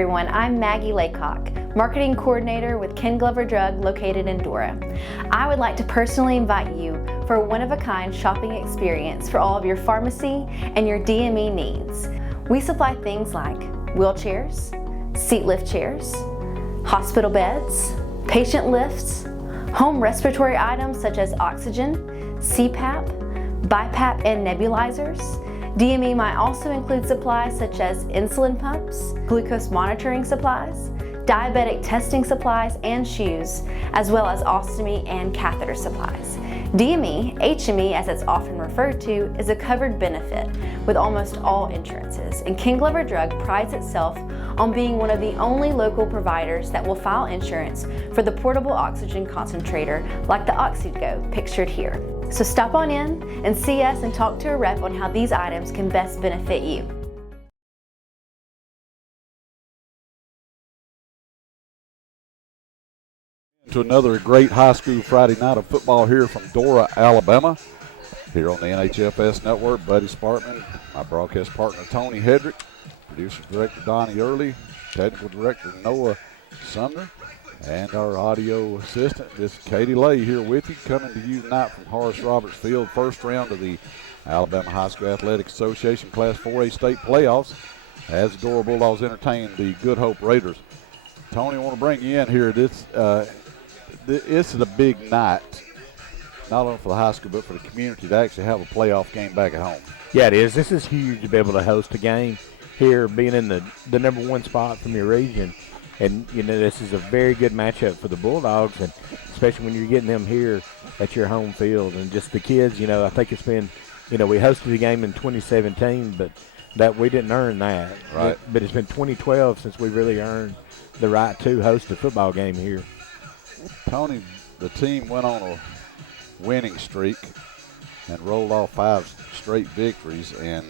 everyone. I'm Maggie Laycock, Marketing Coordinator with Ken Glover Drug located in Dora. I would like to personally invite you for a one-of-a-kind shopping experience for all of your pharmacy and your DME needs. We supply things like wheelchairs, seat lift chairs, hospital beds, patient lifts, home respiratory items such as oxygen, CPAP, BiPAP, and nebulizers. DME might also include supplies such as insulin pumps, glucose monitoring supplies, diabetic testing supplies, and shoes, as well as ostomy and catheter supplies. DME, HME as it's often referred to, is a covered benefit with almost all insurances, and Ken Glover Drug prides itself on being one of the only local providers that will file insurance for the portable oxygen concentrator like the OxyGo pictured here. So stop on in and see us and talk to a rep on how these items can best benefit you. To another great high school Friday night of football here from Dora, Alabama. Here on the NHFS Network, Buddy Spartman, my broadcast partner Tony Hedrick, producer director Donnie Early, technical director Noah Sumner, and our audio assistant, this is Katie Lay here with you, coming to you tonight from Horace Roberts Field, first round of the Alabama High School Athletic Association Class 4A state playoffs as the Dora Bulldogs entertain the Good Hope Raiders. Tony, I want to bring you in here. This is a big night, not only for the high school but for the community to actually have a playoff game back at home. Yeah, it is. This is huge to be able to host a game here, being in the number one spot from your region. And, you know, this is a very good matchup for the Bulldogs, and especially when you're getting them here at your home field. And just the kids, you know, I think it's been, you know, we hosted the game in 2017, but that we didn't earn that. Right. But it's been 2012 since we really earned the right to host a football game here. Tony, the team went on a winning streak and rolled off 5 straight victories, and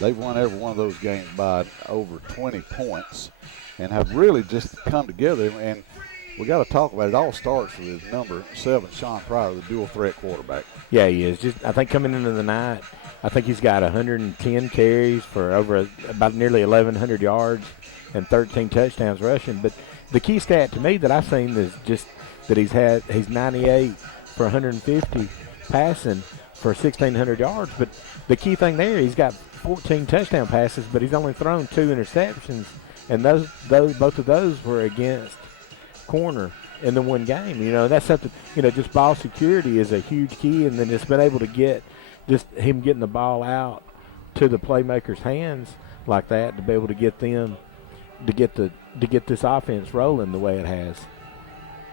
they've won every one of those games by over 20 points and have really just come together. And we got to talk about it. It all starts with number 7, Sean Pryor, the dual threat quarterback. Yeah, he is. Just, I think coming into the night, I think he's got 110 carries for about nearly 1,100 yards and 13 touchdowns rushing. But the key stat to me that I've seen is just that he's 98 for 150 passing for 1,600 yards. But the key thing there, he's got 14 touchdown passes, but he's only thrown 2 interceptions, and both of those were against corner in the one game. You know, that's something, you know, just ball security is a huge key, and then just been able to get just him getting the ball out to the playmakers' hands like that to be able to get them to get this offense rolling the way it has.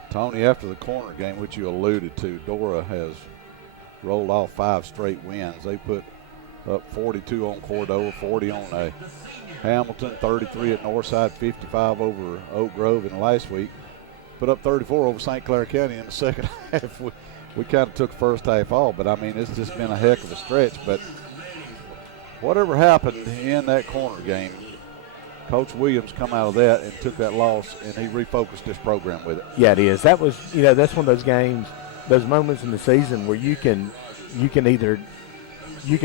Tony, after the corner game, which you alluded to, Dora has rolled off 5 straight wins. They put up 42 on Cordova, 40 on Hamilton, 33 at Northside, 55 over Oak Grove, and last week put up 34 over St. Clair County in the second half. We kind of took the first half off, but I mean, it's just been a heck of a stretch. But whatever happened in that corner game, Coach Williams come out of that and took that loss, and he refocused this program with it. Yeah, it is. That was, you know, that's one of those games, those moments in the season where you can either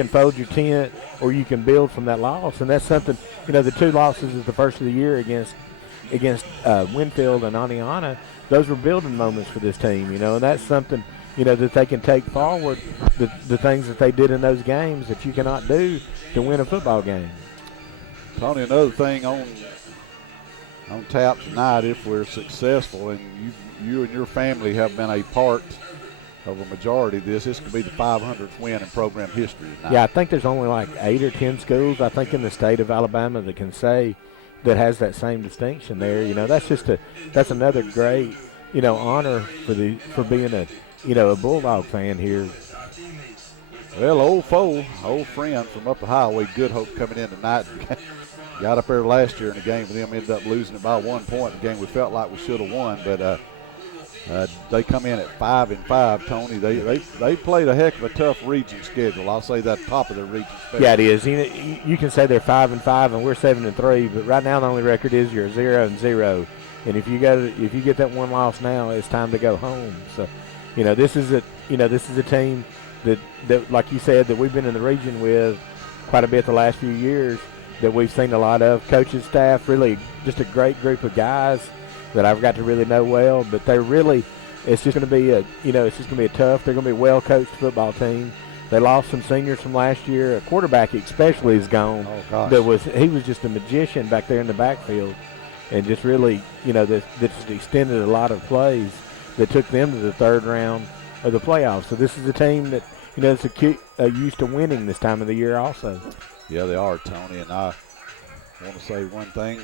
fold your tent or you can build from that loss, and that's something. You know, the 2 losses is the first of the year against Winfield and Aniana. Those were building moments for this team, you know, and that's something, you know, that they can take forward, the things that they did in those games that you cannot do to win a football game. Tony, another thing on tap tonight, if we're successful, and you and your family have been a part of a majority of this could be the 500th win in program history tonight. Yeah, I think there's only like 8 or 10 schools, I think, in the state of Alabama that can say that has that same distinction there. You know, that's another great, you know, honor for being a Bulldog fan here. Well, old friend from up the highway, Good Hope, coming in tonight. Got up there last year in the game with them, ended up losing it by 1 point. The game we felt like we should have won, but they come in at 5-5. Tony, they played a heck of a tough region schedule. I'll say that top of the region schedule. Yeah, it is. You can say they're 5-5 and we're 7-3, but right now the only record is you're 0-0. And if you get that one loss now, it's time to go home. So, you know, this is a team that like you said, that we've been in the region with quite a bit the last few years. that we've seen a lot of. Coaching staff, really just a great group of guys that I've got to really know well. But they're really, it's just going to be it's just going to be a tough. They're going to be a well-coached football team. They lost some seniors from last year. A quarterback especially is gone. Oh, gosh. He was just a magician back there in the backfield, and just really, that just extended a lot of plays that took them to the third round of the playoffs. So this is a team that, is used to winning this time of the year also. Yeah, they are, Tony. And I want to say one thing.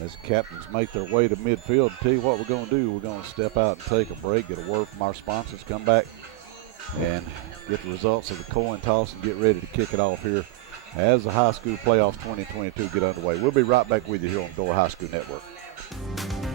As captains make their way to midfield, tell you what we're going to do. We're going to step out and take a break, get a word from our sponsors, come back and get the results of the coin toss and get ready to kick it off here as the high school playoffs 2022 get underway. We'll be right back with you here on Dora High School Network.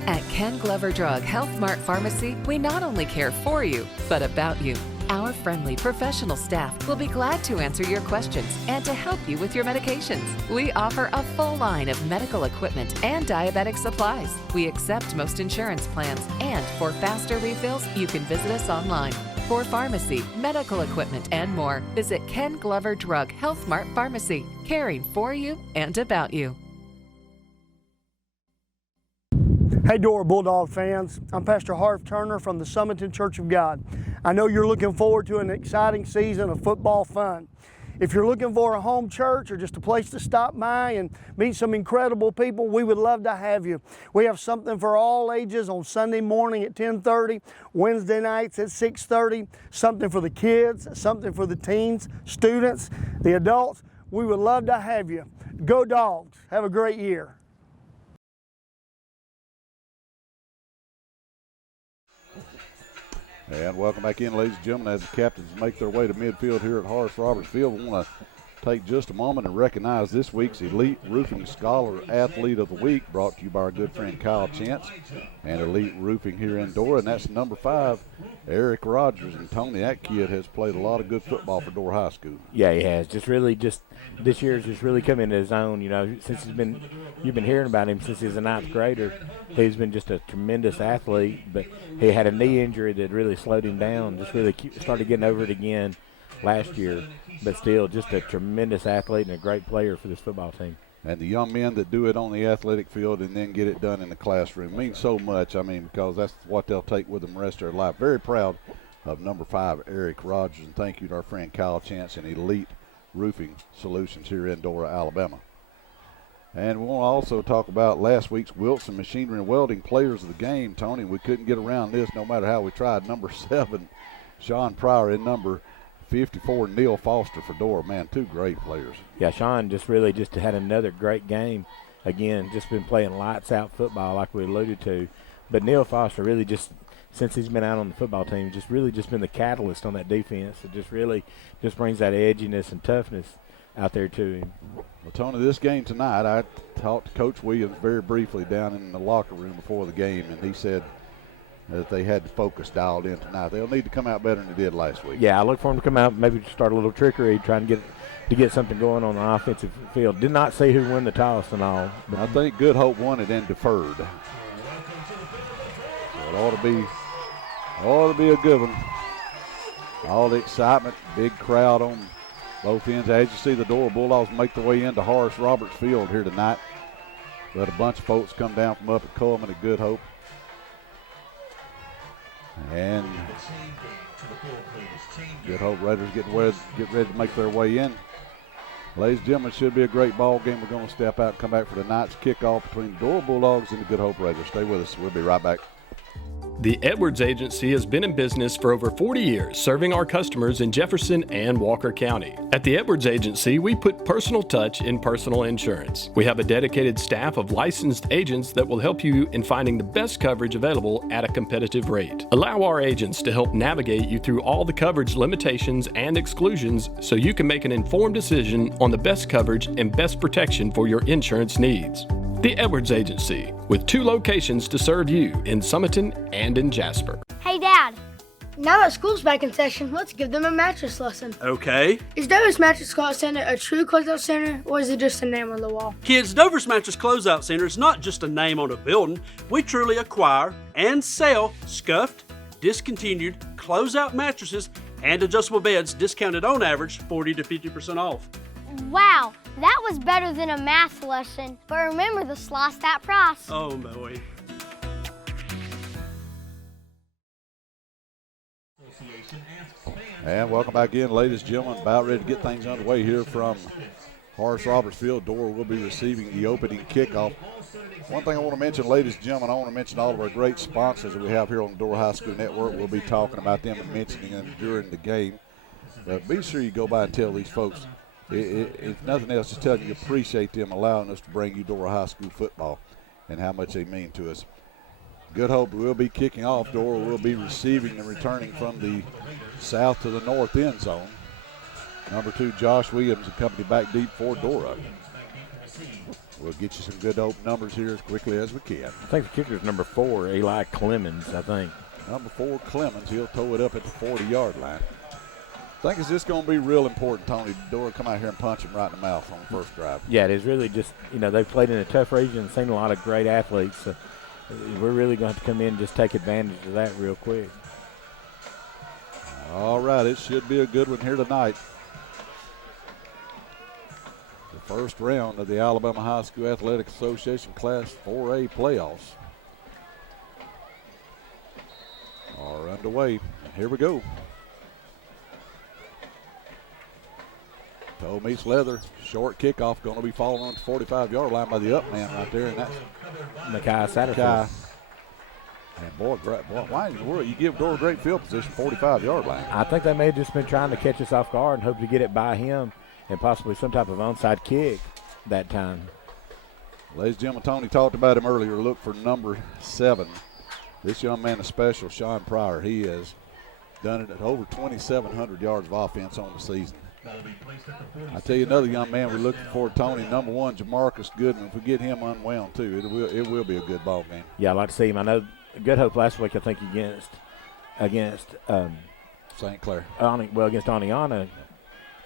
At Ken Glover Drug Health Mart Pharmacy, we not only care for you, but about you. Our friendly professional staff will be glad to answer your questions and to help you with your medications. We offer a full line of medical equipment and diabetic supplies. We accept most insurance plans, and for faster refills, you can visit us online. For pharmacy, medical equipment, and more, visit Ken Glover Drug Health Mart Pharmacy, caring for you and about you. Hey Dora Bulldog fans, I'm Pastor Harv Turner from the Summerton Church of God. I know you're looking forward to an exciting season of football fun. If you're looking for a home church or just a place to stop by and meet some incredible people, we would love to have you. We have something for all ages on Sunday morning at 10:30, Wednesday nights at 6:30, something for the kids, something for the teens, students, the adults. We would love to have you. Go Dogs. Have a great year. And welcome back in, ladies and gentlemen, as the captains make their way to midfield here at Horace Roberts Field. We want to take just a moment and recognize this week's Elite Roofing Scholar Athlete of the Week, brought to you by our good friend Kyle Chance and Elite Roofing here in Dora, and that's number 5, Eric Rogers. And Tony, that kid has played a lot of good football for Dora High School. Yeah, he has. This year's just really come into his own. Since you've been hearing about him since he was a 9th grader. He's been just a tremendous athlete, but he had a knee injury that really slowed him down. Just really started getting over it again last year, but still just a tremendous athlete and a great player for this football team. And the young men that do it on the athletic field and then get it done in the classroom means so much. Because that's what they'll take with them the rest of their life. Very proud of number 5, Eric Rogers, and thank you to our friend Kyle Chance and Elite Roofing Solutions here in Dora, Alabama. And we want to also talk about last week's Wilson Machinery and Welding Players of the Game. Tony, we couldn't get around this no matter how we tried. Number 7, Sean Pryor, and number 54, Neil Foster for Dora. Man, 2 great players. Yeah, Sean just had another great game. Again, just been playing lights-out football like we alluded to. But Neil Foster really just, since he's been out on the football team, just been the catalyst on that defense. It just really brings that edginess and toughness out there to him. Well, Tony, this game tonight, I talked to Coach Williams very briefly down in the locker room before the game, and he said that they had the focus dialed in tonight. They'll need to come out better than they did last week. Yeah, I look for them to come out, maybe start a little trickery, trying to get something going on the offensive field. Did not see who won the toss and all. But I think Good Hope won it and deferred. So it ought to be a good one. All the excitement, big crowd on both ends. As you see, the Dora Bulldogs make their way into Horace Roberts Field here tonight. But a bunch of folks come down from up at Coleman at Good Hope. And Good Hope Raiders get ready to make their way in. Ladies and gentlemen, it should be a great ball game. We're going to step out and come back for tonight's kickoff between the Dora Bulldogs and the Good Hope Raiders. Stay with us. We'll be right back. The Edwards Agency has been in business for over 40 years, serving our customers in Jefferson and Walker County. At the Edwards Agency, we put personal touch in personal insurance. We have a dedicated staff of licensed agents that will help you in finding the best coverage available at a competitive rate. Allow our agents to help navigate you through all the coverage limitations and exclusions so you can make an informed decision on the best coverage and best protection for your insurance needs. The Edwards Agency, with 2 locations to serve you in Summerton and in Jasper. Hey, Dad. Now that school's back in session, let's give them a mattress lesson. Okay. Is Dover's Mattress Closeout Center a true closeout center, or is it just a name on the wall? Kids, Dover's Mattress Closeout Center is not just a name on a building. We truly acquire and sell scuffed, discontinued, closeout mattresses and adjustable beds discounted on average 40 to 50% off. Wow, that was better than a math lesson. But remember to slice that price. Oh, boy. And welcome back in, ladies and gentlemen. About ready to get things underway here from Horace Roberts Field. Dora will be receiving the opening kickoff. One thing I want to mention, ladies and gentlemen, I want to mention all of our great sponsors that we have here on the Dora High School Network. We'll be talking about them and mentioning them during the game. But be sure you go by and tell these folks, if nothing else, just tell them you appreciate them allowing us to bring you Dora High School football and how much they mean to us. Good Hope will be kicking off. Dora will be receiving and returning from the south to the north end zone. Number 2, Josh Williams, and company back deep for Dora. We'll get you some good open numbers here as quickly as we can. I think the kicker is number 4, Eli Clemens, I think. Number 4, Clemens. He'll tow it up at the 40-yard line. I think it's just going to be real important, Tony. Dora come out here and punch him right in the mouth on the first drive. Yeah, it is really just, they've played in a tough region and seen a lot of great athletes. So we're really going to have to come in and just take advantage of that real quick. All right, it should be a good one here tonight. The first round of the Alabama High School Athletic Association Class 4A playoffs are underway. And here we go. Toe meets leather. Short kickoff going to be followed on the 45-yard line by the up man right there, and that's Makai Satterfield. And boy, why in the world you give Dora great field position, 45-yard line? I think they may have just been trying to catch us off guard and hope to get it by him and possibly some type of onside kick that time. Ladies and gentlemen, Tony talked about him earlier. Look for number 7. This young man is special, Sean Pryor. He has done it at over 2,700 yards of offense on the season. I tell you another young man we're looking for, Tony, number 1, Jamarcus Goodman. If we get him unwound too, it will be a good ball game. Yeah, I'd like to see him. I know Good Hope last week, I think, against St. Clair. Against Aniana.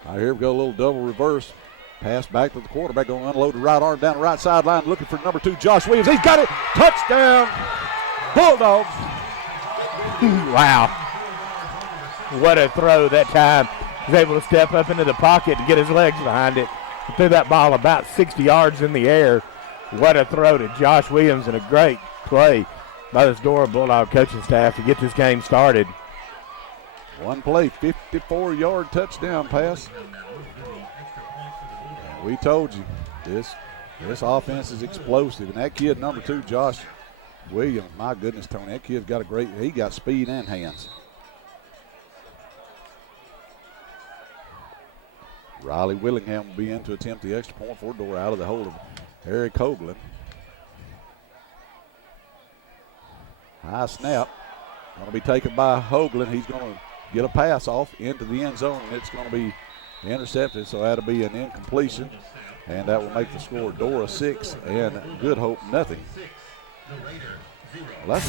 All right, here we go, a little double reverse. Pass back to the quarterback, going to unload the right arm down the right sideline, looking for number 2, Josh Williams. He's got it. Touchdown, Bulldogs. Wow. What a throw that time. He was able to step up into the pocket and get his legs behind it. He threw that ball about 60 yards in the air. What a throw to Josh Williams, and a great play by this Dora Bulldog coaching staff to get this game started. One play, 54-yard touchdown pass. And we told you, this offense is explosive. And that kid, number 2, Josh Williams, my goodness, Tony, that kid's got he got speed and hands. Riley Willingham will be in to attempt the extra point for Dora out of the hold of Eric Hoagland. High snap. Going to be taken by Hoagland. He's going to get a pass off into the end zone, and it's going to be intercepted, so that'll be an incompletion, and that will make the score Dora 6 and Good Hope nothing. Well,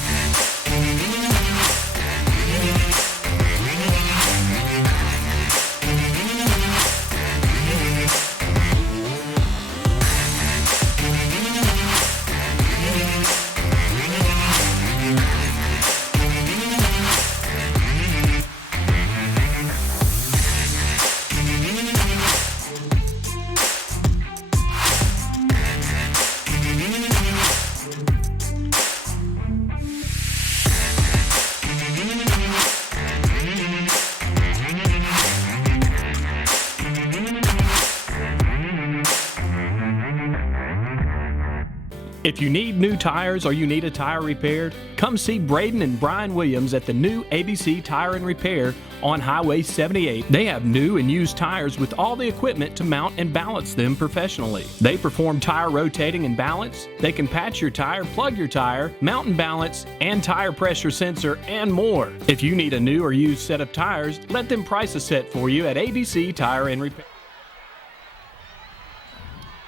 If you need new tires or you need a tire repaired, come see Braden and Brian Williams at the new ABC Tire and Repair on Highway 78. They have new and used tires with all the equipment to mount and balance them professionally. They perform tire rotating and balance. They can patch your tire, plug your tire, mount and balance, and tire pressure sensor, and more. If you need a new or used set of tires, let them price a set for you at ABC Tire and Repair.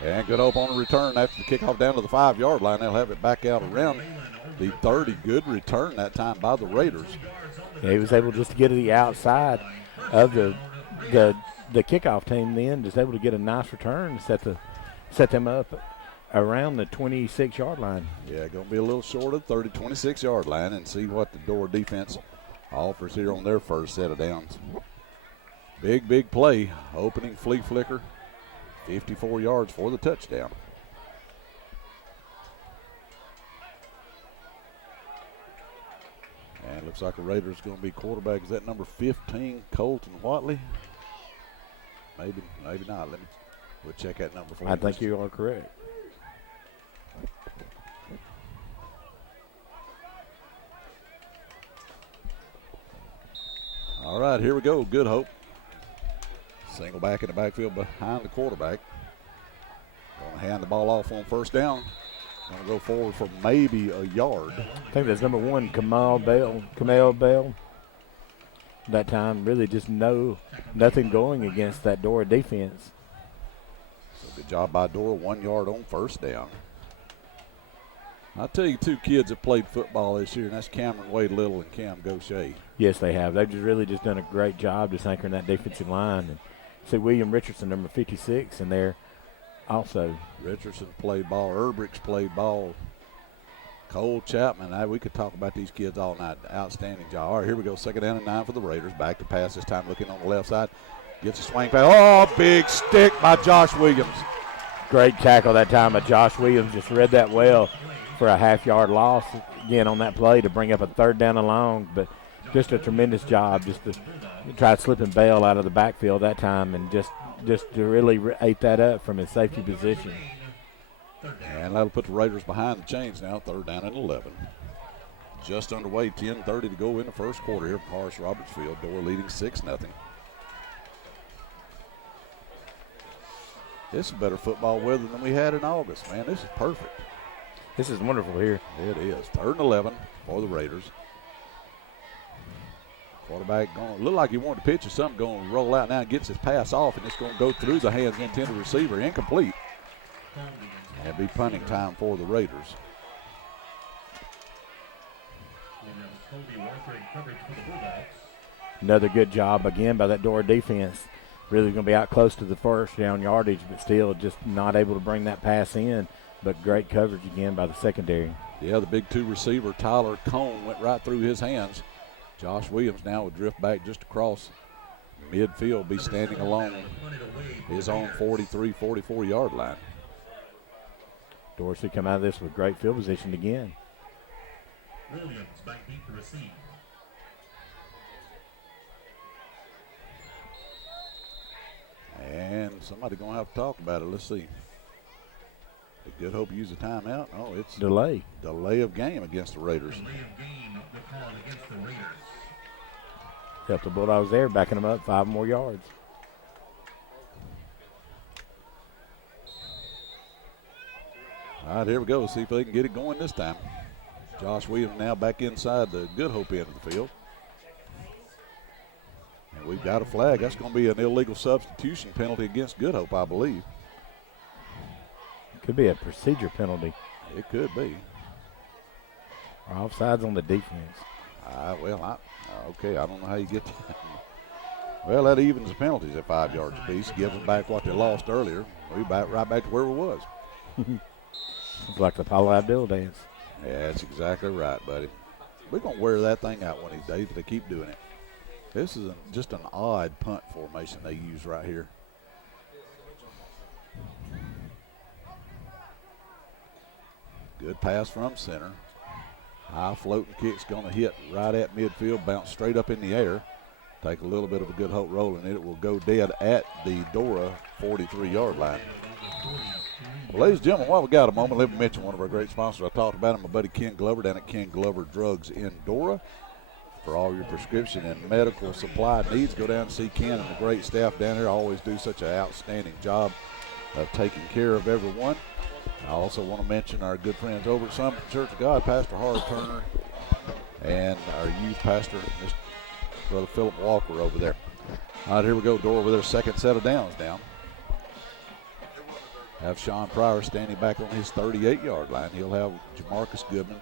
And Good Hope on the return after the kickoff down to the 5-yard line. They'll have it back out around the 30. Good return that time by the Raiders. Yeah, he was able just to get to the outside of the kickoff team. Then just able to get a nice return to set them up around the 26-yard line. Yeah, going to be a little short of the 30, 26-yard line, and see what the Dora defense offers here on their first set of downs. Big play, opening flea flicker 54 yards for the touchdown. And it looks like the Raiders going to be quarterback. Is that number 15, Colton Watley? Maybe not. We'll check that number for you. I think you are correct. All right, here we go. Good Hope. Single back in the backfield behind the quarterback. Going to hand the ball off on first down. Going to go forward for maybe a yard. I think that's number 1, Kamel Bell. That time, really just nothing going against that Dora defense. So good job by Dora, 1 yard on first down. I'll tell you 2 kids that played football this year, and that's Cameron Wade Little and Cam Gaucher. Yes, they have. They've just done a great job just anchoring that defensive line. And see William Richardson, number 56, in there also. Richardson played ball. Erbrick's played ball. Cole Chapman. We could talk about these kids all night. Outstanding job. All right, here we go. 2nd down and 9 for the Raiders. Back to pass this time, looking on the left side. Gets a swing pass. Oh, big stick by Josh Williams. Great tackle that time by Josh Williams. Just read that well for a half-yard loss again on that play to bring up a 3rd down and long. But just a tremendous job just to try slipping Bell out of the backfield that time and just to really ate that up from his safety position. And that'll put the Raiders behind the chains now, 3rd down and 11. Just underway, 10:30 to go in the first quarter here from Horace Roberts Field. Dora leading 6-0. This is better football weather than we had in August, man. This is perfect. This is wonderful here. It is. 3rd and 11 for the Raiders. Quarterback going to look like he wanted to pitch or something, going to roll out now and gets his pass off, and it's going to go through the hands of the intended receiver. Incomplete. And it'll be punting time for the Raiders. Another good job again by that Dora defense. Really going to be out close to the first down yardage, but still just not able to bring that pass in. But great coverage again by the secondary. Yeah, the big 2 receiver, Tyler Cone, went right through his hands. Josh Williams now will drift back just across midfield, be standing along his own 43, 44-yard line. Dorsey come out of this with great field position again. Williams back deep to receive. And somebody going to have to talk about it. Let's see. Did Good Hope use a timeout? Oh, it's delay of game against the Raiders. Delay of game called against the Raiders. Helped the Bulldogs there, backing them up 5 more yards. All right, here we go. See if they can get it going this time. Josh Williams now back inside the Good Hope end of the field. And we've got a flag. That's going to be an illegal substitution penalty against Good Hope, I believe. Could be a procedure penalty. It could be. Or offsides on the defense. Okay, I don't know how you get that. Well, that evens the penalties at 5 yards apiece. Gives them back what they lost earlier. We're right back to where we was. It's like the Paula Abdul dance. Yeah, that's exactly right, buddy. We're going to wear that thing out one of these days if they keep doing it. This is just an odd punt formation they use right here. Good pass from center. High floating kick's going to hit right at midfield, bounce straight up in the air. Take a little bit of a Good Hope roll, and it will go dead at the Dora 43-yard line. Well, ladies and gentlemen, while we got a moment, let me mention one of our great sponsors. I talked about him, my buddy Ken Glover down at Ken Glover Drugs in Dora. For all your prescription and medical supply needs, go down and see Ken and the great staff down there. Always do such an outstanding job of taking care of everyone. I also want to mention our good friends over at Summit Church of God, Pastor Harv Turner, and our youth pastor, Mr. Brother Philip Walker over there. All right, here we go. Dora with their second set of downs down. Have Sean Pryor standing back on his 38-yard line. He'll have Jamarcus Goodman.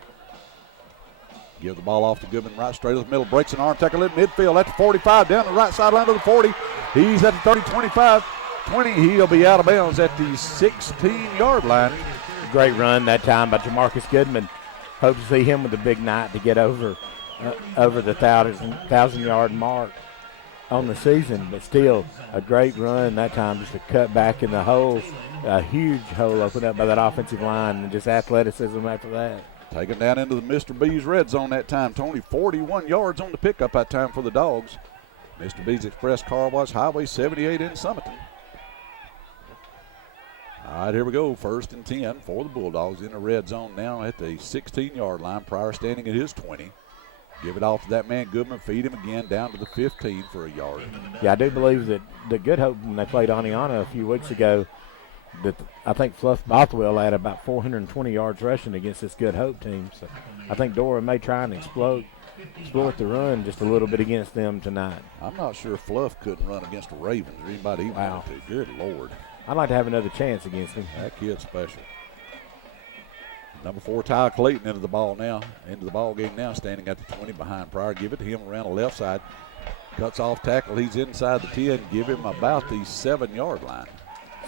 Give the ball off to Goodman right straight to the middle. Breaks an arm tackle in midfield at the 45, down the right sideline to the 40. He's at the 30, 25, 20. He'll be out of bounds at the 16-yard line. Great run that time by Jamarcus Goodman. Hope to see him with a big night to get over the 1,000-yard mark. on the season, but still a great run that time, just to cut back in the hole. A huge hole opened up by that offensive line, and just athleticism after that. Taken down into the Mr. B's red zone that time. Tony, 41 yards on the pickup that time for the Dogs. Mr. B's Express Car Wash, Highway 78 in Summerton. All right, here we go. 1st and 10 for the Bulldogs in the red zone now at the 16-yard line. Pryor standing at his 20. Give it off to that man Goodman. Feed him again down to the 15 for a yard. Yeah, I do believe that the Good Hope, when they played Oneonta a few weeks ago, that I think Fluff Bothwell had about 420 yards rushing against this Good Hope team. So I think Dora may try and exploit the run just a little bit against them tonight. I'm not sure Fluff couldn't run against the Ravens or anybody he wanted to. Good Lord. I'd like to have another chance against him. That kid's special. Number 4, Ty Clayton into the ball game now, standing at the 20 behind Pryor. Give it to him around the left side. Cuts off tackle. He's inside the 10. Give him about the 7-yard line.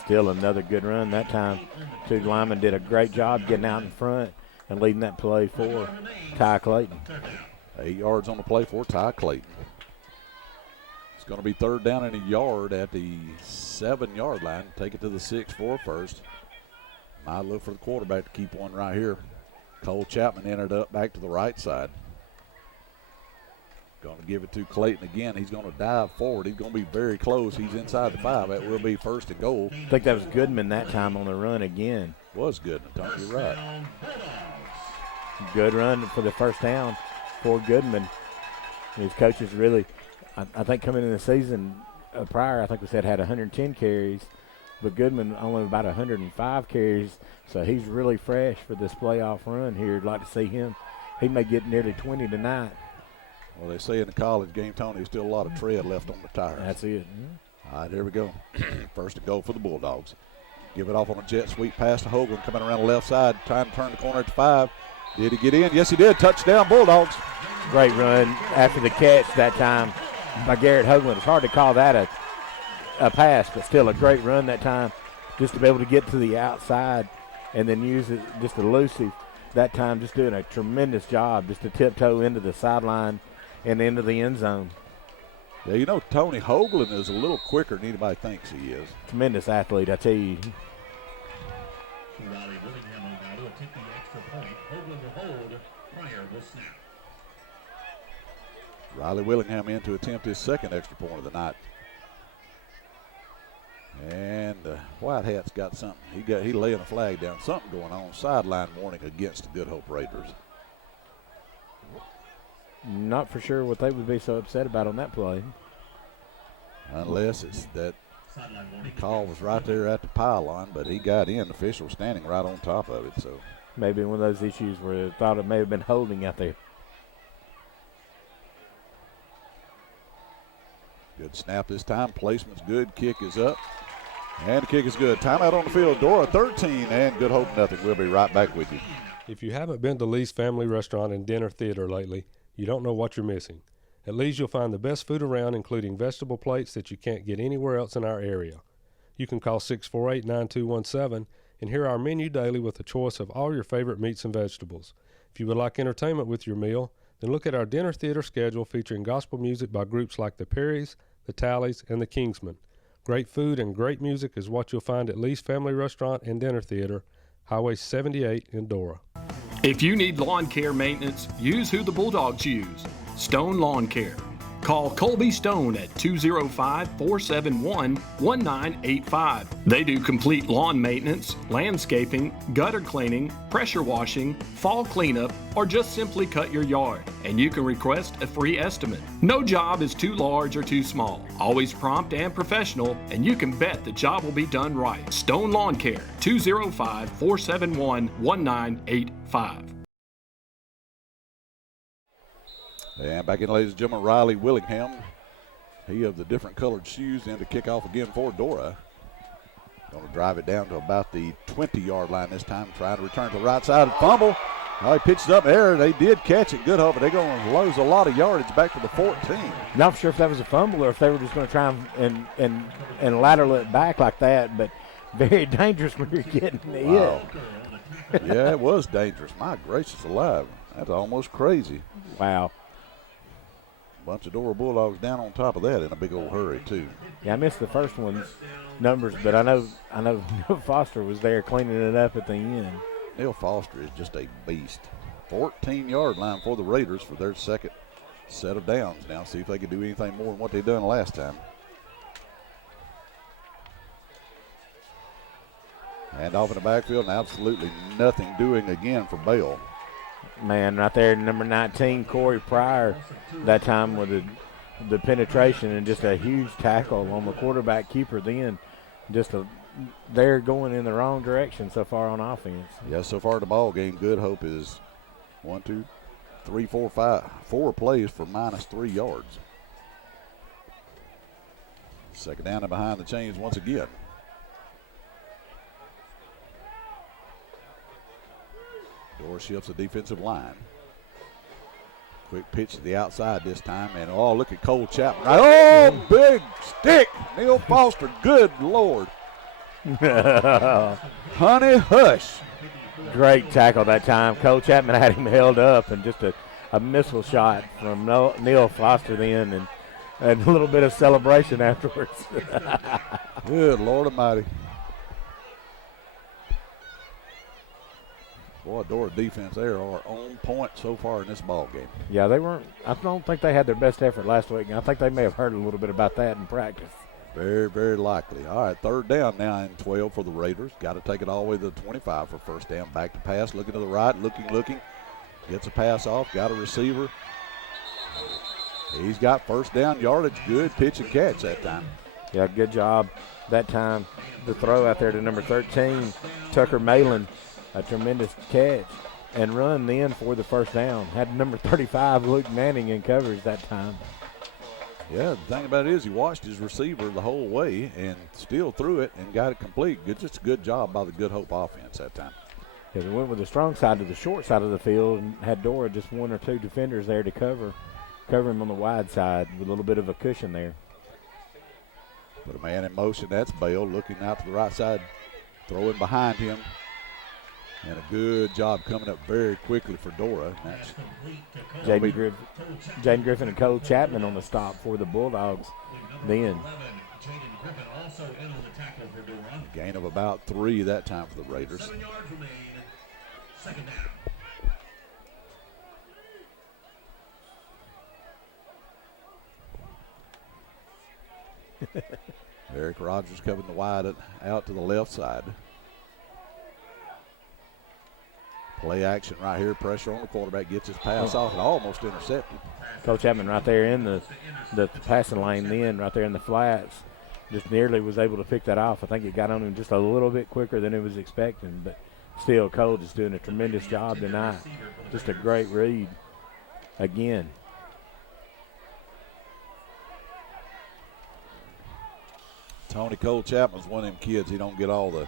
Still another good run that time. Two linemen did a great job getting out in front and leading that play for Ty Clayton. 8 yards on the play for Ty Clayton. It's going to be 3rd down and a yard at the 7-yard line. Take it to the 6 for first. Might look for the quarterback to keep one right here. Cole Chapman entered up back to the right side. Going to give it to Clayton again. He's going to dive forward. He's going to be very close. He's inside the 5. That will be 1st and goal. I think that was Goodman that time on the run again. Was Goodman, Tony, you're right. Good run for the first down for Goodman. His coaches really, I think coming in the season prior, I think we said had 110 carries, but Goodman only about 105 carries, so he's really fresh for this playoff run here. I'd like to see him. He may get nearly 20 tonight. Well, they say in the college game, Tony, there's still a lot of tread left on the tires. That's it. All right, here we go. 1st and goal for the Bulldogs. Give it off on a jet sweep pass to Hogan, coming around the left side, trying to turn the corner at the 5. Did he get in? Yes, he did. Touchdown, Bulldogs. Great run after the catch that time by Garrett Hoagland. It's hard to call that a pass, but still a great run that time, just to be able to get to the outside and then use it just elusive that time, just doing a tremendous job just to tiptoe into the sideline and into the end zone. Yeah, you know, Tony Hoagland is a little quicker than anybody thinks he is. Tremendous athlete, I tell you. Riley Willingham on now to attempt the extra point. Hoagland will hold. Pryor will snap. Riley Willingham in to attempt his 2nd extra point of the night. And White Hat's got something. He laying a flag down. Something going on. Sideline warning against the Good Hope Raiders. Not for sure what they would be so upset about on that play. Unless it's that the call was right there at the pylon, but he got in. The official standing right on top of it. So maybe one of those issues where they thought it may have been holding out there. good snap this time. Placement's good. Kick is up. And the kick is good. Timeout on the field. Dora 13 and Good Hope nothing. We'll be right back with you. If you haven't been to Lee's Family Restaurant and Dinner Theater lately, you don't know what you're missing. At Lee's you'll find the best food around, including vegetable plates that you can't get anywhere else in our area. You can call 648-9217 and hear our menu daily with a choice of all your favorite meats and vegetables. If you would like entertainment with your meal, then look at our dinner theater schedule featuring gospel music by groups like the Perrys, the Tallies, and the Kingsmen. Great food and great music is what you'll find at Lee's Family Restaurant and Dinner Theater, Highway 78 in Dora. If you need lawn care maintenance, use who the Bulldogs use, Stone Lawn Care. Call Colby Stone at 205-471-1985. They do complete lawn maintenance, landscaping, gutter cleaning, pressure washing, fall cleanup, or just simply cut your yard. And you can request a free estimate. No job is too large or too small. Always prompt and professional, and you can bet the job will be done right. Stone Lawn Care, 205-471-1985. And back in, ladies and gentlemen, Riley Willingham. He of the different colored shoes in to kick off again for Dora. Going to drive it down to about the 20-yard line this time, trying to return to the right side and fumble. He pitched up there. They did catch it. Good hope, but they're going to lose a lot of yardage back to the 14. Not sure if that was a fumble or if they were just going to try and lateral it back like that, but very dangerous when you're getting wow. Hit. Yeah, it was dangerous. My gracious alive. That's almost crazy. Wow. Bunch of Dora Bulldogs down on top of that in a big old hurry, too. Yeah, I missed the first one's numbers, but I know Foster was there cleaning it up at the end. Neil Foster is just a beast. 14-yard line for the Raiders for their second set of downs. Now see if they can do anything more than what they done last time. And off in the backfield, and absolutely nothing doing again for Bell. Man, right there, number 19, Corey Pryor, that time with the penetration and just a huge tackle on the quarterback keeper then. They're going in the wrong direction so far on offense. Yeah, so far the ball game, Good Hope is 1, 2, 3, 4, 5, 4 plays for -3 yards. Second down and behind the chains once again. Dora shifts the defensive line. Quick pitch to the outside this time, and oh, look at Cole Chapman. Oh, big stick. Neil Foster, good Lord. Honey hush. Great tackle that time. Cole Chapman had him held up, and just a missile shot from Neil Foster then, and a little bit of celebration afterwards. Good Lord Almighty. Boy, Dora defense, they are on point so far in this ball game. Yeah, they weren't. I don't think they had their best effort last week, and I think they may have heard a little bit about that in practice. Very, very likely. All right, third down now and 12 for the Raiders. Got to take it all the way to the 25 for first down. Back to pass, looking to the right, looking. Gets a pass off, got a receiver. He's got first down yardage, good pitch and catch that time. Yeah, good job that time. The throw out there to number 13, Tucker Malin. A tremendous catch and run then for the first down. Had number 35, Luke Manning, in coverage that time. Yeah, the thing about it is he watched his receiver the whole way and still threw it and got it complete. Just a good job by the Good Hope offense that time. Yeah, they went with the strong side to the short side of the field and had Dora just one or two defenders there to cover him on the wide side with a little bit of a cushion there. Put a man in motion. That's Bale looking out to the right side, throwing behind him. And a good job coming up very quickly for Dora. That's Jaden Griffin and Cole Chapman on the stop for the Bulldogs then. A gain of about 3 that time for the Raiders. Eric Rogers coming the wide out to the left side. Play action right here. Pressure on the quarterback. Gets his pass off and almost intercepted. Cole Chapman right there in the passing lane then, right there in the flats. Just nearly was able to pick that off. I think it got on him just a little bit quicker than it was expecting. But still, Cole just doing a tremendous job tonight. Just a great read again. Tony Cole Chapman's one of them kids. He don't get all the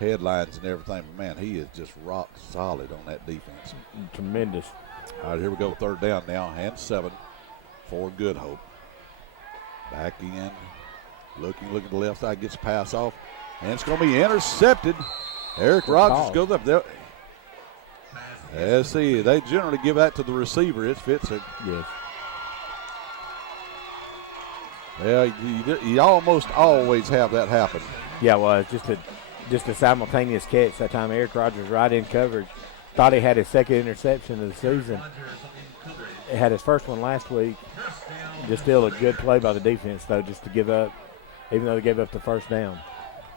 headlines and everything, but man, he is just rock solid on that defense. Tremendous. All right, here we go. Third down now, and 7 for Good Hope. Back in, looking to the left side, gets a pass off, and it's going to be intercepted. Eric Rogers goes up there. Let's see, they generally give that to the receiver. It fits it. Yes. Yeah, you almost always have that happen. Yeah, well, it's just a simultaneous catch that time. Eric Rogers right in coverage. Thought he had his second interception of the season. He had his first one last week. Just still a good play by the defense, though, just to give up, even though they gave up the first down.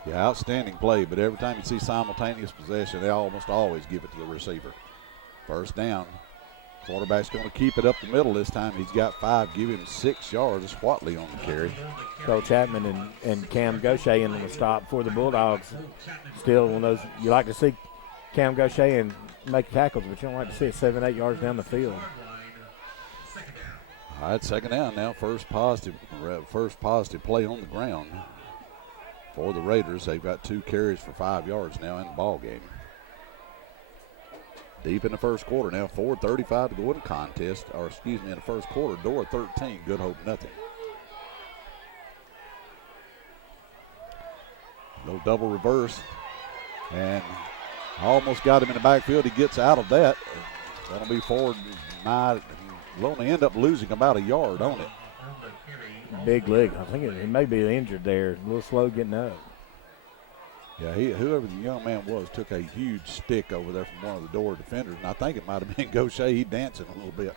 Yeah, outstanding play, but every time you see simultaneous possession, they almost always give it to the receiver. First down. Quarterback's going to keep it up the middle this time. He's got 5, give him 6 yards. Whatley on the carry. Cole Chapman and Cam Gaucher in on the stop for the Bulldogs. Still one of those, you like to see Cam Gaucher and make tackles, but you don't like to see it 7-8 yards down the field. All right, second down now. First positive play on the ground for the Raiders. They've got 2 carries for 5 yards now in the ball game. Deep in the first quarter now, 4:35 to go in the contest, in the first quarter. Dora 13, Good Hope nothing. Little double reverse, and almost got him in the backfield. He gets out of that. That'll be forward will only end up losing about a yard on it. Big leg. I think he may be injured there. A little slow getting up. Yeah, whoever the young man was took a huge stick over there from one of the Dora defenders, and I think it might have been Gaucher. He dancing a little bit.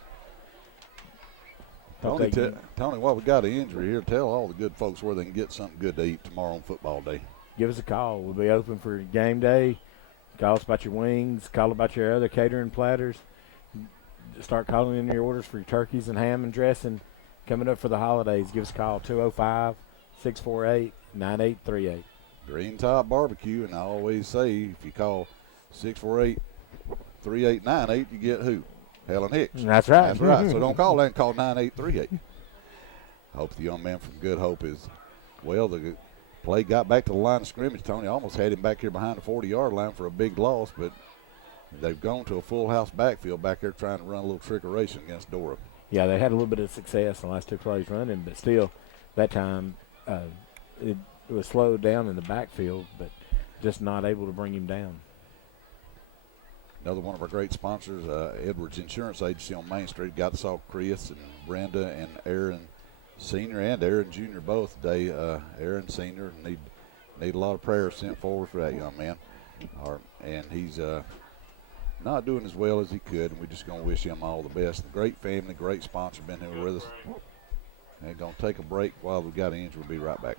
Tony, while we got an injury here, tell all the good folks where they can get something good to eat tomorrow on football day. Give us a call. We'll be open for game day. Call us about your wings. Call about your other catering platters. Start calling in your orders for your turkeys and ham and dressing. Coming up for the holidays, give us a call, 205-648-9838. Green Top Barbecue, and I always say if you call 648-3898, you get who? Helen Hicks. That's right. That's right. So don't call that and call 9838. I hope the young man from Good Hope is well. The play got back to the line of scrimmage. Tony almost had him back here behind the 40-yard line for a big loss, but they've gone to a full house backfield back there trying to run a little trickeration against Dora. Yeah, they had a little bit of success in the last two plays running, but still, that time it was slowed down in the backfield, but just not able to bring him down. Another one of our great sponsors, Edwards Insurance Agency on Main Street. Got us all Chris and Brenda and Aaron Sr. and Aaron Jr. both today. Aaron Sr. need a lot of prayers sent forward for that young man. And he's not doing as well as he could, and we're just going to wish him all the best. Great family, great sponsor, been here with us. And going to take a break while we've got an injury. We'll be right back.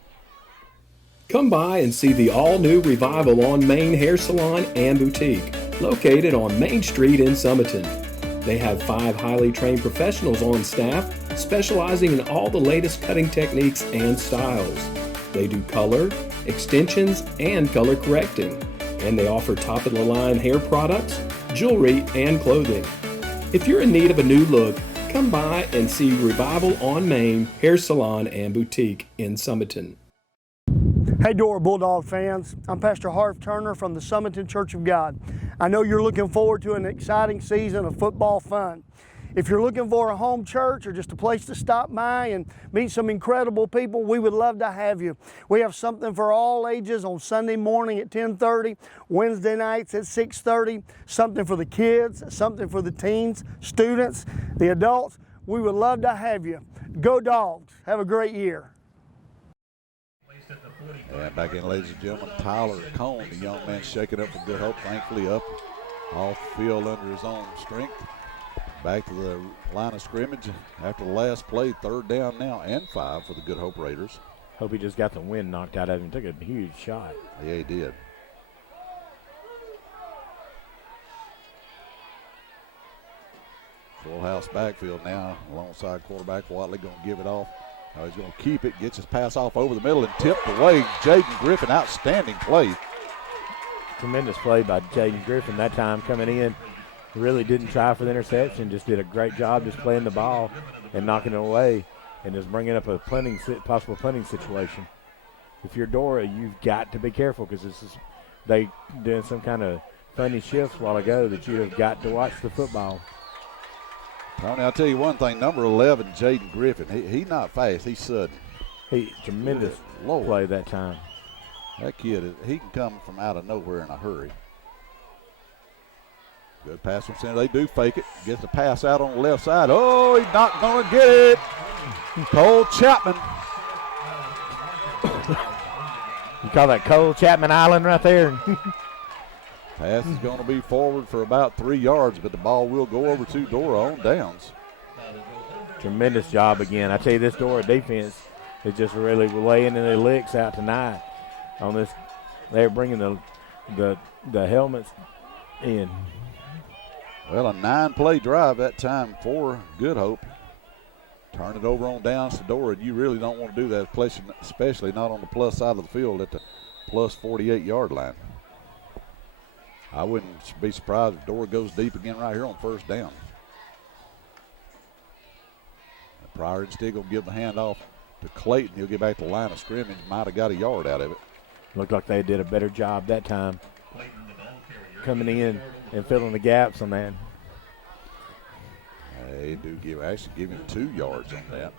Come by and see the all-new Revival on Main Hair Salon and Boutique, located on Main Street in Summerton. They have 5 highly trained professionals on staff, specializing in all the latest cutting techniques and styles. They do color, extensions, and color correcting, and they offer top-of-the-line hair products, jewelry, and clothing. If you're in need of a new look, come by and see Revival on Main Hair Salon and Boutique in Summerton. Hey Dora Bulldog fans, I'm Pastor Harv Turner from the Summerton Church of God. I know you're looking forward to an exciting season of football fun. If you're looking for a home church or just a place to stop by and meet some incredible people, we would love to have you. We have something for all ages on Sunday morning at 10:30, Wednesday nights at 6:30, something for the kids, something for the teens, students, the adults. We would love to have you. Go Dogs. Have a great year. And back in, ladies and gentlemen, Tyler Cone, the young man shaking up for Good Hope, thankfully up off the field under his own strength. Back to the line of scrimmage after the last play, 3rd down now and 5 for the Good Hope Raiders. Hope he just got the wind knocked out of him. Took a huge shot. Yeah, he did. Full house backfield now alongside quarterback Watley, going to give it off. He's going to keep it, gets his pass off over the middle and tipped away. Jaden Griffin, outstanding play. Tremendous play by Jaden Griffin that time coming in. Really didn't try for the interception, just did a great job just playing the ball and knocking it away and just bringing up a possible punting situation. If you're Dora, you've got to be careful because they doing some kind of funny shifts a while ago that you have got to watch the football. Tony, I'll tell you one thing, number 11, Jaden Griffin, he's not fast, he's sudden. Tremendous play that time. That kid, he can come from out of nowhere in a hurry. Good pass from center. They do fake it. Gets the pass out on the left side. Oh, he's not going to get it. Cole Chapman. You call that Cole Chapman Island right there? Pass is going to be forward for about 3 yards, but the ball will go over to Dora on downs. Tremendous job again. I tell you, this Dora defense is just really laying in the licks out tonight on this. They're bringing the helmets in. Well, a 9-play drive that time for Good Hope. Turn it over on downs to Dora, and you really don't want to do that, especially not on the plus side of the field at the plus 48-yard line. I wouldn't be surprised if Dora goes deep again right here on 1st down. Pryor instead going to give the handoff to Clayton. He'll get back to the line of scrimmage. Might have got a yard out of it. Looked like they did a better job that time coming in and filling the gaps on that. They do give him 2 yards on that.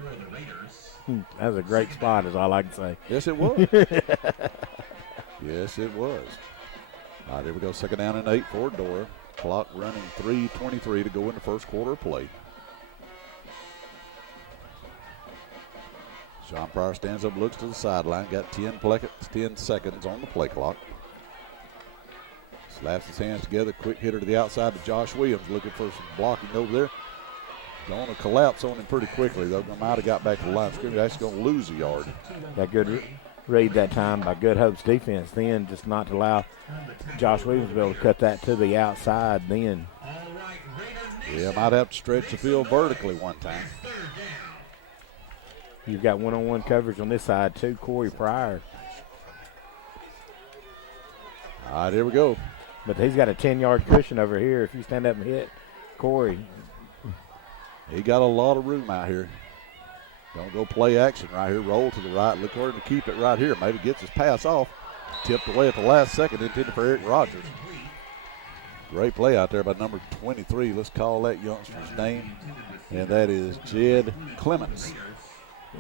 That was a great spot, is all I can say. Yes, it was. Yes, it was. All right, here we go. 2nd down and 8 for Dora. Clock running 3:23 to go in the first quarter of play. John Pryor stands up, looks to the sideline, got 10 seconds on the play clock. Slaps his hands together, quick hitter to the outside to Josh Williams, looking for some blocking over there. Going to collapse on him pretty quickly, though. Might have got back to the line of scrimmage. Actually going to lose a yard. That good read that time by Good Hope's defense then, just not to allow Josh Williams to be able to cut that to the outside then. Yeah, might have to stretch the field vertically one time. You've got one-on-one coverage on this side too, Corey Pryor. All right, here we go. But he's got a 10-yard cushion over here if you stand up and hit Corey. He got a lot of room out here. Don't go play action right here. Roll to the right. Look for him to keep it right here. Maybe gets his pass off. Tipped away at the last second. Intended for Eric Rogers. Great play out there by number 23. Let's call that youngster's name. And that is Jed Clements.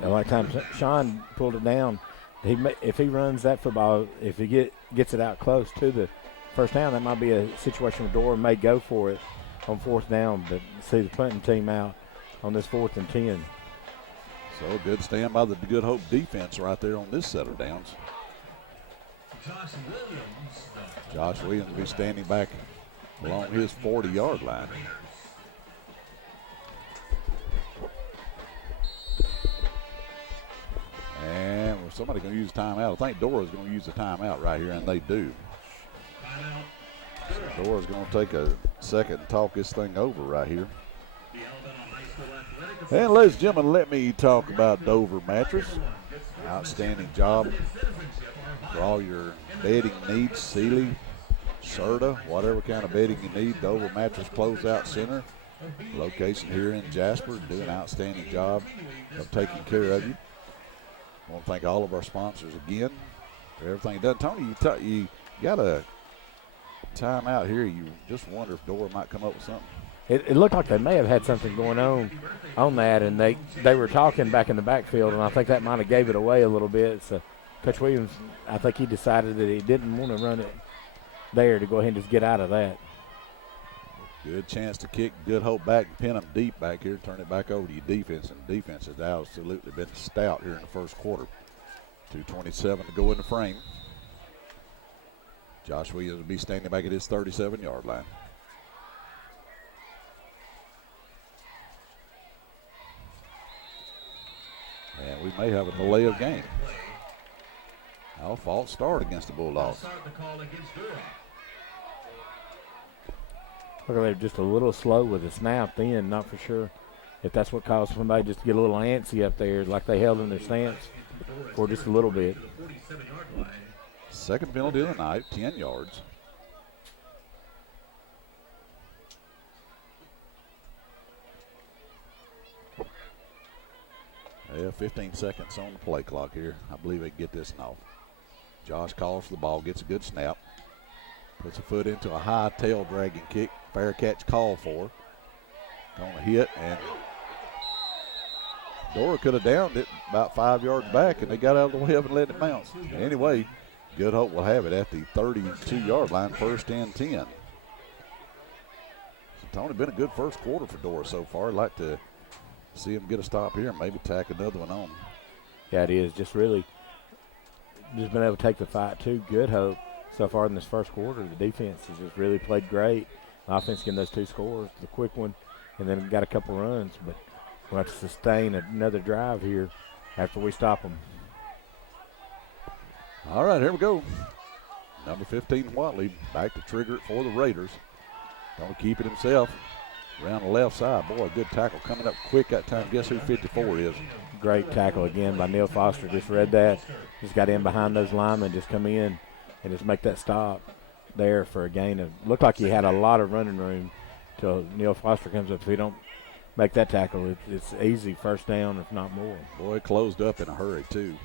A lot of times Sean pulled it down. If he runs that football, if he gets it out close to the first down, that might be a situation where Dora may go for it on fourth down, but see the punting team out on this 4th and 10. So good stand by the Good Hope defense right there on this set of downs. Josh Williams will be standing back along his 40-yard line. And somebody's going to use a timeout. I think Dora's going to use a timeout right here, and they do. So Dora's going to take a second and talk this thing over right here. And ladies and gentlemen, let me talk about Dover Mattress. Outstanding job for all your bedding needs, Sealy, Serta, whatever kind of bedding you need. Dover Mattress Closeout Center, location here in Jasper, do an outstanding job of taking care of you. I want to thank all of our sponsors again for everything done. Tony, you got a time out here. You just wonder if Dora might come up with something. It looked like they may have had something going on that, and they were talking back in the backfield, and I think that might have gave it away a little bit. So Coach Williams, I think he decided that he didn't want to run it there to go ahead and just get out of that. Good chance to kick Good Hope back and pin them deep back here, turn it back over to your defense, and defense has absolutely been stout here in the first quarter. 2:27 to go in the frame. Josh Williams will be standing back at his 37-yard line. And we may have a delay of game. Now, false start against the Bulldogs. Look, they're just a little slow with the snap then, not for sure if that's what caused somebody just to get a little antsy up there, like they held in their stance for just a little bit. Second penalty of the night, 10 yards. Yeah, 15 seconds on the play clock here. I believe they can get this one off. Josh calls for the ball, gets a good snap. Puts a foot into a high tail dragging kick. Fair catch call for. Going to hit, and Dora could have downed it about 5 yards back, and they got out of the way of it and let it bounce. Anyway, Good Hope will have it at the 32-yard line, 1st and 10. So, Tony, been a good first quarter for Dora so far. I'd like to see him get a stop here and maybe tack another one on. Yeah, it is. Just really just been able to take the fight to Good Hope so far in this first quarter. The defense has just really played great. The offense getting those 2 scores, the quick one, and then got a couple runs. But we'll have to sustain another drive here after we stop them. All right, here we go. Number 15, Watley, back to trigger it for the Raiders. Going to keep it himself around the left side. Boy, good tackle coming up quick that time. Guess who 54 is? Great tackle again by Neil Foster. Just read that. Just got in behind those linemen, just come in and just make that stop there for a gain of, looked like he had a lot of running room till Neil Foster comes up. If he don't make that tackle, it's easy first down, if not more. Boy, it closed up in a hurry, too.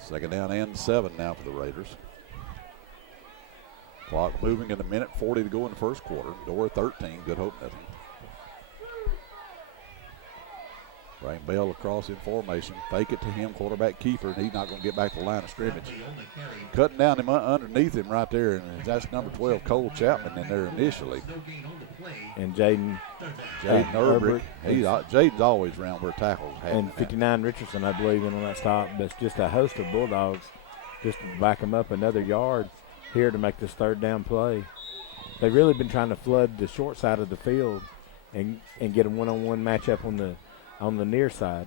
Second down and 7 now for the Raiders. Clock moving in a minute, 40 to go in the first quarter. Dora 13, Good Hope nothing. Bring Bell across in formation. Fake it to him, quarterback keeper, and he's not going to get back to the line of scrimmage. Cutting down him underneath him right there, and that's number 12, Cole Chapman, in there initially. and Jaden Urbrick. Jaden's always around where tackles happen. And 59 Richardson, I believe, in on that stop. But it's just a host of Bulldogs just to back them up another yard here to make this third down play. They've really been trying to flood the short side of the field and get a one-on-one matchup on the near side.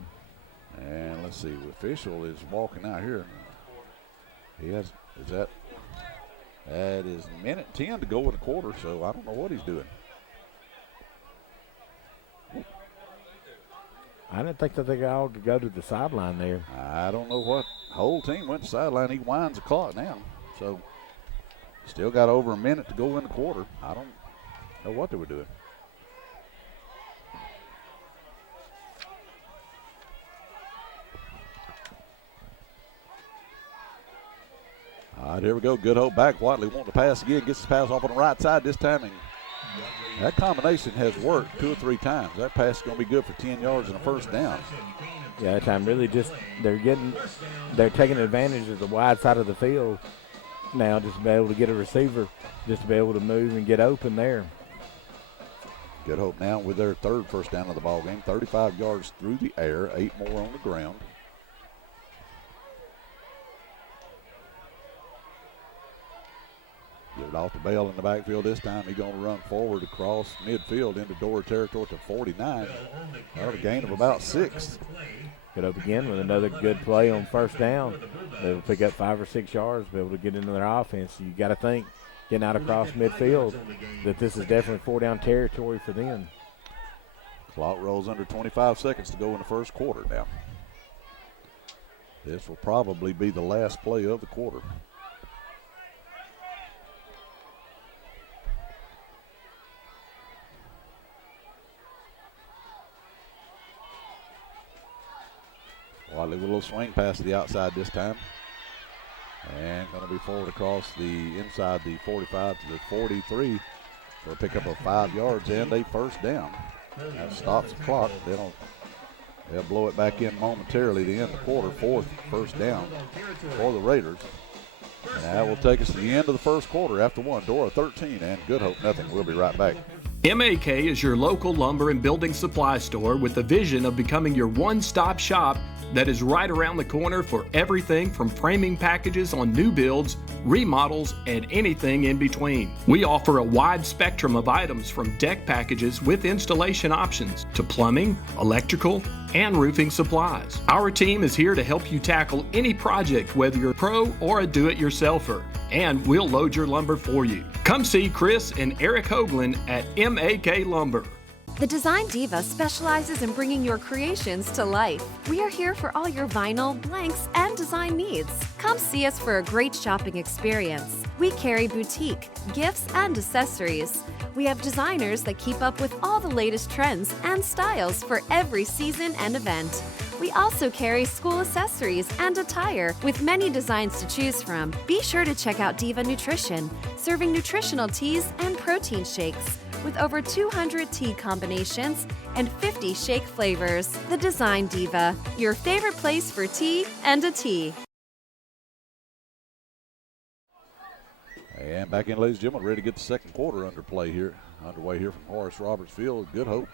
And let's see, the official is walking out here. That is minute 10 to go in the quarter, so I don't know what he's doing. I didn't think that they all could go to the sideline there. I don't know what. Whole team went to sideline. He winds the clock now. So still got over a minute to go in the quarter. I don't know what they were doing. All right, here we go. Good Hope back. Watley wanting to pass again. Gets the pass off on the right side this time. And that combination has worked 2 or 3 times. That pass is going to be good for 10 yards and a first down. Yeah, that time really just they're taking advantage of the wide side of the field now, just to be able to get a receiver, just to be able to move and get open there. Good Hope now with their 3rd first down of the ball game. 35 yards through the air, 8 more on the ground. Give it off to Bell in the backfield this time. He's going to run forward across midfield into Dora territory to 49. A gain of about 6. Get up again with another good play on first down. They'll pick up 5 or 6 yards, be able to get into their offense. You got to think, getting out across midfield, that this is definitely 4-down territory for them. Clock rolls under 25 seconds to go in the first quarter now. This will probably be the last play of the quarter. Watley with a little swing pass to the outside this time. And going to be forward across the inside the 45 to the 43 for a pickup of 5 yards and a first down. That stops the clock. They'll blow it back in momentarily to end the quarter. 4th first down for the Raiders. And that will take us to the end of the first quarter after 1. Dora 13 and Good Hope nothing. We'll be right back. MAK is your local lumber and building supply store with the vision of becoming your one-stop shop that is right around the corner for everything from framing packages on new builds, remodels, and anything in between. We offer a wide spectrum of items from deck packages with installation options to plumbing, electrical, and roofing supplies. Our team is here to help you tackle any project, whether you're a pro or a do-it-yourselfer, and we'll load your lumber for you. Come see Chris and Eric Hoagland at MAK Lumber. The Design Diva specializes in bringing your creations to life. We are here for all your vinyl, blanks, and design needs. Come see us for a great shopping experience. We carry boutique, gifts, and accessories. We have designers that keep up with all the latest trends and styles for every season and event. We also carry school accessories and attire with many designs to choose from. Be sure to check out Diva Nutrition, serving nutritional teas and protein shakes with over 200 tea combinations and 50 shake flavors. The Design Diva, your favorite place for tea and a tea. And back in, ladies and gentlemen, ready to get the second quarter underway here from Horace Roberts Field. Good Hope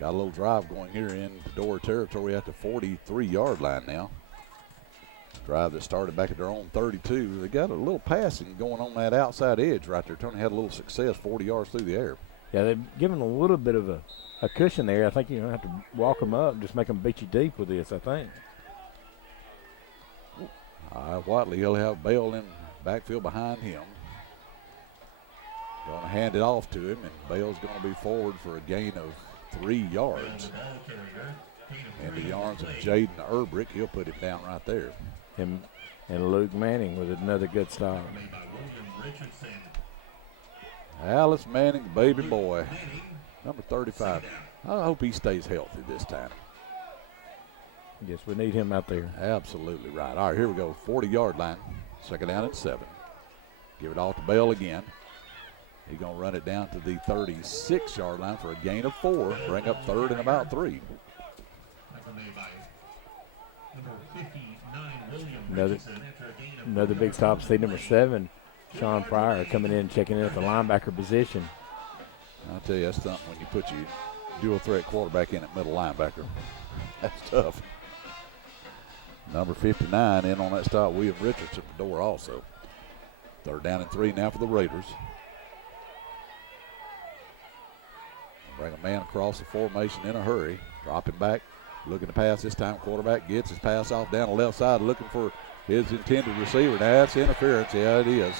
got a little drive going here in Dora territory at the 43-yard line now. Drive that started back at their own 32. They got a little passing going on that outside edge right there. Tony had a little success, 40 yards through the air. Yeah, they've given a little bit of a cushion there. I think you're going to have to walk them up and just make them beat you deep with this, I think. Watley, he'll have Bell in backfield behind him. Going to hand it off to him, and Bell's going to be forward for a gain of 3 yards. And the arms of Jaden Urbrick, he'll put him down right there. And Luke Manning with another good stop. Alice Manning, baby boy, number 35. I hope he stays healthy this time. Yes, we need him out there. Absolutely right. All right, here we go. 40-yard line. Second down and 7. Give it off to Bell again. He's going to run it down to the 36-yard line for a gain of 4. Bring up 3rd and about 3. Another big stop. See number 7, Sean Pryor, coming in, checking in at the linebacker position. I'll tell you, that's something when you put your dual threat quarterback in at middle linebacker. That's tough. Number 59 in on that stop, William Richardson for Dora also. 3rd down and 3 now for the Raiders. Bring a man across the formation in a hurry. Dropping back, looking to pass this time. Quarterback gets his pass off down the left side, looking for his intended receiver. Now that's interference. Yeah, it is.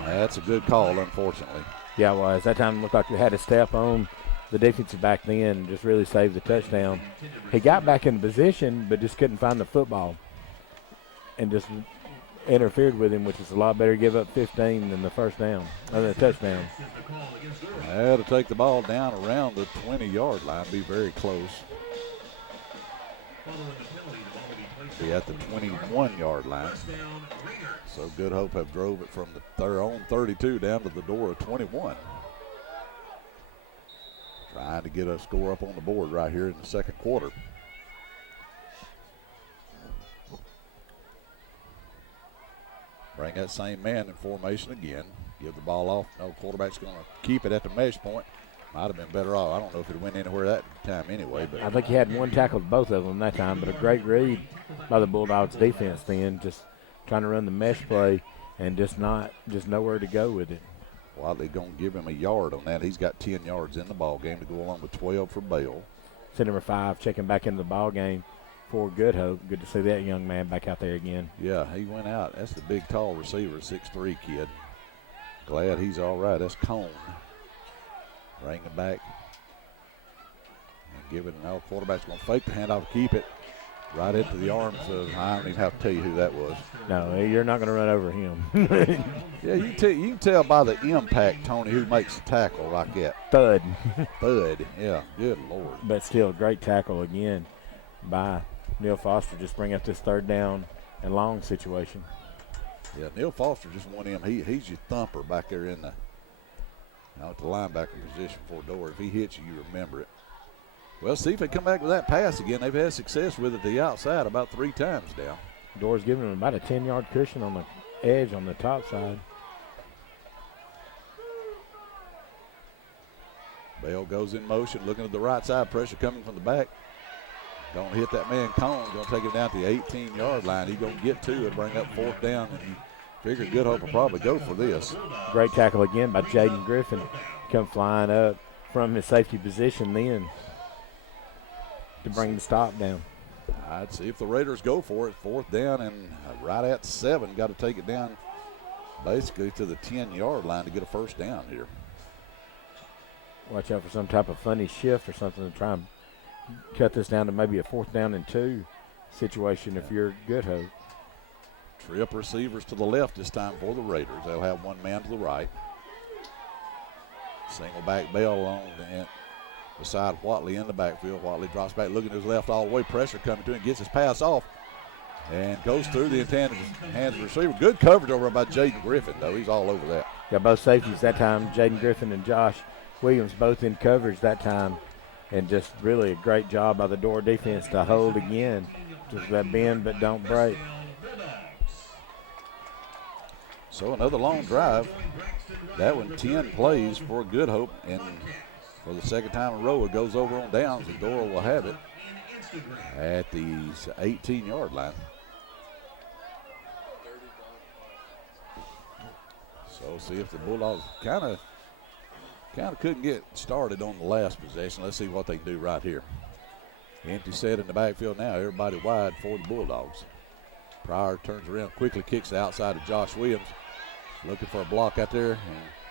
That's a good call, unfortunately. Yeah, it was. That time it looked like we had a step on the defensive back then, just really saved the touchdown. He got back in position, but just couldn't find the football and just interfered with him, which is a lot better to give up 15 than the first down, or the touchdown. Had to take the ball down around the 20-yard line, be very close. Be at the 21-yard line. So Good Hope have drove it from their own 32 down to the Dora 21. Trying to get a score up on the board right here in the second quarter. Bring that same man in formation again. Give the ball off. No, quarterback's going to keep it at the mesh point. Might have been better off. I don't know if it went anywhere that time anyway. But I think he had one tackle to both of them that time, but a great read by the Bulldogs defense then, just trying to run the mesh play and just nowhere to go with it. Wadley going to give him a yard on that. He's got 10 yards in the ball game to go along with 12 for Bell. So number 5 checking back into the ball game for Good Hope. Good to see that young man back out there again. Yeah, he went out. That's the big, tall receiver, 6'3" kid. Glad he's all right. That's Cone. Bring it back. And give it an quarterback's going to fake the handoff, keep it right into the arms of, I don't even have to tell you who that was. No, you're not going to run over him. Yeah, you can tell by the impact, Tony, who makes a tackle like that. Thud. Thud, yeah, good Lord. But still, great tackle again by Neil Foster. Just bring up this 3rd down and long situation. Yeah, Neil Foster just won him. He's your thumper back there in the linebacker position for Dora. If he hits you, you remember it. Well, see if they come back with that pass again. They've had success with it to the outside about 3 times now. Dora's giving him about a 10-yard cushion on the edge on the top side. Bell goes in motion, looking at the right side. Pressure coming from the back. Going to hit that man Cone. Going to take him down to the 18-yard line. He's going to get 2 and bring up 4th down. And you figure Good Hope will probably go for this. Great tackle again by Jaden Griffin. Come flying up from his safety position then to bring the stop down. I'd see if the Raiders go for it. 4th down and right at 7. Got to take it down basically to the 10-yard line to get a 1st down here. Watch out for some type of funny shift or something to try and cut this down to maybe a 4th down and 2 situation if you're Good Hope. Trip receivers to the left this time for the Raiders. They'll have one man to the right. Single back Bell along beside Whatley in the backfield. Whatley drops back, looking to his left all the way. Pressure coming to him, gets his pass off, and goes through the intended hands of the receiver. Good coverage over by Jaden Griffin, though. He's all over that. Got both safeties that time. Jaden Griffin and Josh Williams both in coverage that time. And just really a great job by the Dora defense to hold again. Just that bend but don't break. So another long drive. That one 10 plays for Good Hope. And for the second time in a row, it goes over on downs. And Dora will have it at the 18-yard line. So see if the Bulldogs kind of couldn't get started on the last possession. Let's see what they can do right here. Empty set in the backfield now. Everybody wide for the Bulldogs. Pryor turns around, quickly kicks the outside of Josh Williams. Looking for a block out there. And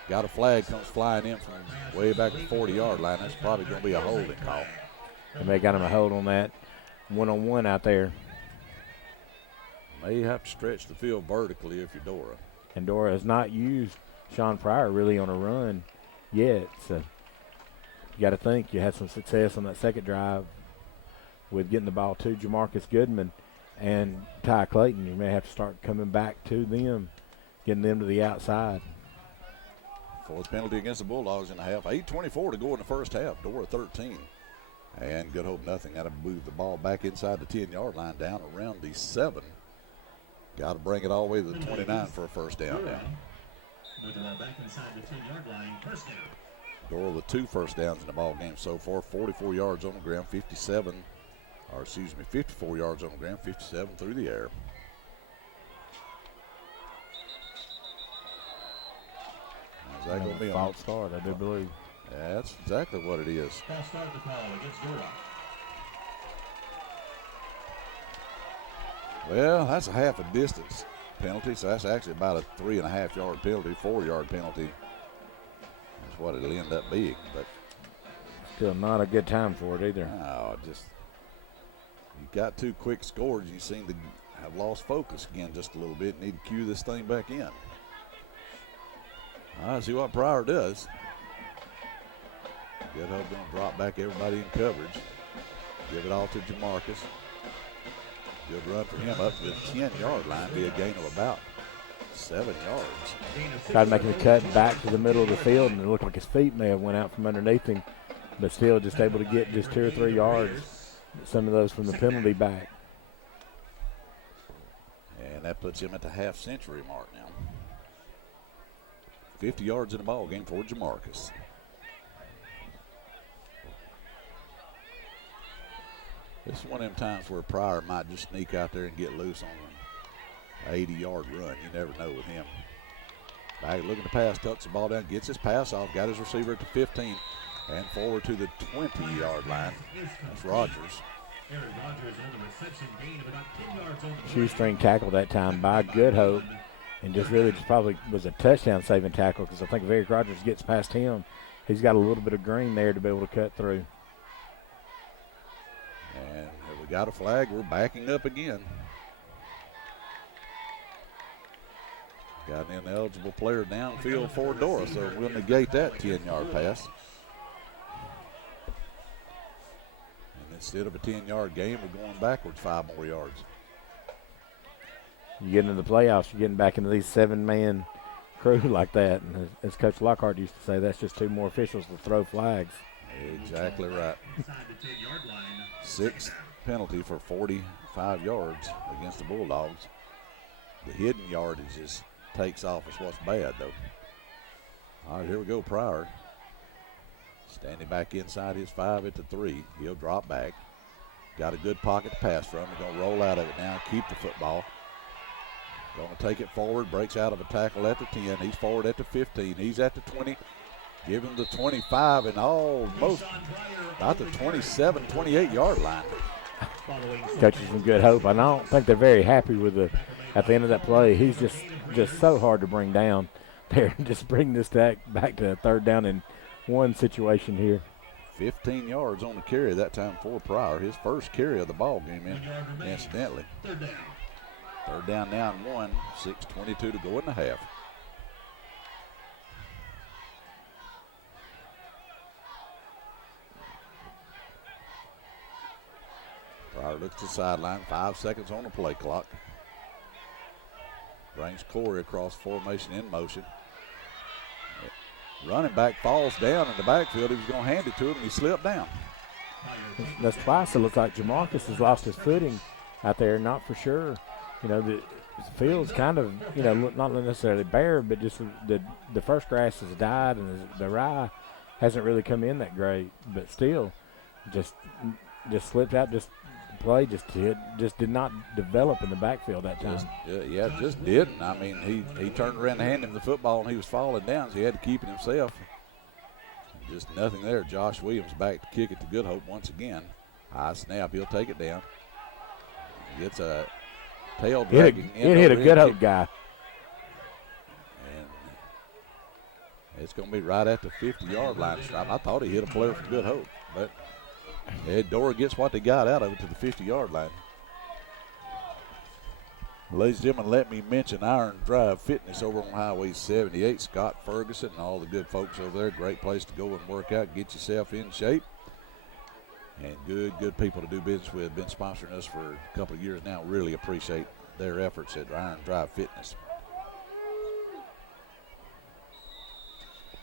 got a flag, comes flying in from way back at the 40-yard line. That's probably going to be a holding call. And they got him a hold on that one-on-one out there. May have to stretch the field vertically if you're Dora. And Dora has not used Sean Pryor really on a run yet. So you got to think you had some success on that second drive with getting the ball to Jamarcus Goodman and Ty Clayton. You may have to start coming back to them, getting them to the outside. 4th penalty against the Bulldogs in the half. 8:24 to go in the first half. Dora 13. And Good Hope nothing. Got to move the ball back inside the 10-yard line down around the 7. Got to bring it all the way to the 29 for a 1st down now. Move the ball back inside the 10-yard line. First down. Dora with 2 first downs in the ball game so far, 44 yards on the ground, 54 yards on the ground, 57 through the air. Is that going to be a false start? I do believe. Yeah, that's exactly what it is. False start the call against Dora. Well, that's a half a distance penalty, so that's actually about a 3.5 yard penalty, 4 yard penalty. That's what it'll end up being, but Still not a good time for it either. no, just you got 2 quick scores. You seem to have lost focus again just a little bit. Need to cue this thing back in. All right, see what Pryor does. Good Hope going to drop back everybody in coverage. Give it all to Jamarcus. Good run for him up to the 10-yard line. Be a gain of about 7 yards. Tried to make him cut back to the middle of the field, and it looked like his feet may have went out from underneath him, but still just able to get just 2 or 3 yards. Some of those from the penalty back. And that puts him at the half-century mark now. 50 yards in the ball game for Jamarcus. This is one of them times where Pryor might just sneak out there and get loose on an 80-yard run. You never know with him. Back looking to pass, tucks the ball down, gets his pass off, got his receiver at the 15, and forward to the 20-yard line. That's Rogers. Shoestring tackle that time by Good Hope, and just really just probably was a touchdown saving tackle, because I think if Eric Rogers gets past him, he's got a little bit of green there to be able to cut through. And we got a flag. We're backing up again. Got an ineligible player downfield for Dora, so we'll negate that 10-yard pass. And instead of a 10-yard game, we're going backwards 5 more yards. You get into the playoffs, you're getting back into these 7-man crew like that. And as Coach Lockhart used to say, that's just 2 more officials to throw flags. Exactly right. 6th penalty for 45 yards against the Bulldogs. The hidden yardage just takes off. Is what's bad, though. All right, here we go. Pryor standing back inside his 5 at the 3. He'll drop back. Got a good pocket to pass from. He's going to roll out of it now, keep the football. Going to take it forward, breaks out of a tackle at the 10. He's forward at the 15. He's at the 20. Give him the 25 and almost about the 27, 28-yard line. Coaches from Good Hope, I don't think they're very happy with at the end of that play. He's just so hard to bring down there. Just bring this back to a 3rd down and 1 situation here. 15 yards on the carry that time for Pryor. His first carry of the ball game, incidentally. 3rd down now and 1. 6:22 to go in the half. Pryor looks to the sideline. 5 seconds on the play clock. Brings Corey across formation in motion. Running back falls down in the backfield. He was going to hand it to him, and he slipped down. That's twice it looks like Jamarcus has lost his footing out there. Not for sure. You know, the field's kind of, not necessarily bare, but just the first grass has died, and the rye hasn't really come in that great. But still, just slipped out. Play just did not develop in the backfield that time. Just didn't. I mean, he turned around and handed him the football, and he was falling down, so he had to keep it himself. Just nothing there. Josh Williams back to kick it to Good Hope once again. High snap. He'll take it down. He gets a tail dragging. It hit a Good Hope guy. And it's going to be right at the 50-yard line stripe. I thought he hit a player for Good Hope, but Dora gets what they got out of it to the 50-yard line. Ladies and gentlemen, let me mention Iron Drive Fitness over on Highway 78. Scott Ferguson and all the good folks over there. Great place to go and work out, get yourself in shape. And good people to do business with. Been sponsoring us for a couple of years now. Really appreciate their efforts at Iron Drive Fitness.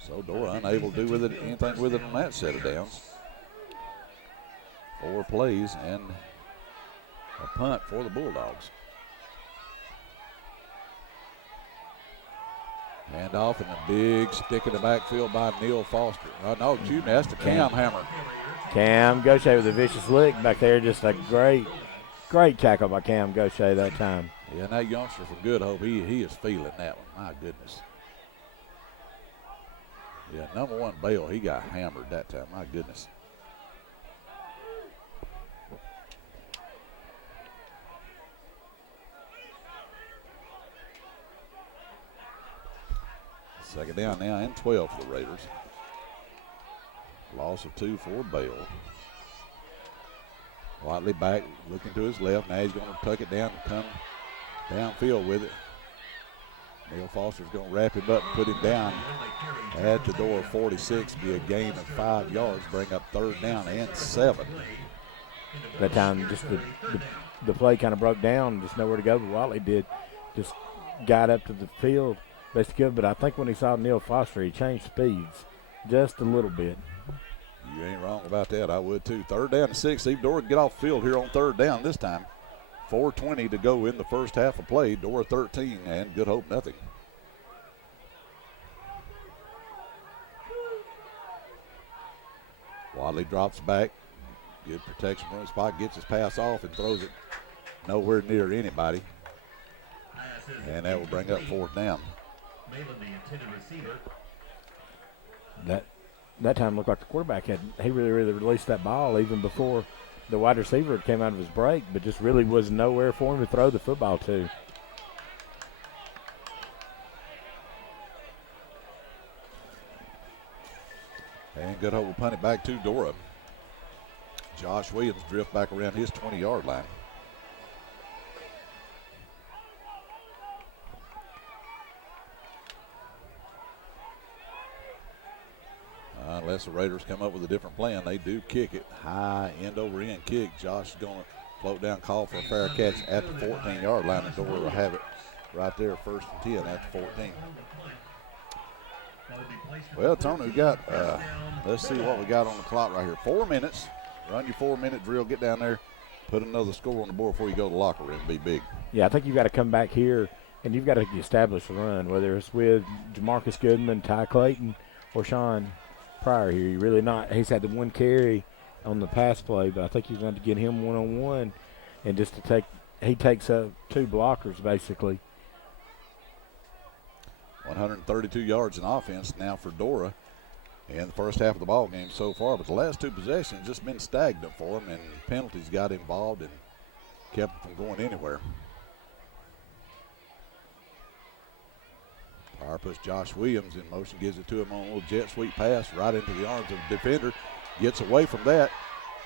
So Dora unable to do anything with it on that set of downs. 4 plays and a punt for the Bulldogs. Hand off and a big stick in the backfield by Neil Foster. No, excuse me, that's the Cam Hammer. Cam Gaucher with a vicious lick back there. Just a great tackle by Cam Gaucher that time. Yeah, and that youngster from Good Hope, he is feeling that one. My goodness. Yeah, number 1 Bale, he got hammered that time. My goodness. Second down now and 12 for the Raiders. Loss of 2 for Bale. Watley back, looking to his left. Now he's going to tuck it down and come downfield with it. Neil Foster's going to wrap him up and put him down at the door of 46. Be a gain of 5 yards. Bring up 3rd down and 7. That time, just the play kind of broke down. Just nowhere to go. But Watley did. Just got up to the field. Best good. But I think when he saw Neil Foster, he changed speeds just a little bit. You ain't wrong about that. I would too. 3rd down and 6. See Dora get off the field here on 3rd down this time. 4:20 to go in the first half of play. Dora 13 and Good Hope nothing. Wadley drops back. Good protection from the spot. Gets his pass off and throws it nowhere near anybody. And that will bring up 4th down. That time looked like the quarterback he really released that ball even before the wide receiver came out of his break, but just really was nowhere for him to throw the football to. And Good Hope will punt it back to Dora. Josh Williams drift back around his 20-yard line. Unless the Raiders come up with a different plan, they do kick it. High end-over-end kick. Josh is going to float down, call for a fair catch at the 14-yard line. And Dora will have it right there, 1st and 10 at the 14. Well, Tony, we got, let's see what we got on the clock right here. 4 minutes. Run your 4-minute drill. Get down there. Put another score on the board before you go to the locker room. Be big. Yeah, I think you've got to come back here, and you've got to establish a run, whether it's with Jamarcus Goodman, Ty Clayton, or Sean Pryor here. You really not. He's had the 1 carry on the pass play, but I think you're going to get him one-on-one, and just to take, he takes up 2 blockers basically. 132 yards in offense now for Dora in the first half of the ball game so far, but the last 2 possessions just been stagnant for them, and penalties got involved and kept them from going anywhere. Pryor puts Josh Williams in motion, gives it to him on a little jet sweep pass right into the arms of the defender. Gets away from that,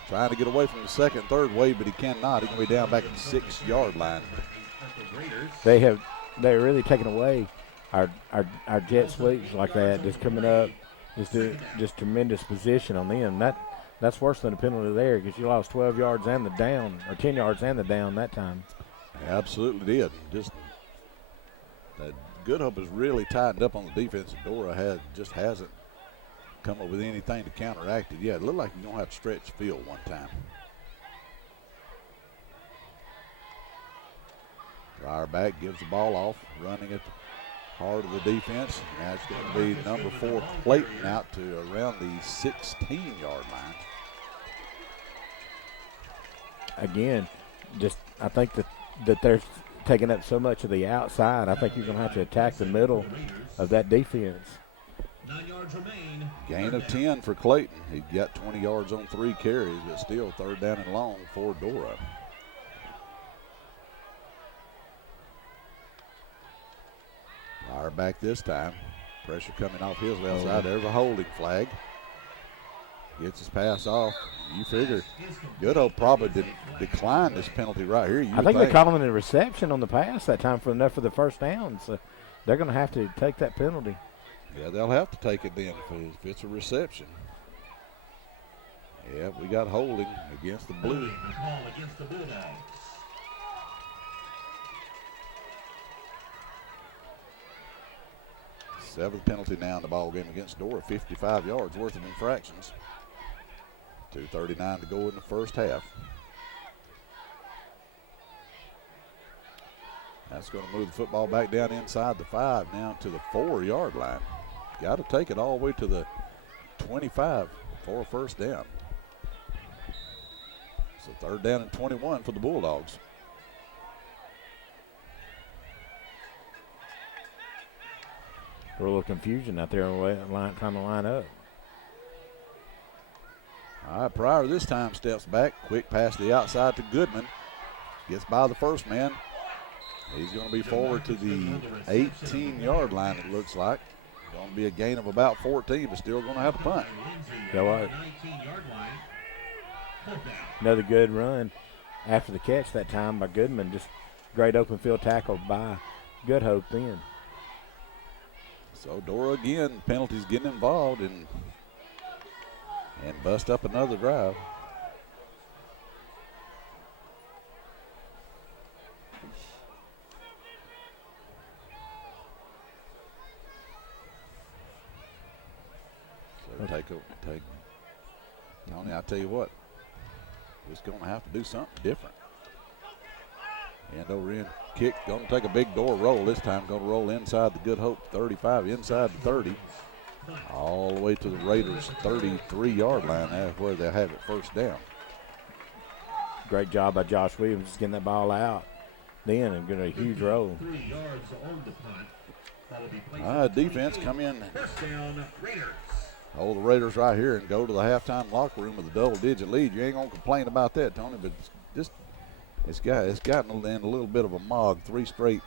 trying to get away from the 2nd, 3rd wave, but he cannot. He's going to be down back at the 6-yard line. They're really taking away our jet sweeps like that, just coming up, just tremendous position on them. That's worse than a penalty there, because you lost 12 yards and the down, or 10 yards and the down that time. Absolutely did. Just that Good Hope has really tightened up on the defense, and Dora hasn't come up with anything to counteract it. Yeah, it looked like you're going to have to stretch the field one time. Pryor back, gives the ball off, running at the heart of the defense. Now it's going to be number 4 Clayton out to around the 16-yard line. Again, just I think that they're taking up so much of the outside. I think you're going to have to attack the middle of that defense. 9 yards remain. Gain of 10 for Clayton. He got 20 yards on 3 carries, but still 3rd down and long for Dora. Pryor back this time. Pressure coming off his left side. There's a holding flag. Gets his pass off. You figure Good Hope probably didn't decline this penalty right here. I think they called him a reception on the pass that time for enough for the 1st down. So they're going to have to take that penalty. Yeah, they'll have to take it then if it's a reception. Yeah, we got holding against the Blue. Call against the Bulldogs. Seventh penalty now in the ball game against Dora. 55 yards worth of infractions. 2:39 to go in the first half. That's going to move the football back down inside the 5, now to the 4-yard line. Got to take it all the way to the 25 for a first down. So 3rd down and 21 for the Bulldogs. A little confusion out there on the line, trying to line up. All right, Pryor this time steps back. Quick pass to the outside to Goodman. Gets by the first man. He's going to be forward to the 18-yard line, it looks like. Going to be a gain of about 14, but still going to have to punt. You know what? Another good run after the catch that time by Goodman. Just great open field tackle by Good Hope then. So Dora again, penalties getting involved and bust up another drive. So take. Tony, I tell you what, just going to have to do something different. End over end kick, going to take a big door roll this time. Going to roll inside the Good Hope 35, inside the 30, all the way to the Raiders 33-yard line. That's where they have it first down. Great job by Josh Williams just getting that ball out then and getting a huge roll. Defense come in, hold the Raiders right here and go to the halftime locker room with a double-digit lead. You ain't going to complain about that, Tony, but it's gotten in a little bit of a mog. 3 straight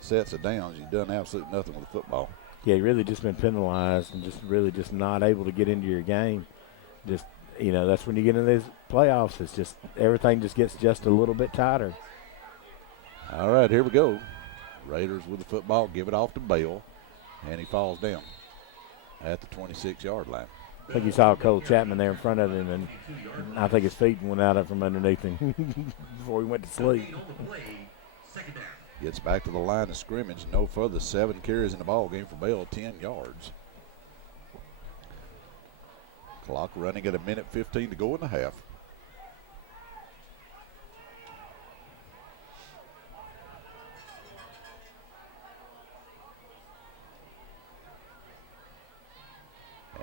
sets of downs. You've done absolutely nothing with the football. Yeah, you really just been penalized and just not able to get into your game. Just, that's when you get into these playoffs. It's just everything just gets just a little bit tighter. All right, here we go. Raiders with the football, give it off to Bale, and he falls down at the 26-yard line. I think you saw Cole Chapman there in front of him, and I think his feet went out from underneath him before he went to sleep. Gets back to the line of scrimmage. No further. 7 carries in the ball game for Bale, 10 yards. Clock running at 1:15 to go in the half.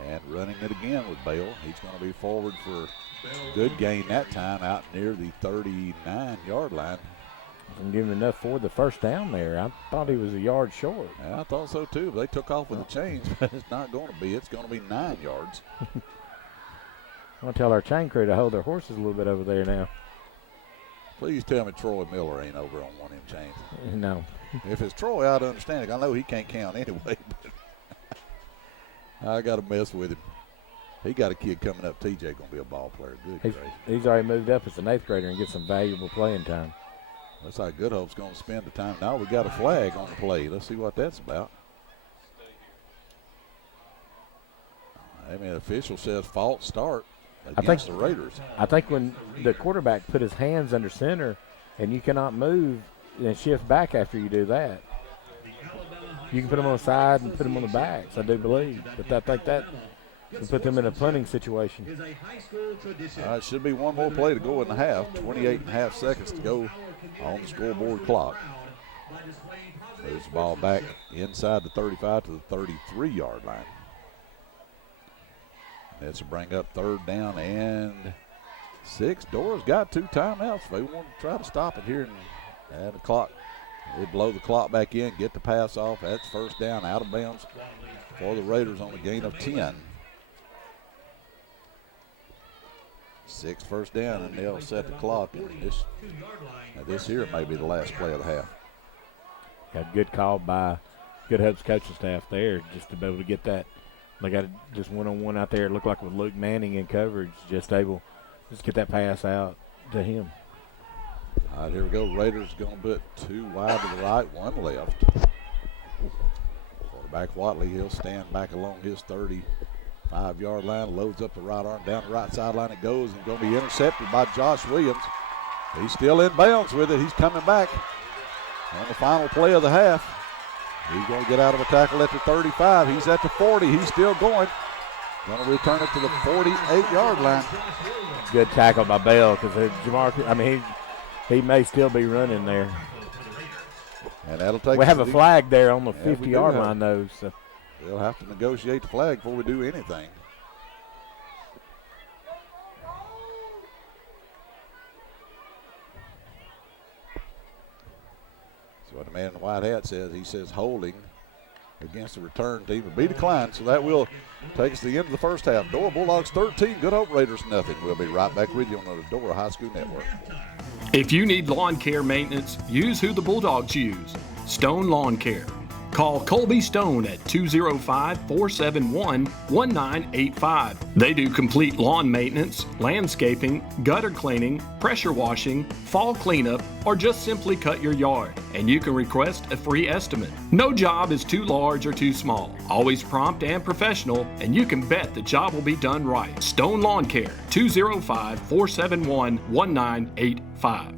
And running it again with Bale. He's going to be forward for good gain that time out near the 39-yard line. I'm giving enough for the first down there. I thought he was a yard short. Yeah, I thought so too. They took off with the chains, but it's not going to be. It's going to be 9 yards. I'm going to tell our chain crew to hold their horses a little bit over there now. Please tell me Troy Miller ain't over on one of them chains. No. If it's Troy, I'd understand it. I know he can't count anyway, but I got to mess with him. He got a kid coming up, TJ, going to be a ball player. Good gracious. He's already moved up as an 8th grader and get some valuable playing time. Looks like Good Hope's going to spend the time. Now we got a flag on the play. Let's see what that's about. I mean, the official says false start against the Raiders. I think when the quarterback put his hands under center and you cannot move and shift back after you do that, you can put them on the side and put them on the backs, I do believe. But I think that can put them in a punting situation. It should be one more play to go in the half. 28.5 seconds to go on the scoreboard clock. Moves the ball back inside the 35 to the 33-yard line. That's to bring up 3rd down and 6. Dora's got 2 timeouts. They want to try to stop it here and the clock. They blow the clock back in, get the pass off. That's first down out of bounds for the Raiders on a gain of 10. 6 first down, and they'll set the clock. And this here may be the last play of the half. Yeah, good call by Good Hope's coaching staff there just to be able to get that. They got just one-on-one out there. It looked like with Luke Manning in coverage, just able to get that pass out to him. All right, here we go. Raiders going to put 2 wide to the right, 1 left. Quarterback Watley, he'll stand back along his 35-yard line, loads up the right arm, down the right sideline it goes, and going to be intercepted by Josh Williams. He's still in bounds with it. He's coming back on the final play of the half. He's going to get out of a tackle at the 35. He's at the 40. He's still going. Going to return it to the 48-yard line. Good tackle by Bell because Jamar, he may still be running there. And that'll take We us have to a the- flag there on the Yeah, we do 50-yard have- line, though. So. We'll have to negotiate the flag before we do anything. So what the man in the white hat says, he says holding against the return team will be declined. So that will take us to the end of the first half. Dora Bulldogs 13, Good Hope Raiders nothing. We'll be right back with you on the Dora High School Network. If you need lawn care maintenance, use who the Bulldogs use, Stone Lawn Care. Call Colby Stone at 205-471-1985. They do complete lawn maintenance, landscaping, gutter cleaning, pressure washing, fall cleanup, or just simply cut your yard. And you can request a free estimate. No job is too large or too small. Always prompt and professional, and you can bet the job will be done right. Stone Lawn Care, 205-471-1985.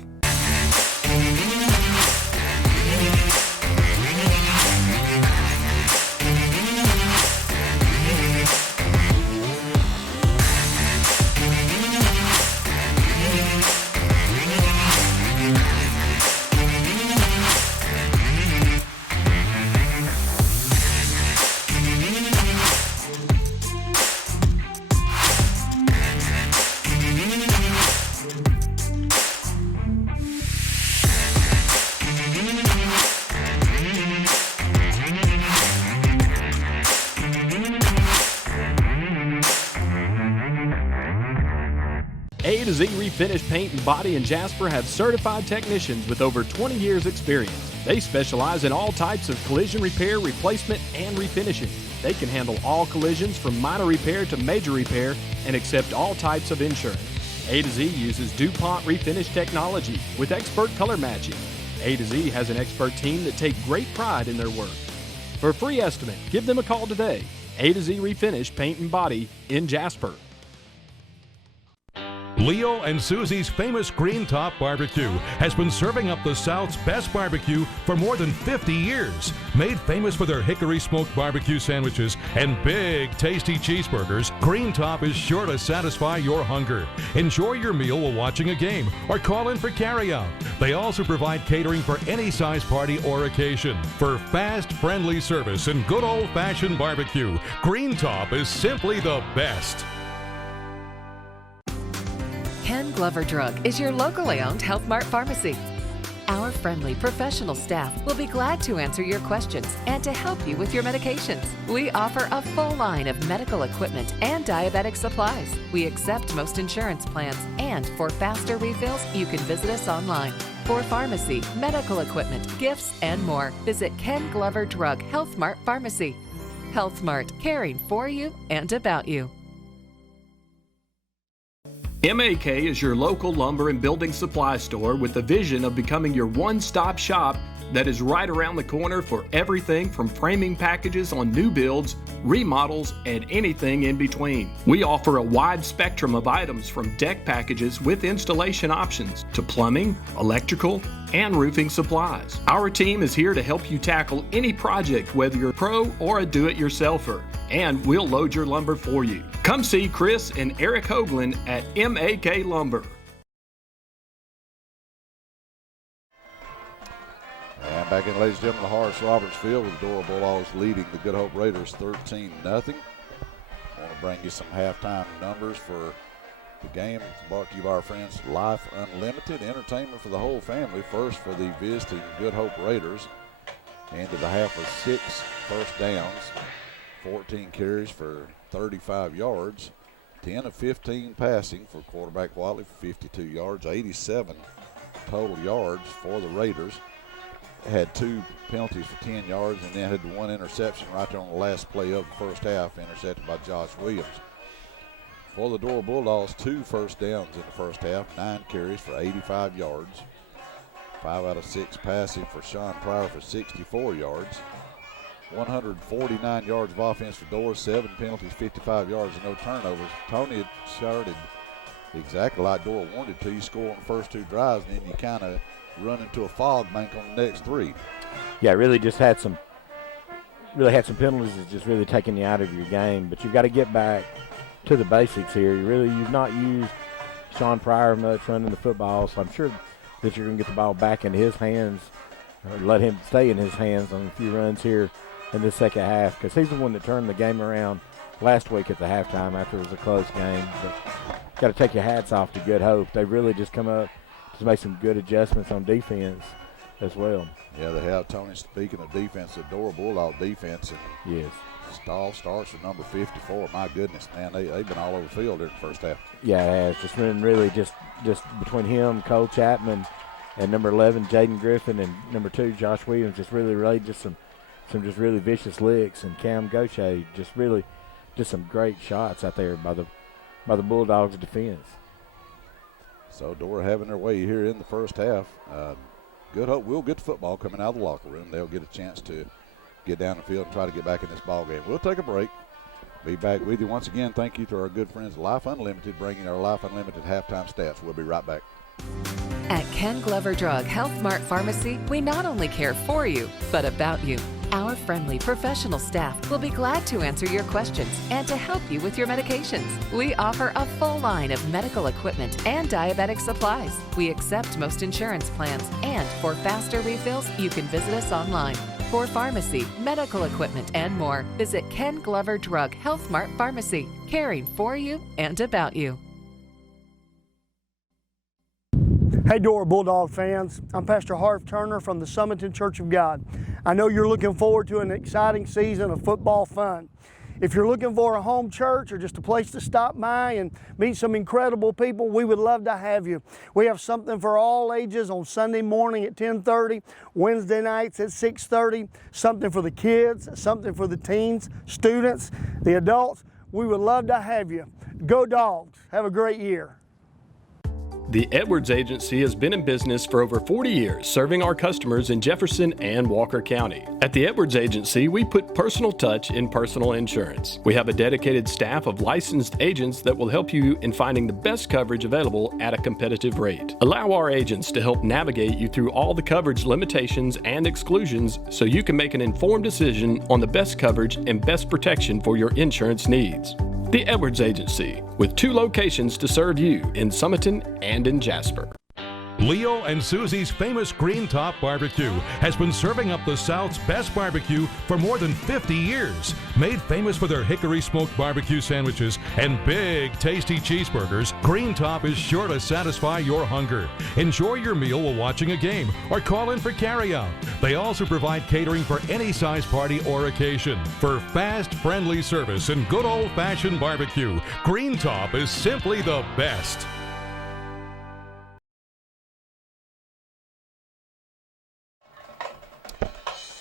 A to Z Refinish Paint and Body in Jasper have certified technicians with over 20 years experience. They specialize in all types of collision repair, replacement, and refinishing. They can handle all collisions from minor repair to major repair and accept all types of insurance. A to Z uses DuPont Refinish technology with expert color matching. A to Z has an expert team that take great pride in their work. For a free estimate, give them a call today. A to Z Refinish Paint and Body in Jasper. Leo and Susie's famous Green Top Barbecue has been serving up the South's best barbecue for more than 50 years. Made famous for their hickory smoked barbecue sandwiches and big, tasty cheeseburgers, Green Top is sure to satisfy your hunger. Enjoy your meal while watching a game or call in for carryout. They also provide catering for any size party or occasion. For fast, friendly service and good old-fashioned barbecue, Green Top is simply the best. Ken Glover Drug is your locally owned Health Mart pharmacy. Our friendly professional staff will be glad to answer your questions and to help you with your medications. We offer a full line of medical equipment and diabetic supplies. We accept most insurance plans, and for faster refills, you can visit us online. For pharmacy, medical equipment, gifts, and more, visit Ken Glover Drug Health Mart Pharmacy. Health Mart, caring for you and about you. MAK is your local lumber and building supply store with the vision of becoming your one-stop shop that is right around the corner for everything from framing packages on new builds, remodels, and anything in between. We offer a wide spectrum of items from deck packages with installation options to plumbing, electrical, and roofing supplies. Our team is here to help you tackle any project, whether you're a pro or a do-it-yourselfer, and we'll load your lumber for you. Come see Chris and Eric Hoagland at MAK Lumber. And back in, ladies and gentlemen, the Horace Roberts Field with Dora Bulldogs leading the Good Hope Raiders 13-0. I want to bring you some halftime numbers for the game. It's brought to you by our friends Life Unlimited, entertainment for the whole family. First for the visiting Good Hope Raiders. Ended the half with 6 first downs, 14 carries for 35 yards, 10 of 15 passing for quarterback Watley for 52 yards, 87 total yards for the Raiders. Had 2 penalties for 10 yards and then had 1 interception right there on the last play of the first half, intercepted by Josh Williams. For the Dora Bulldogs, 2 first downs in the first half, 9 carries for 85 yards, 5 out of 6 passing for Sean Pryor for 64 yards, 149 yards of offense for Dora, 7 penalties, 55 yards, and no turnovers. Tony had started exactly like Dora wanted to. You score on the first 2 drives, and then you kind of run into a fog bank on the next 3. Yeah, really had some penalties that's just really taking you out of your game. But you've got to get back to the basics here. You've not used Sean Pryor much running the football, so I'm sure that you're going to get the ball back into his hands or let him stay in his hands on a few runs here in the second half, because he's the one that turned the game around last week at the halftime after it was a close game. But got to take your hats off to Good Hope. They really just come up to make some good adjustments on defense as well. Yeah, they have. Tony, speaking of defense, the Dora Bulldog defense. And yes. Stall starts with number 54. My goodness, man, they've been all over the field during the first half. Yeah, it has. Just been really just between him, Cole Chapman, and number 11, Jaden Griffin, and number 2, Josh Williams, just really just some just really vicious licks, and Cam Gaucher just some great shots out there by the Bulldogs' defense. So Dora having their way here in the first half. Good Hope will get the football coming out of the locker room. They'll get a chance to get down the field and try to get back in this ball game. We'll take a break. Be back with you once again. Thank you to our good friends at Life Unlimited, bringing our Life Unlimited halftime stats. We'll be right back. At Ken Glover Drug Health Mart Pharmacy, we not only care for you, but about you. Our friendly professional staff will be glad to answer your questions and to help you with your medications. We offer a full line of medical equipment and diabetic supplies. We accept most insurance plans, and for faster refills, you can visit us online. For pharmacy, medical equipment, and more, visit Ken Glover Drug Health Mart Pharmacy, caring for you and about you. Hey Dora Bulldog fans, I'm Pastor Harv Turner from the Summiton Church of God. I know you're looking forward to an exciting season of football fun. If you're looking for a home church or just a place to stop by and meet some incredible people, we would love to have you. We have something for all ages on Sunday morning at 10:30, Wednesday nights at 6:30, something for the kids, something for the teens, students, the adults. We would love to have you. Go Dogs. Have a great year. The Edwards Agency has been in business for over 40 years, serving our customers in Jefferson and Walker County. At the Edwards Agency, we put personal touch in personal insurance. We have a dedicated staff of licensed agents that will help you in finding the best coverage available at a competitive rate. Allow our agents to help navigate you through all the coverage limitations and exclusions so you can make an informed decision on the best coverage and best protection for your insurance needs. The Edwards Agency, with 2 locations to serve you in Summiton and in Jasper. Leo and Susie's famous Green Top Barbecue has been serving up the South's best barbecue for more than 50 years. Made famous for their hickory smoked barbecue sandwiches and big tasty cheeseburgers, Green Top is sure to satisfy your hunger. Enjoy your meal while watching a game or call in for carryout. They also provide catering for any size party or occasion. For fast, friendly service and good old-fashioned barbecue, Green Top is simply the best.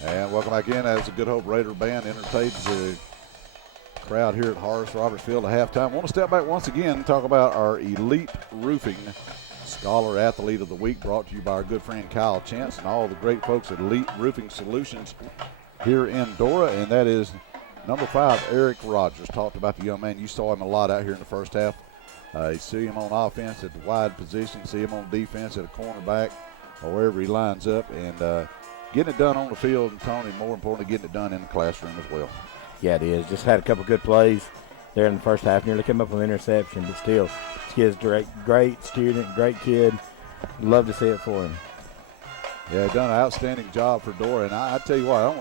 And welcome back in as the Good Hope Raider Band entertains the crowd here at Horace Roberts Field at halftime. I want to step back once again and talk about our Elite Roofing Scholar Athlete of the Week, brought to you by our good friend Kyle Chance and all the great folks at Elite Roofing Solutions here in Dora, and that is number 5, Eric Rogers. Talked about the young man. You saw him a lot out here in the first half. You see him on offense at the wide position, see him on defense at a cornerback or wherever he lines up, and getting it done on the field, and Tony, more importantly, getting it done in the classroom as well. Yeah, it is. Just had a couple good plays there in the first half. Nearly came up with an interception, but still, this kid's great student, great kid. Love to see it for him. Yeah, done an outstanding job for Dora, and I tell you what, I'm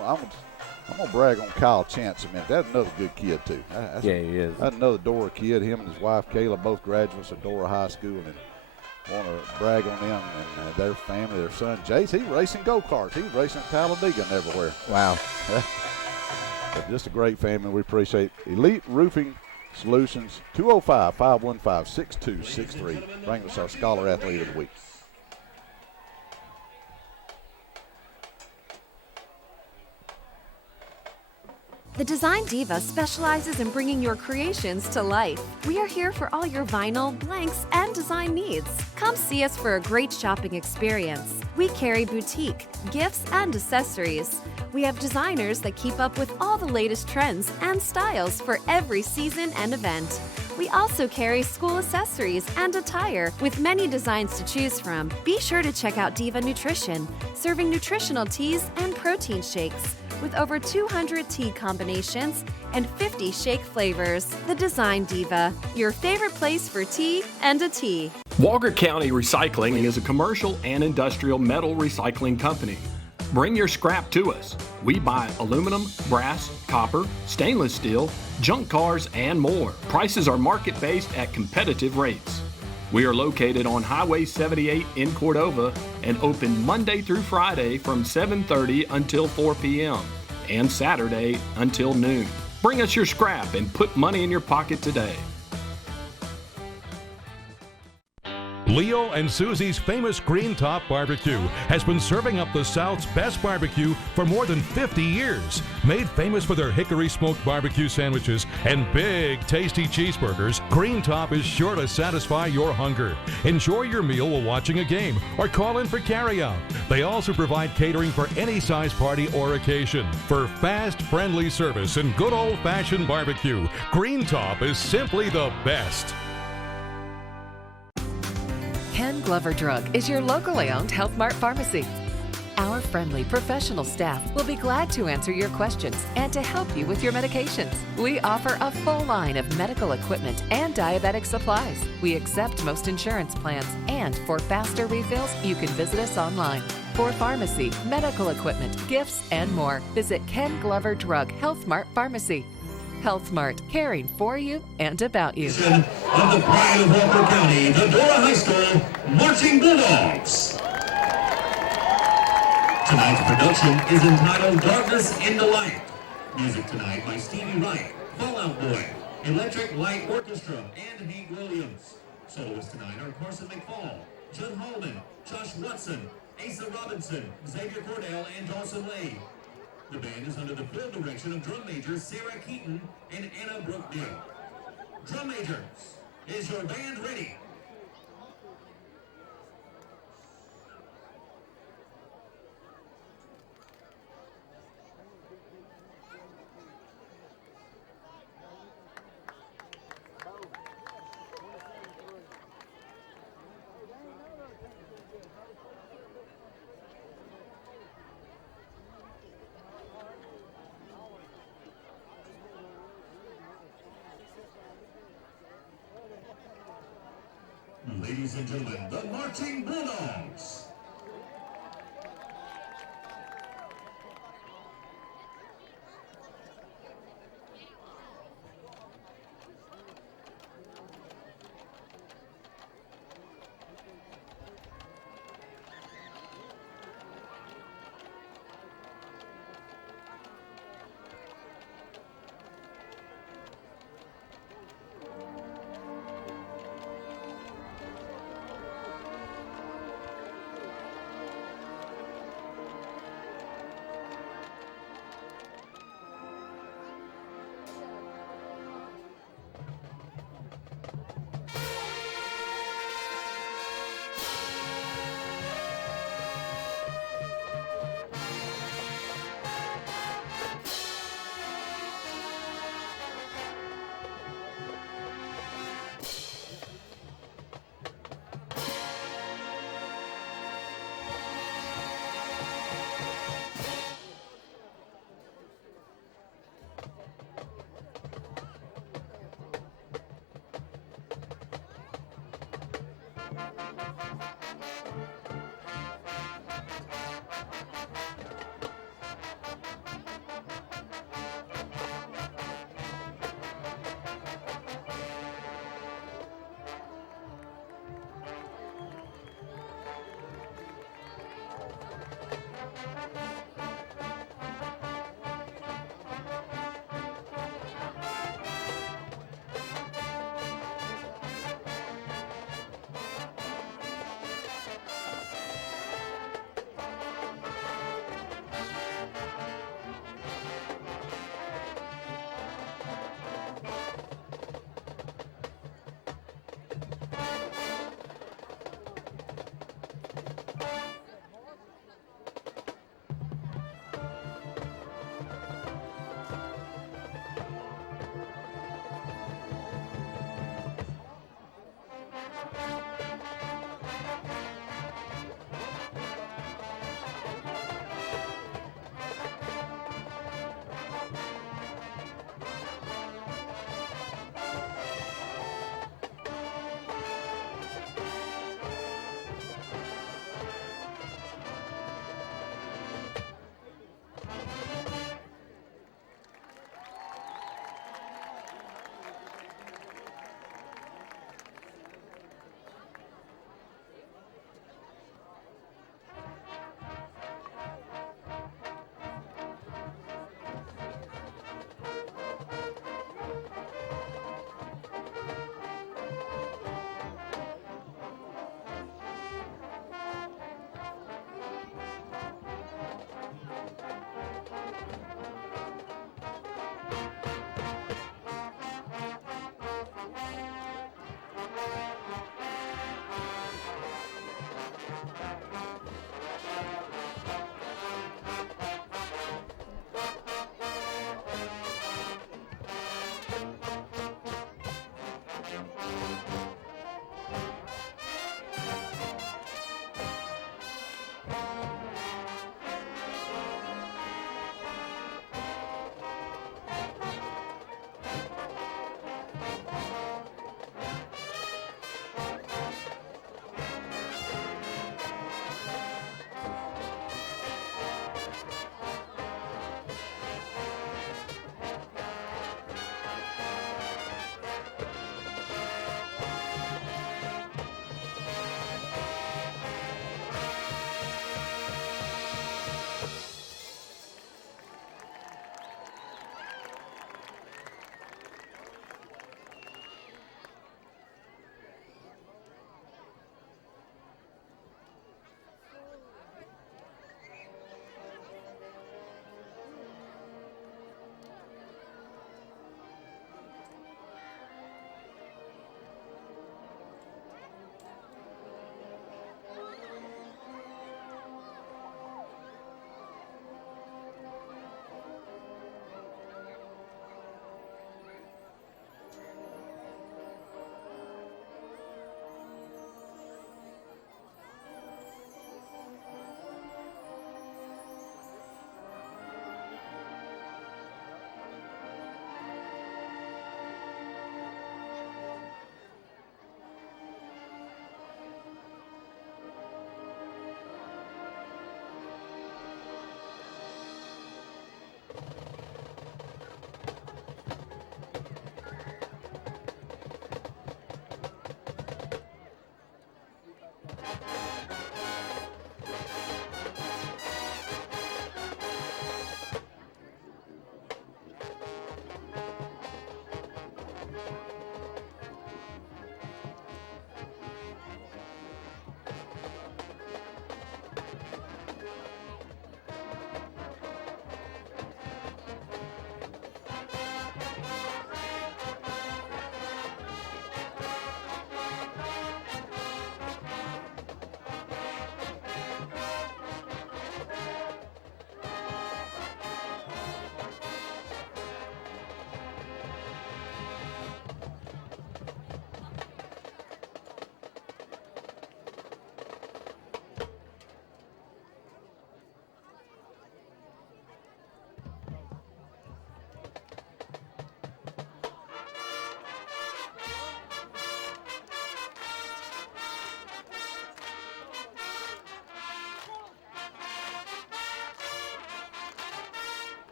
going to brag on Kyle Chance a minute. That's another good kid, too. He is. That's another Dora kid. Him and his wife, Kayla, both graduates of Dora High School, and want to brag on them and their family. Their son, Jace, he's racing go-karts. He's racing at Talladega and everywhere. Wow. But just a great family. We appreciate Elite Roofing Solutions, 205-515-6263. Bring us our Scholar Athlete of the Week. The Design Diva specializes in bringing your creations to life. We are here for all your vinyl, blanks, and design needs. Come see us for a great shopping experience. We carry boutique, gifts, and accessories. We have designers that keep up with all the latest trends and styles for every season and event. We also carry school accessories and attire with many designs to choose from. Be sure to check out Diva Nutrition, serving nutritional teas and protein shakes with over 200 tea combinations and 50 shake flavors. The Design Diva, your favorite place for tea and a tea. Walker County Recycling is a commercial and industrial metal recycling company. Bring your scrap to us. We buy aluminum, brass, copper, stainless steel, junk cars, and more. Prices are market-based at competitive rates. We are located on Highway 78 in Cordova and open Monday through Friday from 7:30 until 4 p.m. and Saturday until noon. Bring us your scrap and put money in your pocket today. Leo and Susie's famous Green Top Barbecue has been serving up the South's best barbecue for more than 50 years. Made famous for their hickory smoked barbecue sandwiches and big, tasty cheeseburgers, Green Top is sure to satisfy your hunger. Enjoy your meal while watching a game or call in for carryout. They also provide catering for any size party or occasion. For fast, friendly service and good old-fashioned barbecue, Green Top is simply the best. Ken Glover Drug is your locally owned Health Mart pharmacy. Our friendly professional staff will be glad to answer your questions and to help you with your medications. We offer a full line of medical equipment and diabetic supplies. We accept most insurance plans, and for faster refills, you can visit us online. For pharmacy, medical equipment, gifts, and more, visit Ken Glover Drug Health Mart Pharmacy. Health Mart, caring for you and about you. Of the pride of Walker County, the Dora High School Marching Bulldogs. Tonight's production is entitled Darkness into Light. Music tonight by Stevie Wright, Fallout Boy, Electric Light Orchestra, and Hank Williams. Soloists tonight are Carson McFall, Judd Hallman, Josh Watson, Asa Robinson, Xavier Cordell, and Dawson Lay. The band is under the full direction of drum majors Sarah Keaton and Anna Brookdale. Drum majors, is your band ready? Ladies and gentlemen, the Marching Bulldogs.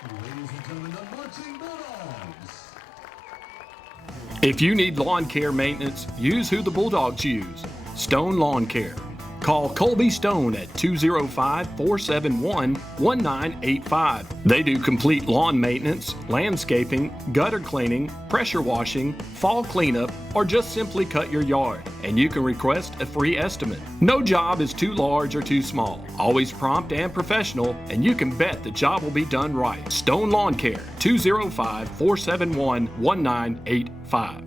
Ladies and gentlemen, the Marching Bulldogs. If you need lawn care maintenance, use who the Bulldogs use, Stone Lawn Care. Call Colby Stone at 205-471-1985. They do complete lawn maintenance, landscaping, gutter cleaning, pressure washing, fall cleanup, or just simply cut your yard. And you can request a free estimate. No job is too large or too small. Always prompt and professional, and you can bet the job will be done right. Stone Lawn Care, 205-471-1985.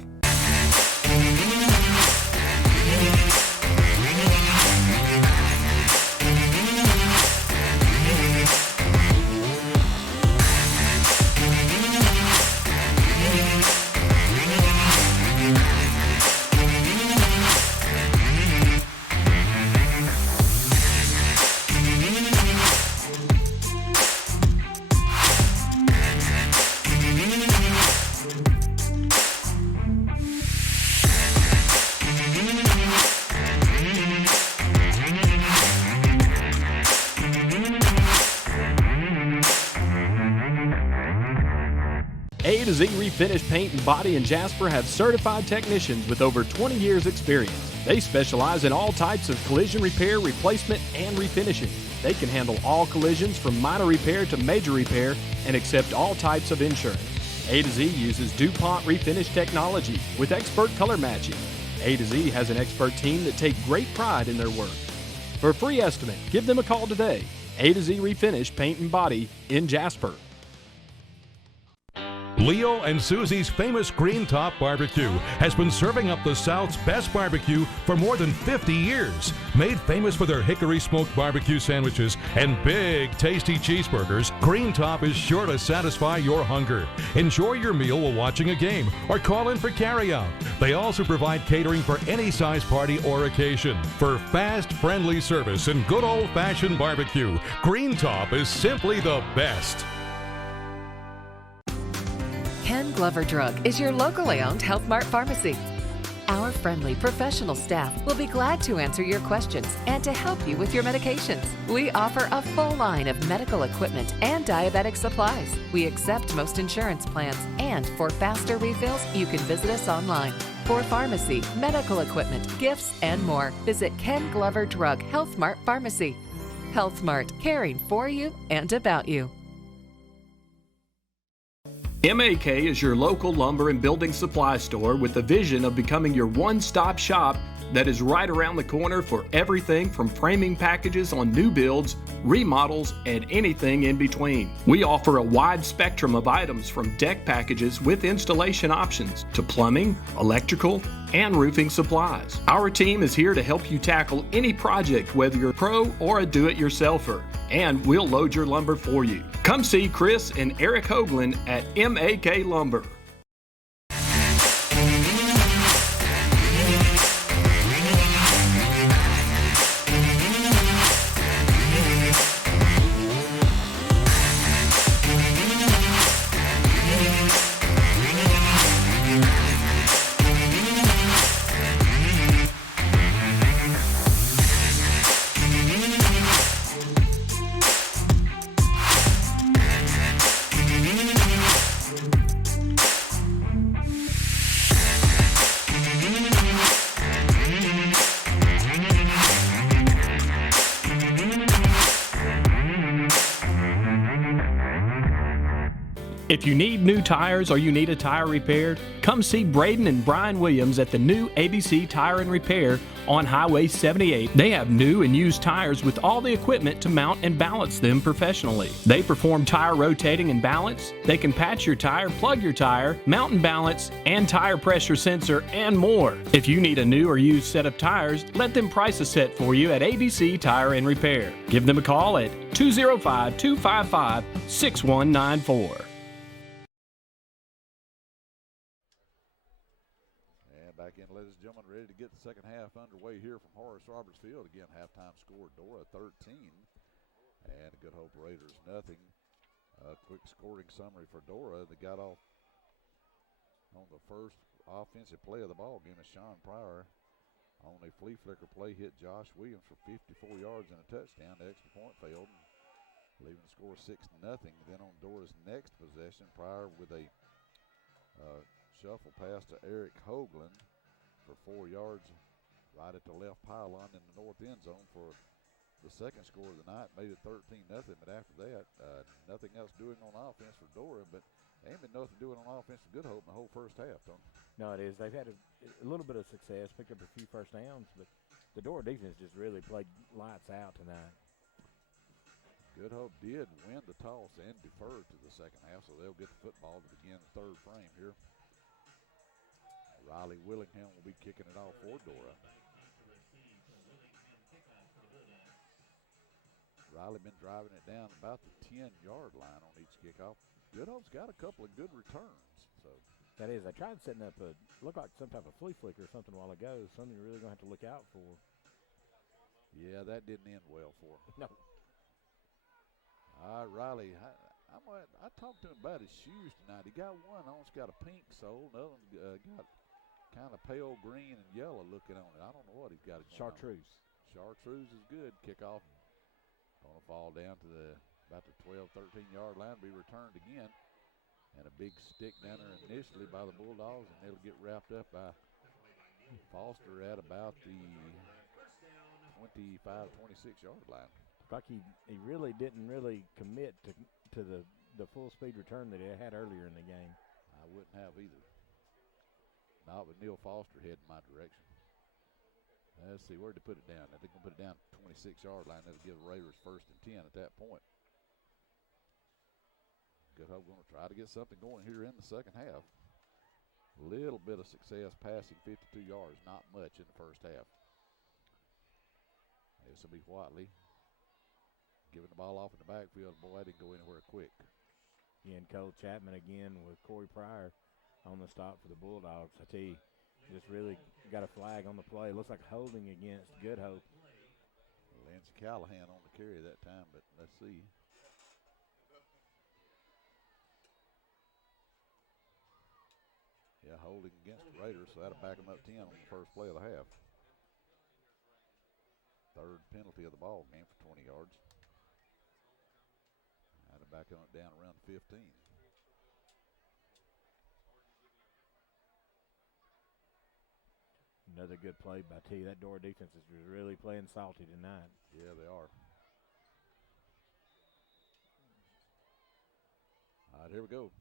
A to Z Refinish Paint and Body in Jasper have certified technicians with over 20 years experience. They specialize in all types of collision repair, replacement, and refinishing. They can handle all collisions from minor repair to major repair and accept all types of insurance. A to Z uses DuPont Refinish technology with expert color matching. A to Z has an expert team that take great pride in their work. For a free estimate, give them a call today. A to Z Refinish Paint and Body in Jasper. Leo and Susie's famous Green Top Barbecue has been serving up the South's best barbecue for more than 50 years. Made famous for their hickory smoked barbecue sandwiches and big, tasty cheeseburgers, Green Top is sure to satisfy your hunger. Enjoy your meal while watching a game or call in for carryout. They also provide catering for any size party or occasion. For fast, friendly service and good old-fashioned barbecue, Green Top is simply the best. Ken Glover Drug is your locally owned Health Mart pharmacy. Our friendly professional staff will be glad to answer your questions and to help you with your medications. We offer a full line of medical equipment and diabetic supplies. We accept most insurance plans, and for faster refills, you can visit us online. For pharmacy, medical equipment, gifts, and more, visit Ken Glover Drug Health Mart Pharmacy. Health Mart, caring for you and about you. MAK is your local lumber and building supply store with the vision of becoming your one-stop shop that is right around the corner for everything from framing packages on new builds, remodels, and anything in between. We offer a wide spectrum of items from deck packages with installation options to plumbing, electrical, and roofing supplies. Our team is here to help you tackle any project, whether you're a pro or a do-it-yourselfer, and we'll load your lumber for you. Come see Chris and Eric Hoagland at MAK Lumber. If you need new tires or you need a tire repaired, come see Braden and Brian Williams at the new ABC Tire and Repair on Highway 78. They have new and used tires with all the equipment to mount and balance them professionally. They perform tire rotating and balance. They can patch your tire, plug your tire, mount and balance, and tire pressure sensor, and more. If you need a new or used set of tires, let them price a set for you at ABC Tire and Repair. Give them a call at 205-255-6194. Back in, ladies and gentlemen, ready to get the second half underway here from Horace Roberts Field. Again, halftime score, Dora 13 and Good Hope Raiders nothing. Quick scoring summary for Dora. They got off on the first offensive play of the ball game. Sean Pryor on a flea flicker play hit Josh Williams for 54 yards and a touchdown. The extra point failed. leaving the score 6-0. Then on Dora's next possession, Pryor with a shuffle pass to Eric Hoagland for 4 yards right at the left pylon in the north end zone for the second score of the night. Made it 13-0, but after that, nothing else doing on offense for Dora, but there ain't been nothing doing on offense for Good Hope in the whole first half, Tony. No, it is. They've had a little bit of success, picked up a few first downs, but the Dora defense just really played lights out tonight. Good Hope did win the toss and deferred to the second half, so they'll get the football to begin the third frame here. Riley Willingham will be kicking it off for Dora. Riley been driving it down about the 10-yard line on each kickoff. Good Hope's got a couple of good returns. So that is, they tried setting up looked like some type of flea flicker or something a while ago. Something you're really going to have to look out for. Yeah, that didn't end well for him. No. Riley, I talked to him about his shoes tonight. He got one on, it's got a pink sole. Another one's got kind of pale green and yellow looking on it. I don't know what he's got. Chartreuse. Chartreuse is good. Kickoff going to fall down to about the 12, 13-yard line, be returned again. And a big stick down there initially by the Bulldogs, and it'll get wrapped up by Foster at about the 25, 26-yard line. Like he really didn't commit to the full speed return that he had earlier in the game. I wouldn't have either. Not with Neil Foster heading my direction. Let's see, where'd they put it down? They're going to put it down to the 26-yard line. That'll give the Raiders 1st and 10 at that point. Good Hope going to try to get something going here in the second half. A little bit of success passing 52 yards, not much in the first half. This will be Whiteley giving the ball off in the backfield. Boy, that didn't go anywhere quick. Yeah, and Cole Chapman again with Corey Pryor on the stop for the Bulldogs. I tell you, just really got a flag on the play. Looks like holding against Good Hope. Lindsey Callahan on the carry that time, but let's see. Yeah, holding against the Raiders, so that'll back them up 10 on the first play of the half. Third penalty of the ball game for 20 yards. That'll back them down around 15. Another good play by T. That Dora defense is really playing salty tonight. Yeah, they are. All right, here we go.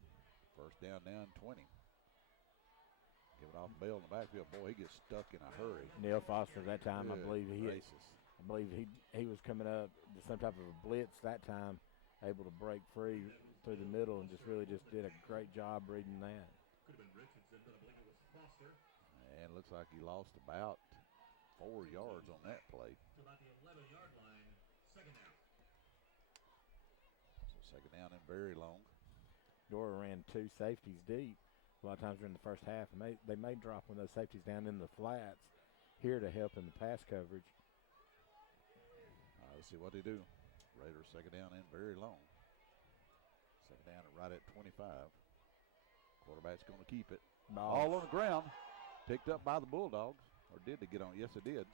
First down, 20. Give it off Bell in the backfield. Boy, he gets stuck in a hurry. Neil Foster that time, Good I believe gracious. he was coming up to some type of a blitz that time, able to break free through the middle and just did a great job reading that. Could have been Richardson, but I believe it was Foster. And it looks like he lost about 4 yards on that play. To about the 11-yard line, second down. So second down and very long. Dora ran 2 safeties deep a lot of times during the first half, and they may drop one of those safeties down in the flats here to help in the pass coverage. Let's see what they do. Raiders second down and very long. Second down and right at 25. Quarterback's going to keep it. Ball on the ground. Picked up by the Bulldogs. Or did they get on? Yes, they did.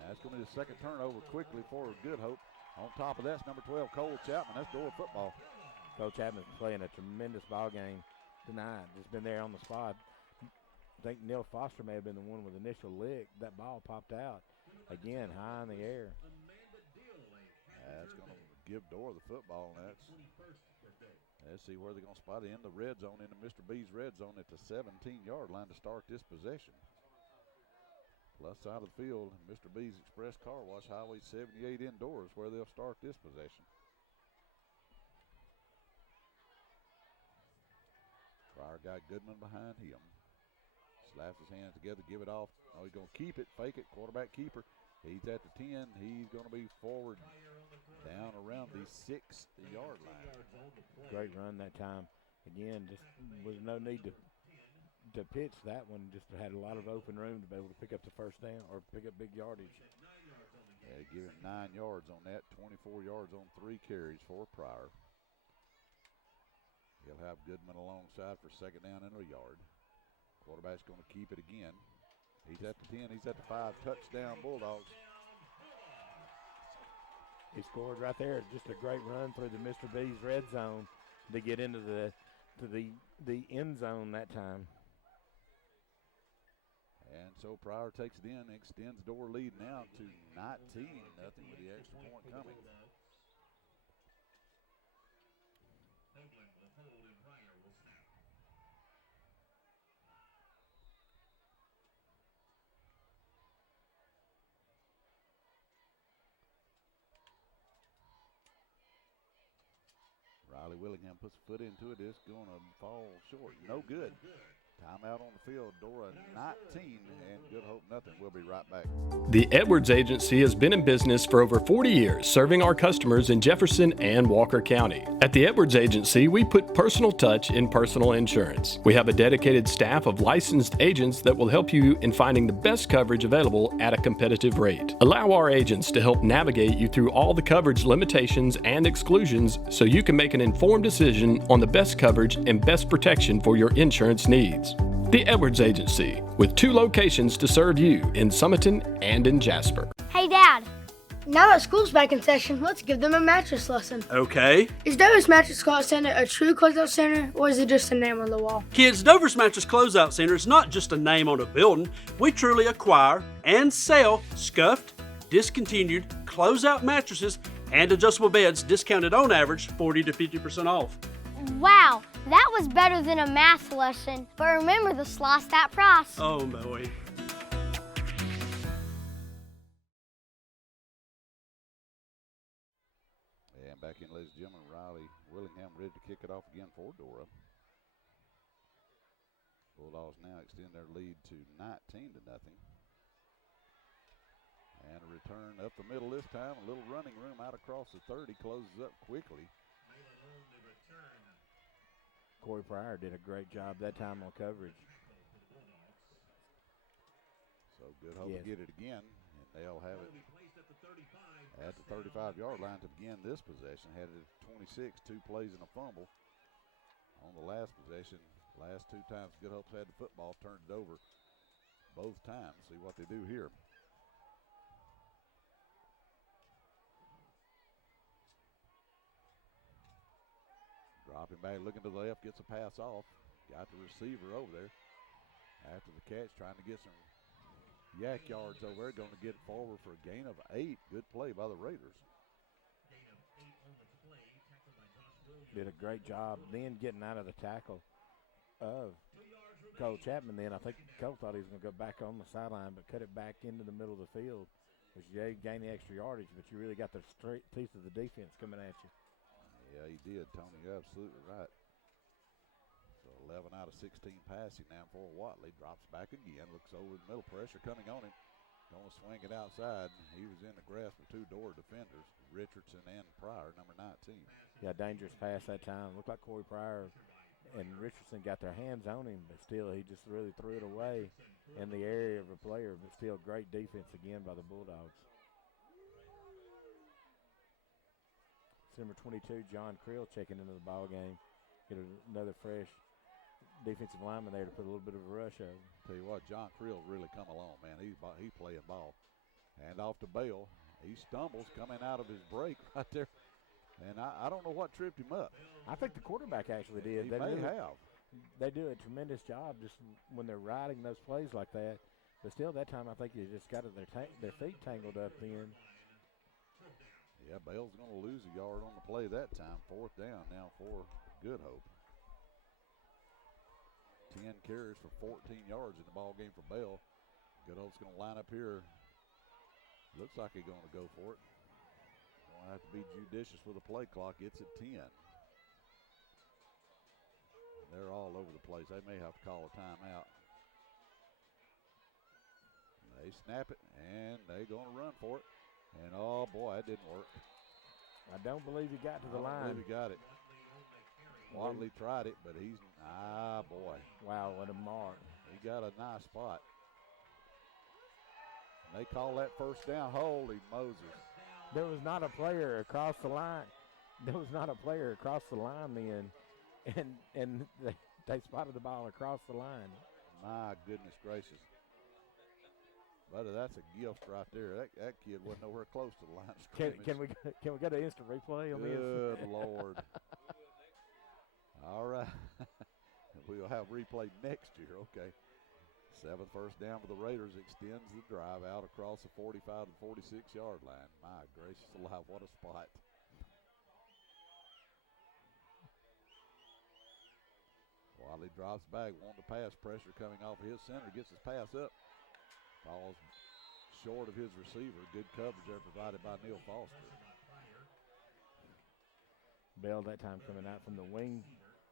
That's going to be the second turnover quickly for Good Hope. On top of that's number 12, Cole Chapman. That's Dora football. Cole Chapman's playing a tremendous ball game tonight. Just been there on the spot. I think Neil Foster may have been the one with the initial lick. That ball popped out. Again, high in the air. That's going to give Dora the football. And let's see where they're going to spot it in the red zone, into Mr. B's red zone at the 17-yard line to start this possession. Left side of the field, Mr. B's Express Car Wash, Highway 78 indoors, where they'll start this possession. Pryor got Goodman behind him. Slaps his hands together, give it off. Oh, he's going to keep it, fake it, quarterback keeper. He's at the 10. He's going to be forward down around the 6-yard line. Great run that time. Again, just with no need to pitch that one. Just had a lot of open room to be able to pick up the first down or pick up big yardage. Yeah, give him 9 yards on that. 24 yards on 3 carries for Pryor. He'll have Goodman alongside for second down and a yard. Quarterback's going to keep it again. He's at the 10. He's at the 5. Touchdown, Bulldogs. He scored right there. Just a great run through the Mr. B's red zone to get into the end zone that time. And so Pryor takes it in, extends Dora lead now to 19-0 with the extra point coming. Riley Willingham puts a foot into it. It's going to fall short. No good. Timeout on the field. Dora 19 and Good Hope nothing. We'll be right back. The Edwards Agency has been in business for over 40 years, serving our customers in Jefferson and Walker County. At the Edwards Agency, we put personal touch in personal insurance. We have a dedicated staff of licensed agents that will help you in finding the best coverage available at a competitive rate. Allow our agents to help navigate you through all the coverage limitations and exclusions so you can make an informed decision on the best coverage and best protection for your insurance needs. The Edwards Agency, with 2 locations to serve you in Summerton and in Jasper. Hey, Dad. Now that school's back in session, let's give them a mattress lesson. Okay. Is Dora's Mattress Closeout Center a true closeout center, or is it just a name on the wall? Kids, Dover's Mattress Closeout Center is not just a name on a building. We truly acquire and sell scuffed, discontinued, closeout mattresses and adjustable beds discounted on average 40 to 50% off. Wow, that was better than a math lesson. But remember to slice that price. Oh, boy. And back in, ladies and gentlemen, Riley Willingham ready to kick it off again for Dora. Bulldogs now extend their lead to 19-0. And a return up the middle this time. A little running room out across the 30. Closes up quickly. Corey Pryor did a great job that time on coverage. So Good Hope to get it again. And they'll have it at the 35-yard line to begin this possession. Had it at 26, 2 plays and a fumble. On the last possession, last 2 times Good Hope's had the football, turned it over both times. See what they do here. Dropping back, looking to the left, gets a pass off. Got the receiver over there. After the catch, trying to get some yak yards over there. Going to get forward for a gain of 8. Good play by the Raiders. Did a great job then getting out of the tackle of Cole Chapman. Then I think Cole thought he was going to go back on the sideline, but cut it back into the middle of the field, which gained the extra yardage, but you really got the straight teeth of the defense coming at you. Yeah, he did, Tony. You're absolutely right. So 11 out of 16 passing now for Watley. Drops back again. Looks over the middle. Pressure coming on him. Going to swing it outside. He was in the grasp of 2 Dora defenders, Richardson and Pryor, number 19. Yeah, dangerous pass that time. Looked like Corey Pryor and Richardson got their hands on him, but still he just really threw it away in the area of a player, but still great defense again by the Bulldogs. Number 22, John Creel checking into the ball game. Get another fresh defensive lineman there to put a little bit of a rush over. Tell you what, John Creel's really come along, man. He's playing ball. And off to Bale. He stumbles coming out of his break right there. And I don't know what tripped him up. I think the quarterback actually did. He may have. They do a tremendous job just when they're riding those plays like that. But still, that time I think they just got their feet tangled up then. Yeah, Bale's going to lose a yard on the play that time. 4th down now for Good Hope. 10 carries for 14 yards in the ball game for Bale. Good Hope's going to line up here. Looks like he's going to go for it. Going to have to be judicious with the play clock. It's at 10. They're all over the place. They may have to call a timeout. They snap it, and they're going to run for it. And, oh, boy, that didn't work. I don't believe he got to the line. I don't believe he got it. Watley tried it, but he's, boy. Wow, what a mark. He got a nice spot. And they call that 1st down. Holy Moses. There was not a player across the line. There was not a player across the line then. And they spotted the ball across the line. My goodness gracious. Buddy, that's a gift right there. That kid wasn't nowhere close to the line of scrimmage. Can we get an instant replay on this? Good Lord. All right. We'll have replay next year. Okay. 7th first down for the Raiders, extends the drive out across the 45 to 46-yard line. My gracious alive, what a spot. Wadley drops back, wanting to pass, pressure coming off of his center, gets his pass up. Falls short of his receiver. Good coverage there provided by Neil Foster. Bell that time coming out from the wing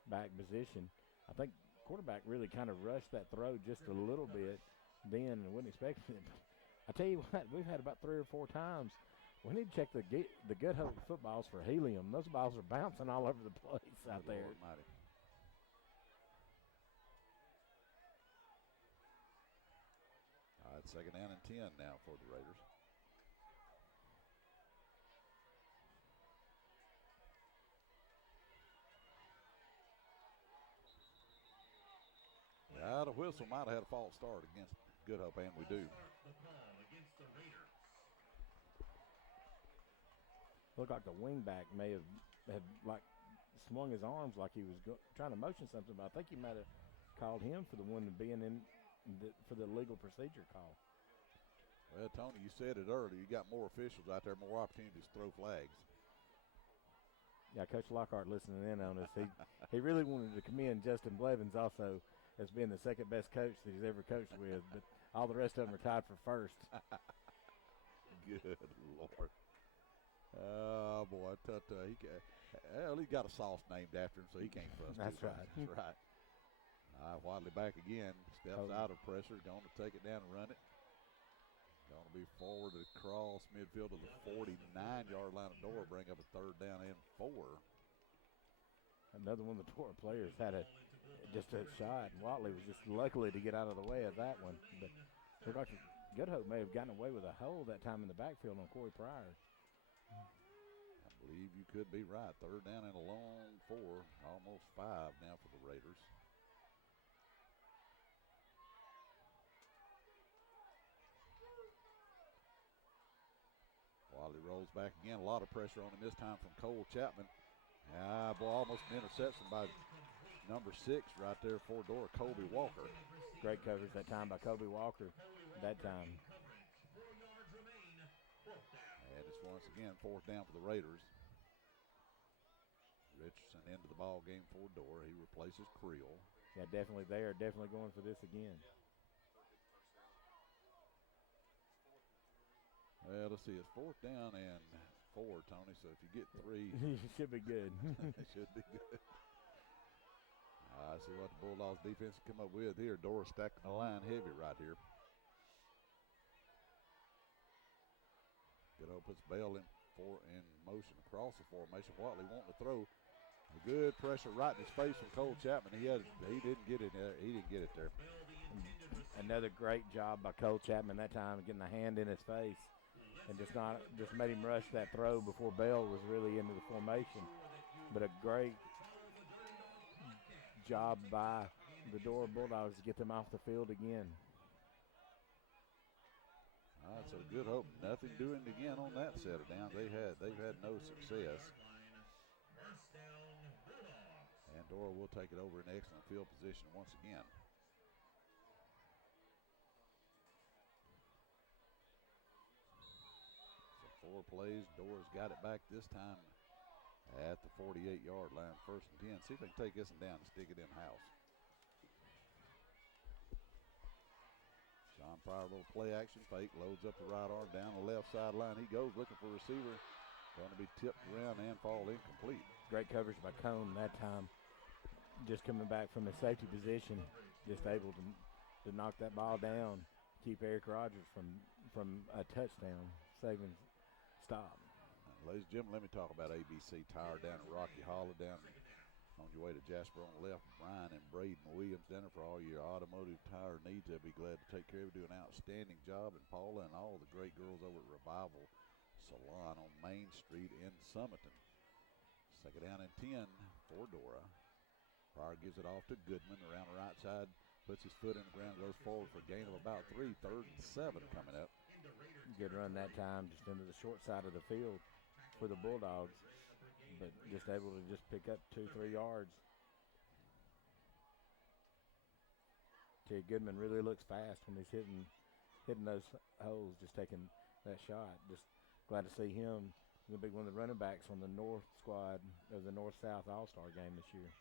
back position. I think quarterback really kind of rushed that throw just a little bit then and wasn't expecting it. But I tell you what, we've had about 3 or 4 times. We need to check the Good Hope footballs for helium. Those balls are bouncing all over the place out there. Lord mighty. All right, 2nd down and 10 now for the Raiders. Yeah, the whistle might have had a false start against Good Hope, and we do. Looked like the wingback may have like swung his arms like he was trying to motion something, but I think he might have called him for the one being in for the legal procedure call. Well, Tony, you said it earlier. You got more officials out there, more opportunities to throw flags. Yeah, Coach Lockhart listening in on us. He really wanted to commend Justin Blevins also as being the second best coach that he's ever coached with, but all the rest of them are tied for first. Good Lord. Oh, boy. He got a sauce named after him, so he can't fuss. That's right. That's right. All right, Wadley back again. Steps out of pressure. Going to take it down and run it. Going to be forward across midfield to the 49-yard line of Dora. Bring up a 3rd down and 4. Another one of the Dora players had just a shot, and Watley was just lucky to get out of the way of that one. But looked like Good Hope may have gotten away with a hole that time in the backfield on Corey Pryor. I believe you could be right. 3rd down and a long 4, almost 5 now for the Raiders. Wadley rolls back again. A lot of pressure on him this time from Cole Chapman. Boy, almost an interception by number 6 right there for Dora, Kobe Walker. Great coverage that time by Kobe Walker that time. And it's once again 4th down for the Raiders. Richardson into the ball game for Dora. He replaces Creel. Yeah, definitely they are definitely going for this again. Well, let's see. It's 4th down and 4, Tony. So if you get 3, you should be good. It should be good. I see what the Bulldogs defense come up with here. Dora stacking the line heavy right here. Good old puts Bell in motion across the formation. Watley wanting to throw. A good pressure right in his face from Cole Chapman. He didn't get it there. He didn't get it there. Another great job by Cole Chapman that time, getting the hand in his face and just made him rush that throw before Bell was really into the formation. But a great job by the Dora Bulldogs to get them off the field again. All right, so Good Hope, nothing doing again on that set of downs. They've had no success. And Dora will take it over in excellent field position once again. So 4 plays. Dora's got it back this time at the 48-yard line. 1st and 10. See if they can take this one down and stick it in-house. Sean Pryor, a little play action fake, loads up the right arm down the left sideline. He goes looking for a receiver. Going to be tipped around and fall incomplete. Great coverage by Cone that time. Just coming back from the safety position, just able to knock that ball down, keep Eric Rogers from a touchdown, saving stop. Ladies and gentlemen, let me talk about ABC Tire down at Rocky Hollow, down on your way to Jasper on the left. Brian and Braden Williams down there for all your automotive tire needs. They'll be glad to take care of you. Do an outstanding job. And Paula and all the great girls over at Revival Salon on Main Street in Summerton. 2nd down and 10 for Dora. Pryor gives it off to Goodman around the right side puts his foot in the ground, goes forward for a gain of about 3, 3rd and 7 coming up. Good run that time, just into the short side of the field for the Bulldogs, but just able to just pick up 2-3 yards. Terry Goodman really looks fast when he's hitting those holes, just taking that shot. Just glad to see him. He'll be one of the running backs on the North squad of the North-South All-Star game this year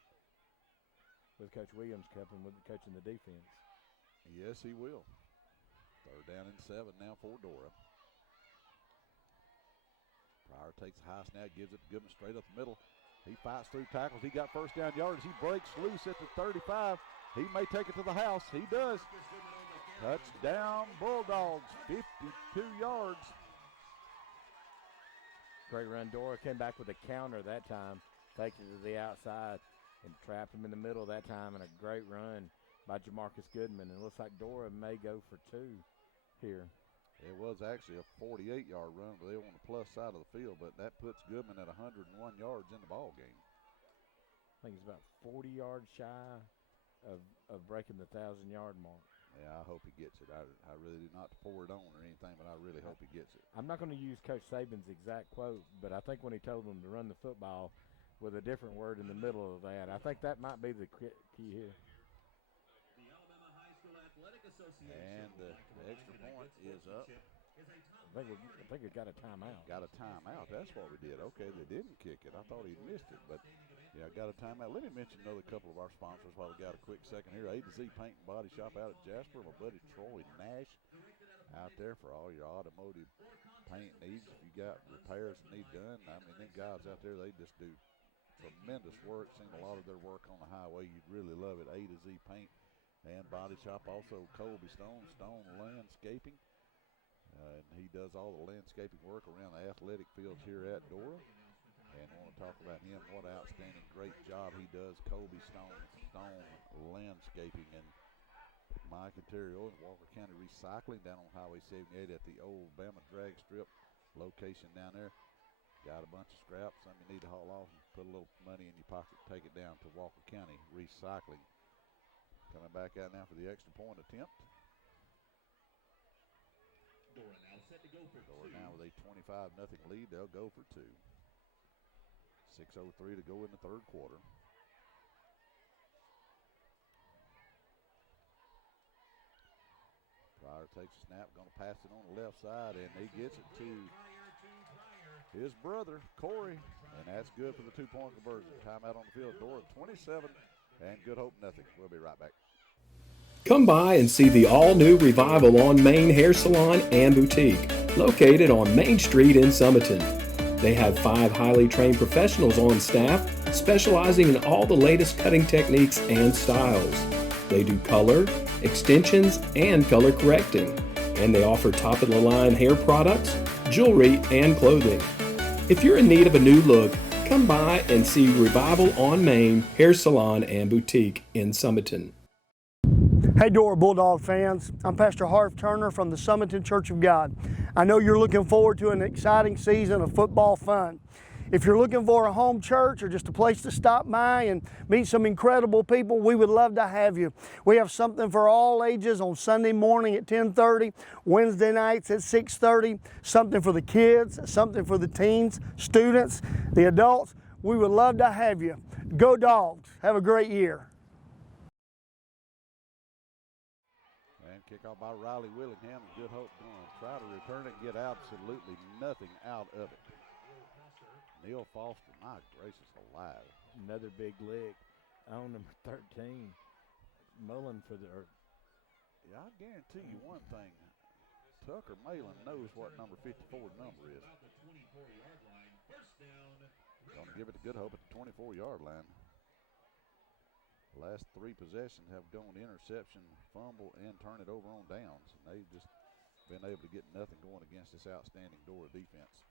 with Coach Williams coaching the defense. Yes, he will. 3rd down and 7 now for Dora. Pryor takes a high snap, gives it to Goodman straight up the middle. He fights through tackles. He got first down yardage. He breaks loose at the 35. He may take it to the house. He does. Touchdown Bulldogs, 52 yards. Great run. Dora came back with a counter that time, takes it to the outside and trapped him in the middle that time, and a great run by Jamarcus Goodman. And it looks like Dora may go for 2 here. It was actually a 48-yard run, but they were on the plus side of the field, but that puts Goodman at 101 yards in the ball game. I think he's about 40 yards shy of breaking the 1,000-yard mark. Yeah, I hope he gets it. I really do not to pour it on or anything, but I really hope he gets it. I'm not going to use Coach Saban's exact quote, but I think when he told them to run the football with a different word in the middle of that, I think that might be the key here. And the extra point is up. I think it got a timeout. Got a timeout. That's what we did. Okay, they didn't kick it. I thought he missed it, but yeah, got a timeout. Let me mention another couple of our sponsors while we got a quick second here. A to Z Paint and Body Shop out at Jasper. My buddy Troy Nash out there for all your automotive paint needs. If you got repairs that need done, I mean, them guys out there, they just do tremendous work. Seen a lot of their work on the highway. You'd really love it. A to Z Paint and Body Shop. Also Colby Stone Landscaping. And he does all the landscaping work around the athletic fields here at Dora. And I want to talk about him, what outstanding, great job he does. Colby Stone Landscaping. And Mike and Terry Owens, Walker County Recycling down on Highway 78 at the old Bama Drag Strip location down there. Got a bunch of scraps, something you need to haul off and put a little money in your pocket, take it down to Walker County Recycling. Coming back out now for the extra point attempt. Dora now set to go for Dora 2. now with a 25-0 lead. They'll go for 2. 6:03 to go in the 3rd quarter. Pryor takes a snap, going to pass it on the left side, and he gets it to his brother, Corey, and that's good for the 2-point conversion. Timeout on the field. Dora 27 and Good Hope nothing. We'll be right back. Come by and see the all-new Revival on Main Hair Salon and Boutique, located on Main Street in Summerton. They have 5 highly trained professionals on staff, specializing in all the latest cutting techniques and styles. They do color, extensions, and color correcting, and they offer top-of-the-line hair products, jewelry, and clothing. If you're in need of a new look, come by and see Revival on Main Hair Salon and Boutique in Summerton. Hey Dora Bulldog fans, I'm Pastor Harv Turner from the Summerton Church of God. I know you're looking forward to an exciting season of football fun. If you're looking for a home church or just a place to stop by and meet some incredible people, we would love to have you. We have something for all ages on Sunday morning at 10:30, Wednesday nights at 6:30, something for the kids, something for the teens, students, the adults. We would love to have you. Go Dogs. Have a great year. Kickoff by Riley Willingham, and Good Hope going to try to return it and get absolutely nothing out of it. Neil Foster, my gracious alive. Another big lick on number 13. Mullen for the. Yeah, I guarantee you one thing. Tucker Malin knows what number 54 number is. Going to give it to Good Hope at the 24-yard line. The last 3 possessions have gone interception, fumble, and turn it over on downs. And they've just been able to get nothing going against this outstanding Dora defense.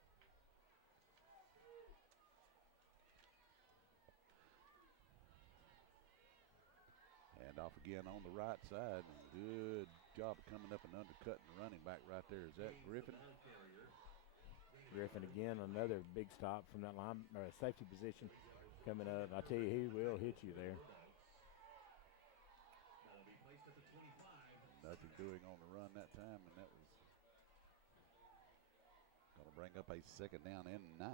And off again on the right side. Good job of coming up and undercutting the running back right there. Is that Griffin? Griffin again, another big stop from that line or safety position coming up. I tell you, he will hit you there. Nothing doing on the run that time, and that was going to bring up a 2nd down and 9.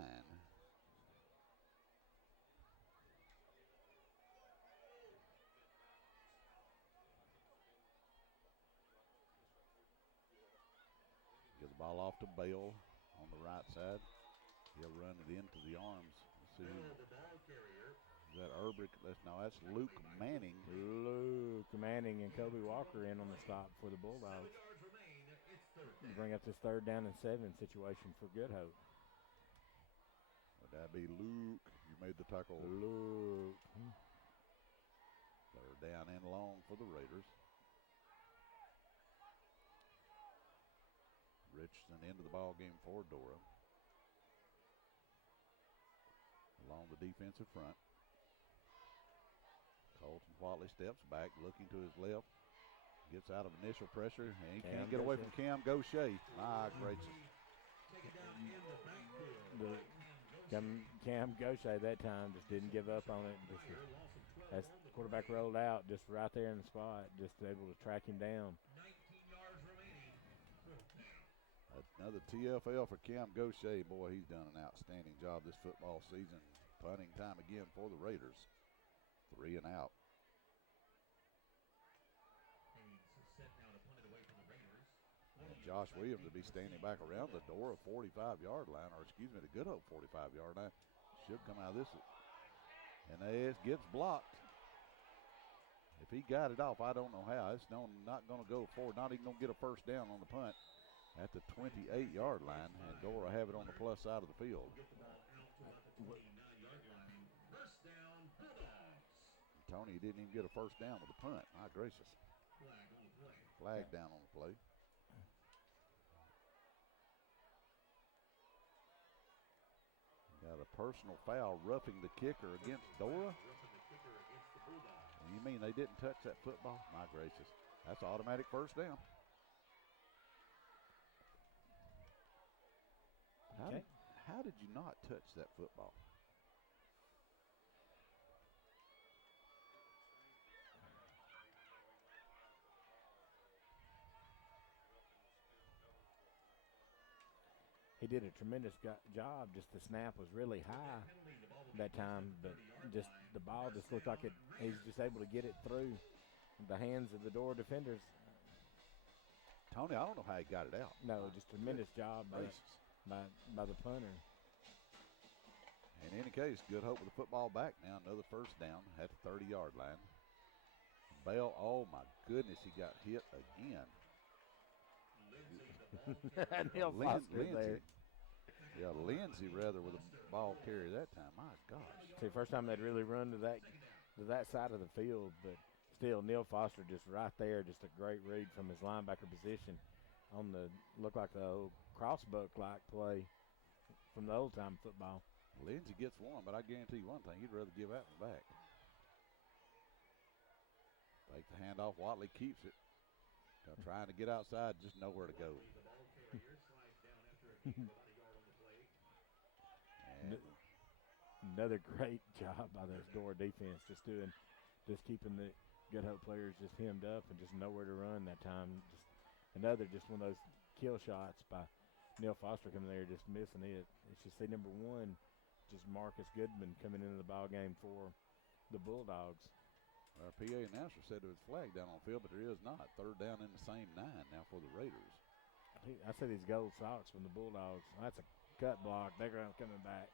Get the ball off to Bale on the right side. He'll run it into the arms. Let's see who. Is that Urbrick? That's Luke Manning. Luke Manning and Kobe Walker in on the stop for the Bulldogs. Bring up this 3rd down and 7 situation for Good Hope. Would that be Luke? You made the tackle. Luke. 3rd down and long for the Raiders. Richardson into the ball game for Dora. Along the defensive front. Colton Whatley steps back, looking to his left. Gets out of initial pressure, and he can't get away from Cam Gaucher. My gracious. Cam Gaucher that time just didn't give up on it. As the quarterback rolled out, just right there in the spot, just able to track him down. 19 yards remaining. Another TFL for Cam Gaucher. Boy, he's done an outstanding job this football season. Punting time again for the Raiders. 3 and out. Set now to punt it away from the Raiders. And Josh Williams will be standing back around the Dora 45-yard line, or excuse me, the Good Hope 45-yard line. Should come out of this. And it gets blocked. If he got it off, I don't know how. It's not going to go forward, not even going to get a 1st down on the punt at the 28-yard line, and Dora have it on the plus side of the field. Get the ball out to about the 29-yard line. 1st down, Bulldogs. Tony didn't even get a 1st down with the punt. My gracious. Flag on the play. Flag down on the play. Got a personal foul roughing the kicker against Dora. Roughing the kicker against the Bulldogs. And you mean they didn't touch that football? My gracious. That's automatic 1st down. How did you not touch that football? He did a tremendous job. Just the snap was really high that time, but just the ball just looked like he's just able to get it through the hands of the Dora defenders. Tony, I don't know how he got it out. No, just tremendous job by the punter. In any case, Good Hope with the football back now. Another 1st down at the 30-yard line. Bell, oh my goodness, he got hit again. Neil Foster there. Yeah, Lindsay rather with a ball carry that time. My gosh. See, first time they'd really run to that side of the field, but still Neil Foster just right there, just a great read from his linebacker position on the look like the old crossbuck-like play from the old-time football. Lindsay gets one, but I guarantee you one thing, he'd rather give that one back. Take the handoff, Watley keeps it. Trying to get outside, just nowhere to go. And another great job by this Dora defense, just keeping the Good Hope players just hemmed up and just nowhere to run that time. Just one of those kill shots by Neil Foster coming there, just missing it. It's just see number 1, just Marcus Goodman coming into the ball game for the Bulldogs. Our PA announcer said there was flag down on the field, but there is not. 3rd down in the same 9 now for the Raiders. I see these gold socks from the Bulldogs. That's a cut block. They're coming back.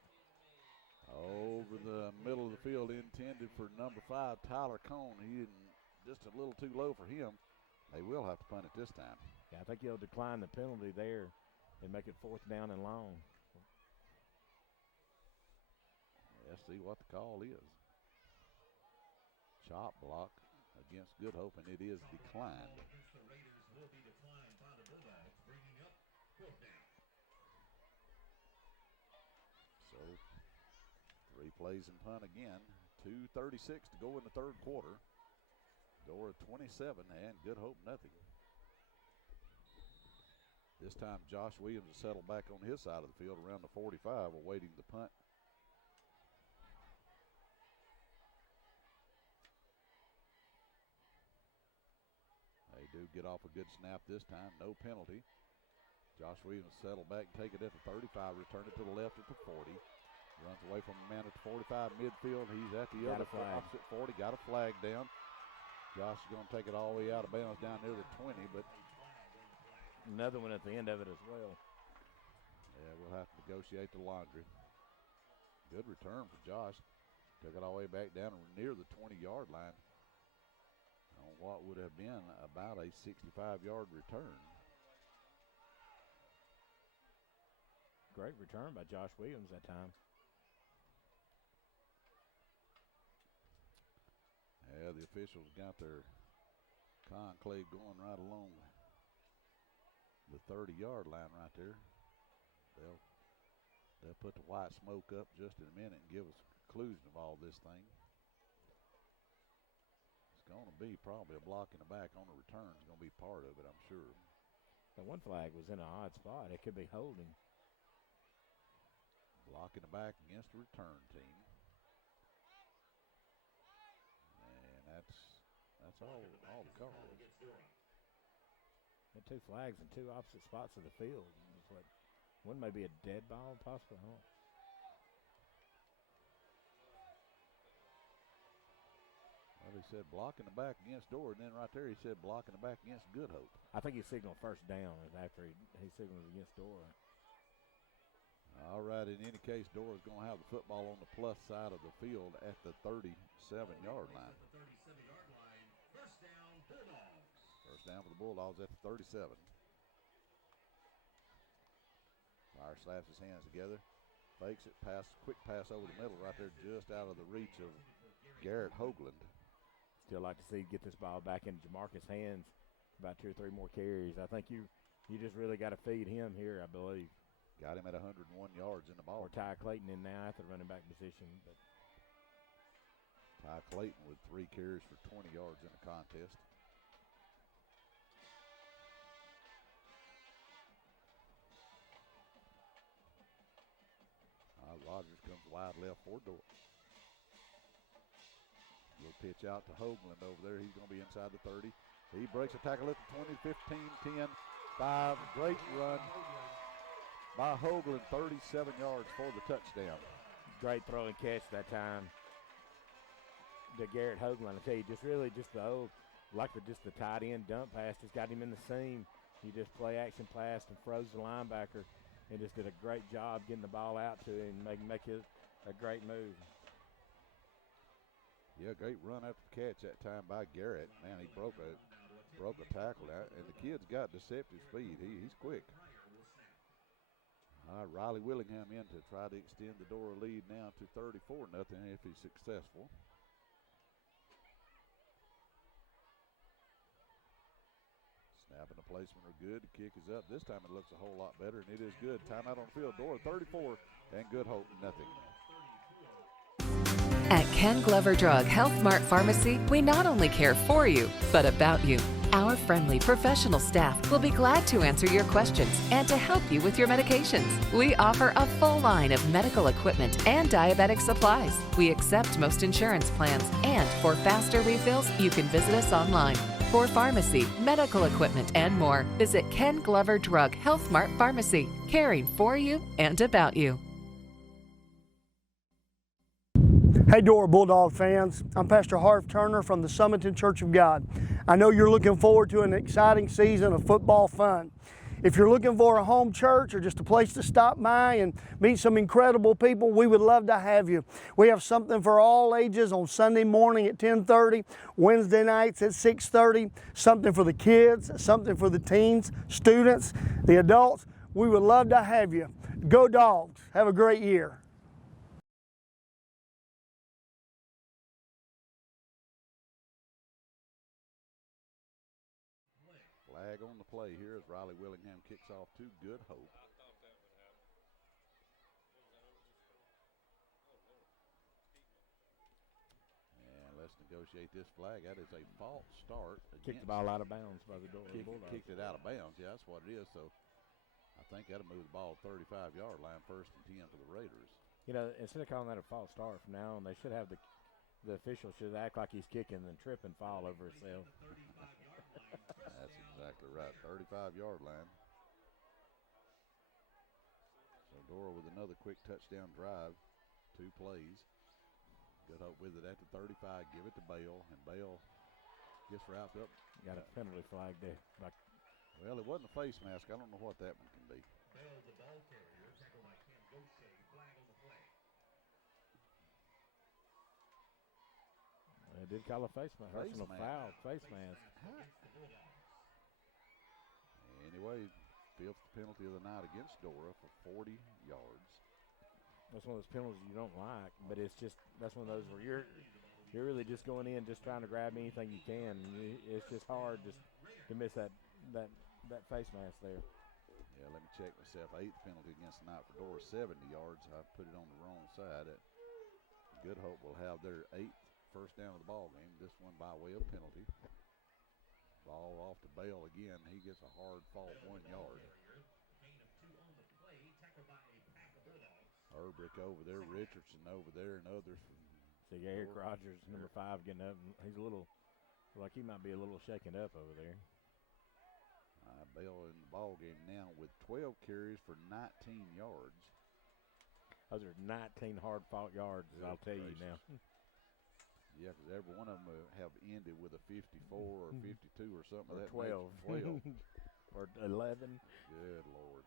Over the middle of the field, intended for number 5, Tyler Cone. He didn't, just a little too low for him. They will have to punt it this time. Yeah, I think he'll decline the penalty there and make it 4th down and long. Let's see what the call is. Chop block against Good Hope, and it is declined. The Raiders will be declined by the Bulldogs, bringing up 4th down. So 3 plays and punt again. 2:36 to go in the 3rd quarter. Dora 27 and Good Hope nothing. This time Josh Williams has settled back on his side of the field around the 45, awaiting the punt. A do get off a good snap this time. No penalty. Josh Williams settle back, take it at the 35, return it to the left at the 40. Runs away from the man at the 45 midfield. He's at the other opposite 40. Got a flag down. Josh is going to take it all the way out of bounds down near the 20, but another one at the end of it as well. Yeah, we'll have to negotiate the laundry. Good return for Josh. Took it all the way back down near the 20-yard line on what would have been about a 65-yard return. Great return by Josh Williams that time. Yeah, the officials got their conclave going right along the 30-yard line right there. They'll put the white smoke up just in a minute and give us a conclusion of all this thing. It's going to be probably a block in the back on the return. It's going to be part of it, I'm sure. The one flag was in an odd spot. It could be holding. Block in the back against the return team. And that's all the call is. Had two flags in two opposite spots of the field. One may be a dead ball, possibly. Well, he said block in the back against Dora, and then right there he said block in the back against Good Hope. I think he signaled first down after he signaled against Dora. All right, in any case, Dora's going to have the football on the plus side of the field at the 37-yard line. First down, Bulldogs. First down for the Bulldogs at the 37. Fire slaps his hands together, fakes it, quick pass over the middle right there, just out of the reach of Garrett Hoagland. Still like to see get this ball back in Jamarcus' hands. About 2 or 3 more carries. I think you just really got to feed him here, I believe. Got him at 101 yards in the ball. Or Ty Clayton in now at the running back position. But Ty Clayton with 3 carries for 20 yards in the contest. Rogers comes wide left for Dora. Little pitch out to Hoagland over there. He's going to be inside the 30. He breaks a tackle at the 20, 15, 10, 5. Great run by Hoagland, 37 yards for the touchdown. Great throw and catch that time to Garrett Hoagland. I tell you, just the old, just the tight end dump pass just got him in the seam. He just play action passed and froze the linebacker and just did a great job getting the ball out to him and make it a great move. Yeah, great run after the catch that time by Garrett. Man, he broke a tackle out, and the kid's got deceptive speed. He's quick. All right, Riley Willingham in to try to extend the Dora lead now to 34-0 if he's successful. Snap and the placement are good. The kick is up. This time it looks a whole lot better, and it is good. Timeout on the field. Dora 34 and Good Hope nothing. At Ken Glover Drug Health Mart Pharmacy, we not only care for you, but about you. Our friendly professional staff will be glad to answer your questions and to help you with your medications. We offer a full line of medical equipment and diabetic supplies. We accept most insurance plans, and for faster refills, you can visit us online. For pharmacy, medical equipment, and more, visit Ken Glover Drug Health Mart Pharmacy, caring for you and about you. Hey Dora Bulldog fans, I'm Pastor Harv Turner from the Summiton Church of God. I know you're looking forward to an exciting season of football fun. If you're looking for a home church or just a place to stop by and meet some incredible people, we would love to have you. We have something for all ages on Sunday morning at 10:30, Wednesday nights at 6:30, something for the kids, something for the teens, students, the adults. We would love to have you. Go Dogs. Have a great year. Flag on the play here as Riley Willingham kicks off to Good Hope. And let's negotiate this flag. That is a false start. Kicked the ball out of bounds by the Dora Bulldogs. Kicked it out of bounds. Yeah, that's what it is. So I think that'll move the ball 35-yard line, 1st and 10 for the Raiders. You know, instead of calling that a false start from now on, they should have the official should act like he's kicking and trip and fall over himself. That's Exactly right, 35-yard line. So Dora with another quick touchdown drive, 2 plays. Good hope with it at the 35, give it to Bale, and Bale gets wrapped up. Got a penalty flag there. Well, it wasn't a face mask. I don't know what that one can be. Bell, the ball carrier, tackled by Ken Goshe, flag on the play. They did call a face mask. Personal foul, face mask. Anyway, 5th penalty of the night against Dora for 40 yards. That's one of those penalties you don't like, but it's just that's one of those where you're really just going in, just trying to grab anything you can. It's just hard just to miss that face mask there. Yeah, let me check myself. 8th penalty against the night for Dora, 70 yards. I put it on the wrong side. Good Hope will have their 8th first down of the ball game. This one by way of penalty. Ball off to Bale again. He gets a hard fault, 1 yard. Herbrick over there, Richardson over there, and others. See Eric Rogers, number 5, getting up. He's a little, like he might be a little shaken up over there. Bale in the ball game now with 12 carries for 19 yards. Those are 19 hard-fought yards, I'll tell you now. Yeah, because every one of them have ended with a 54 or 52 or something. Or that 12. 12. Or 11. Good Lord.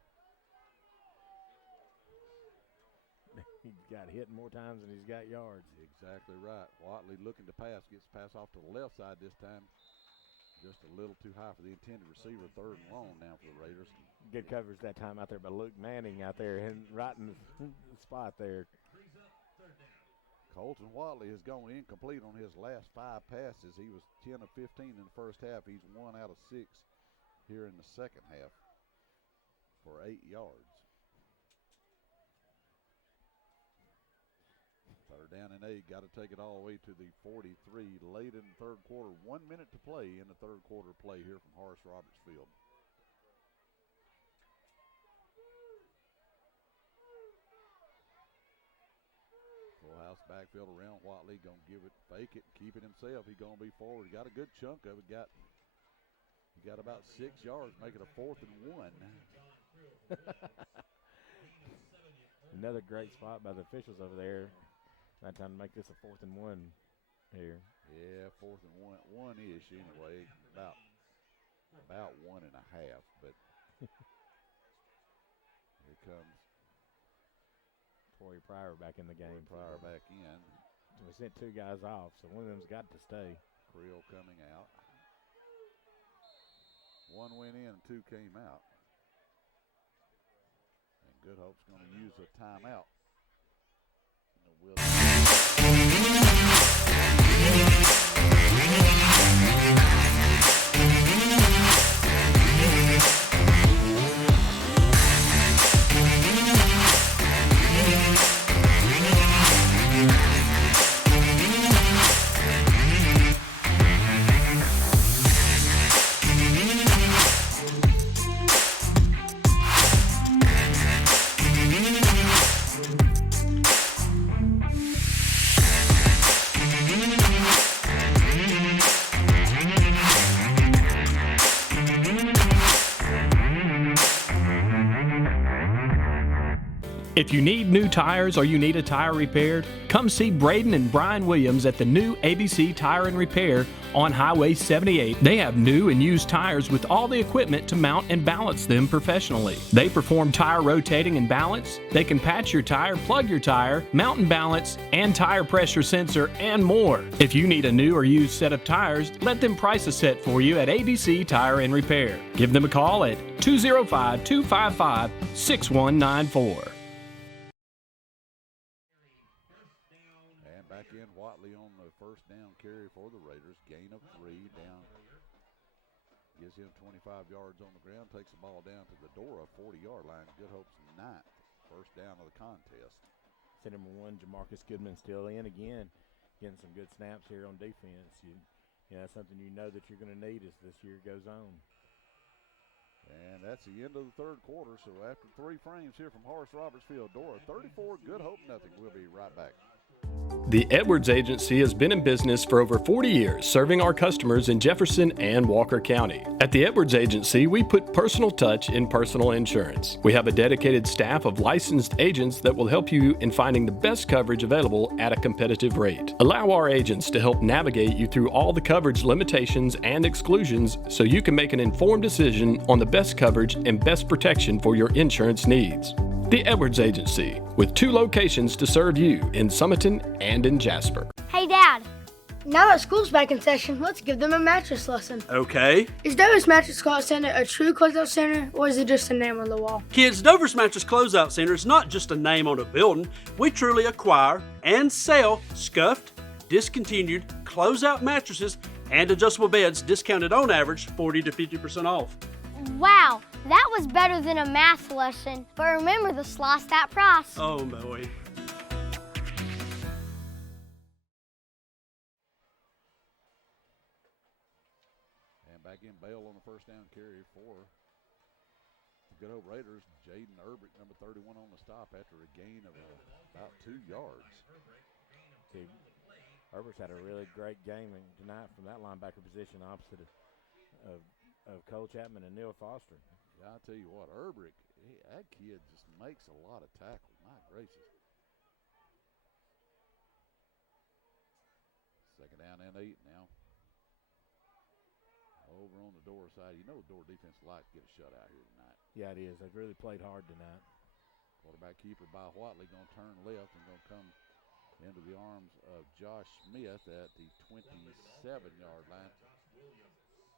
He's got hit more times than he's got yards. Exactly right. Watley looking to pass, gets pass off to the left side this time. Just a little too high for the intended receiver. 3rd and long now for the Raiders. Good coverage that time out there by Luke Manning out there and right in the spot there. Colton Watley has gone incomplete on his last 5 passes. He was 10 of 15 in the first half. He's 1 out of 6 here in the second half for 8 yards. 3rd down and 8. Got to take it all the way to the 43 late in the 3rd quarter. 1 minute to play in the 3rd quarter play here from Horace Roberts Field. Full house backfield around Watley. Going to give it, fake it, keep it himself. He's going to be forward. Got a good chunk of it. He got about 6 yards, make it a 4th and 1. Another great spot by the officials over there. That time to make this a 4th and 1 here. Yeah, 4th and 1-ish anyway. About 1.5, but here comes Torrey Pryor back in the game. Pryor back in. So we sent 2 guys off, so one of them's got to stay. Creel coming out. 1 went in and 2 came out. And Good Hope's going to use a timeout. If you need new tires or you need a tire repaired, come see Braden and Brian Williams at the new ABC Tire and Repair on Highway 78. They have new and used tires with all the equipment to mount and balance them professionally. They perform tire rotating and balance. They can patch your tire, plug your tire, mount and balance, and tire pressure sensor, and more. If you need a new or used set of tires, let them price a set for you at ABC Tire and Repair. Give them a call at 205-255-6194. Back in Watley on the first down carry for the Raiders. Gain of 3 down. Gives him 25 yards on the ground. Takes the ball down to the Dora 40-yard line. Good Hope's 9th first down of the contest. So number 1, Jamarcus Goodman still in again. Getting some good snaps here on defense. That's something you know that you're going to need as this year goes on. And that's the end of the 3rd quarter. So after 3 frames here from Horace Roberts Field, Dora 34, Good Hope nothing. We'll be right back. The Edwards Agency has been in business for over 40 years, serving our customers in Jefferson and Walker County. At the Edwards Agency, we put personal touch in personal insurance. We have a dedicated staff of licensed agents that will help you in finding the best coverage available at a competitive rate. Allow our agents to help navigate you through all the coverage limitations and exclusions so you can make an informed decision on the best coverage and best protection for your insurance needs. The Edwards Agency, with 2 locations to serve you in Summerton and in Jasper. Hey, Dad. Now that school's back in session, let's give them a mattress lesson. Okay. Is Dora's Mattress Closeout Center a true closeout center, or is it just a name on the wall? Kids, Dover's Mattress Closeout Center is not just a name on a building. We truly acquire and sell scuffed, discontinued, closeout mattresses and adjustable beds discounted on average 40 to 50% off. Wow, that was better than a math lesson, but remember to slice that price. Oh boy. And back in Bale on the first down carry for the good old Raiders. Jaden Urbick, number 31, on the stop after a gain of about 2 yards. See, Urbick's had a really great game tonight from that linebacker position opposite of Cole Chapman and Neil Foster. Yeah, I tell you what, Urbick, that kid just makes a lot of tackles. My gracious. Second down and 8 now. Over on the Dora side. You know the Dora defense like to get a shutout here tonight. Yeah, it is. They've really played hard tonight. Quarterback keeper by Watley going to turn left and going to come into the arms of Josh Smith at the 27-yard line.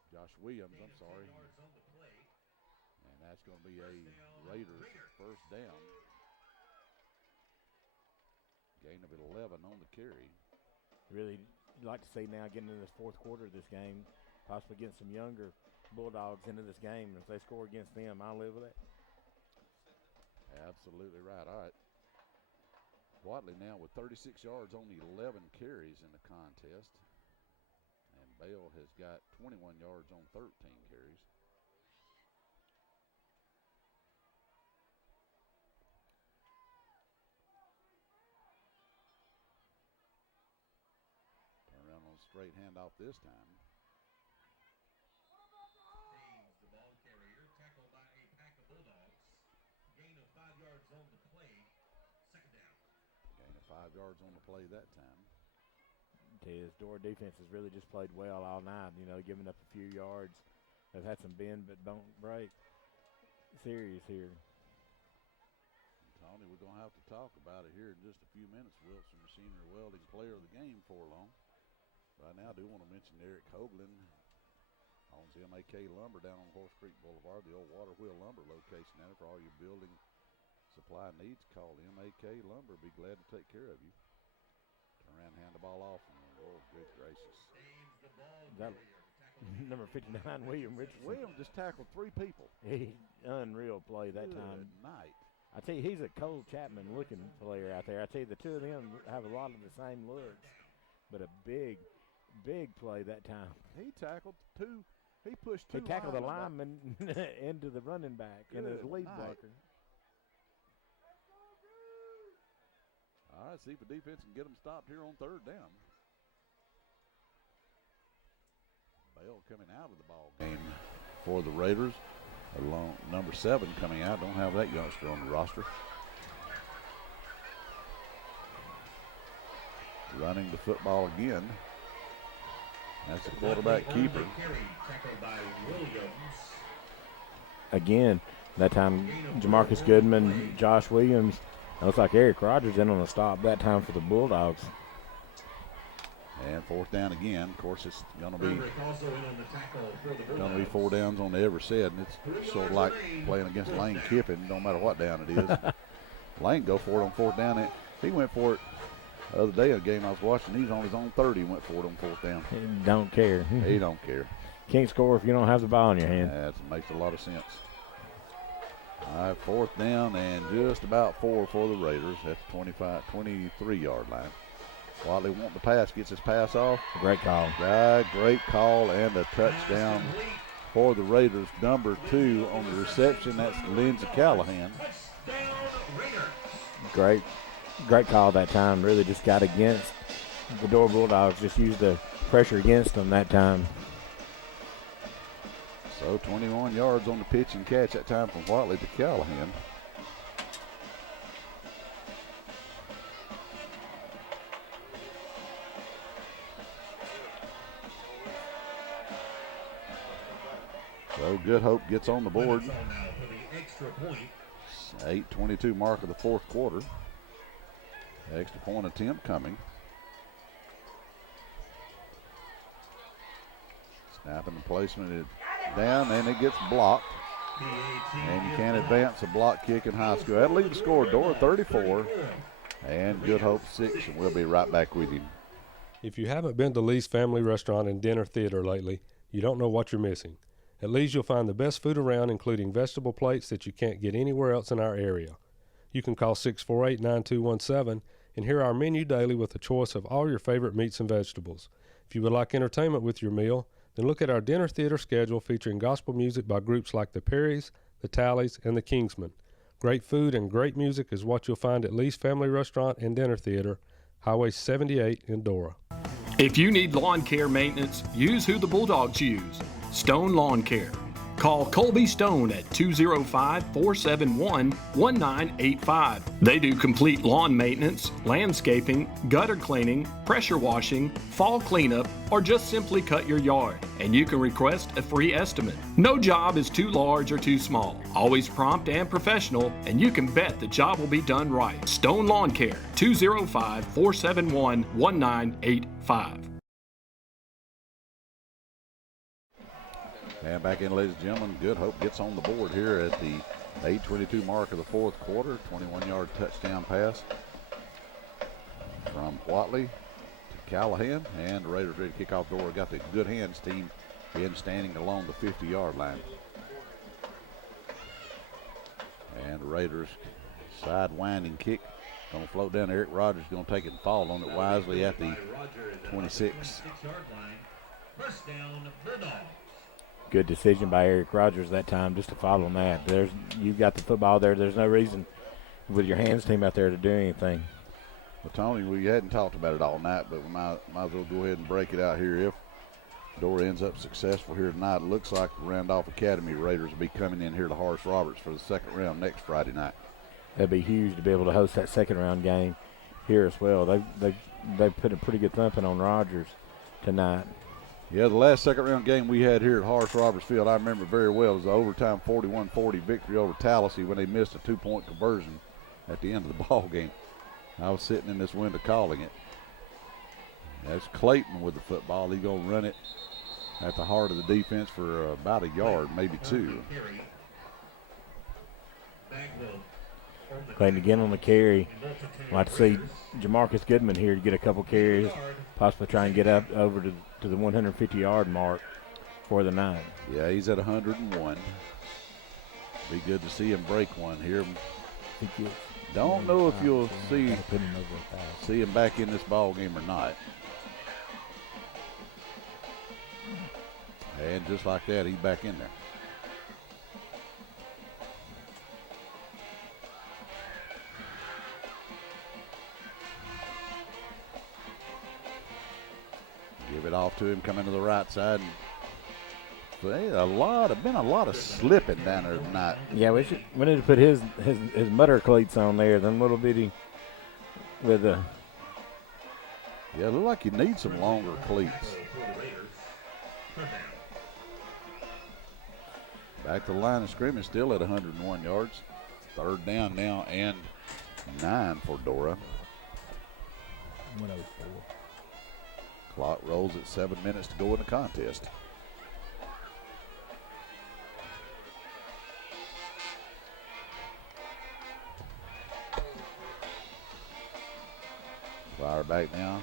Josh Williams, I'm sorry. And that's going to be a Raiders first down. Gain of 11 on the carry. Really like to see now getting into this fourth quarter of this game, possibly getting some younger Bulldogs into this game. And if they score against them, I'll live with it. Absolutely right. All right. Watley now with 36 yards on the 11 carries in the contest. And Bale has got 21 yards on 13 carries. Turn around on a straight handoff this time. The ball carrier tackled by a pack of Bulldogs. Gain of 5 yards on the play. Second down. Gain of 5 yards on the play that time. His Dora defense has really just played well all night, giving up a few yards. They've had some bend but don't break series here. Tony, we're going to have to talk about it here in just a few minutes. Wilson, the senior welding player of the game for long. Right now, I do want to mention Eric Hoagland owns MAK Lumber down on Horse Creek Boulevard, the old Water Wheel Lumber location there. For all your building supply needs, call MAK Lumber. Be glad to take care of you. Turn around, hand the ball off, and oh, good gracious. That number 59, William Richardson. William just tackled 3 people. He unreal play that good time. Night. I tell you, he's a Cole Chapman looking player out there. I tell you, the two of them have a lot of the same looks, but a big play that time. He tackled 2. He pushed 2. He tackled the lineman into the running back and his lead blocker. All right, see if the defense can get them stopped here on third down. Bale coming out of the ball game for the Raiders. Along number 7 coming out. Don't have that youngster on the roster. Running the football again. That's the quarterback keeper. Again, that time Jamarcus Goodman, Josh Williams. It looks like Eric Rogers in on a stop that time for the Bulldogs. And fourth down again. Of course, it's going to be 4 downs on every set. And it's sort of like playing against Lane Kiffin, no matter what down it is. Lane go for it on fourth down. He went for it the other day in a game I was watching. He's on his own 30. He went for it on fourth down. He don't care. He don't care. Can't score if you don't have the ball in your hand. That makes a lot of sense. All right, fourth down and just about 4 for the Raiders at the 23-yard line. Watley wanting to pass, gets his pass off. Great call. Great call and a touchdown for the Raiders. Number 2 on the reception, that's Lindsey Callahan. Great call that time. Really just got against the Dora Bulldogs just used the pressure against them that time. So 21 yards on the pitch and catch that time from Watley to Callahan. So Good Hope gets on the board. 8:22 mark of the fourth quarter. Extra point attempt coming. Snapping the placement is down, and it gets blocked. And you can't advance a block kick in high school. That leaves the score, Dora 34 and Good Hope 6, and we'll be right back with you. If you haven't been to Lee's Family Restaurant and Dinner Theater lately, you don't know what you're missing. At Lee's you'll find the best food around, including vegetable plates that you can't get anywhere else in our area. You can call 648-9217 and hear our menu daily with a choice of all your favorite meats and vegetables. If you would like entertainment with your meal, then look at our dinner theater schedule featuring gospel music by groups like the Perrys, the Tallies, and the Kingsmen. Great food and great music is what you'll find at Lee's Family Restaurant and Dinner Theater, Highway 78 in Dora. If you need lawn care maintenance, use who the Bulldogs use, Stone Lawn Care. Call Colby Stone at 205-471-1985. They do complete lawn maintenance, landscaping, gutter cleaning, pressure washing, fall cleanup, or just simply cut your yard. And you can request a free estimate. No job is too large or too small. Always prompt and professional, and you can bet the job will be done right. Stone Lawn Care, 205-471-1985. And back in, ladies and gentlemen, Good Hope gets on the board here at the 8:22 mark of the fourth quarter. 21-yard touchdown pass from Watley to Callahan. And the Raiders ready to kick off. Dora got the Good Hands team in standing along the 50-yard line. And the Raiders side winding kick. Going to float down. Eric Rogers going to take it and fall on it wisely at the 26. First down, Bulldogs. Good decision by Eric Rogers that time just to follow on that. You've got the football there. There's no reason with your hands team out there to do anything. Well, Tony, we hadn't talked about it all night, but we might as well go ahead and break it out here. If Dora ends up successful here tonight, it looks like the Randolph Academy Raiders will be coming in here to Horace Roberts for the second round next Friday night. That'd be huge to be able to host that second round game here as well. They put a pretty good thumping on Rogers tonight. Yeah, the last second-round game we had here at Horace Roberts Field, I remember very well. It was an overtime 41-40 victory over Tallahassee when they missed a two-point conversion at the end of the ball game. I was sitting in this window calling it. That's Clayton with the football. He's going to run it at the heart of the defense for about a yard, maybe two. Clayton again on the carry. I'd like to see Jamarcus Goodman here to get a couple carries, possibly try and get up over to the 150-yard mark for the night. Yeah, he's at 101. Be good to see him break one here. Don't know if you'll see him back in this ball game or not. And just like that, he's back in there. Give it off to him, coming to the right side. And been a lot of slipping down there tonight. Yeah, we need to put his mutter cleats on there, them little bitty with the. Yeah, look like you need some longer cleats. Back to the line of scrimmage, still at 101 yards. Third down now and 9 for Dora. 104. Clock rolls at 7 minutes to go in the contest. Fire back now.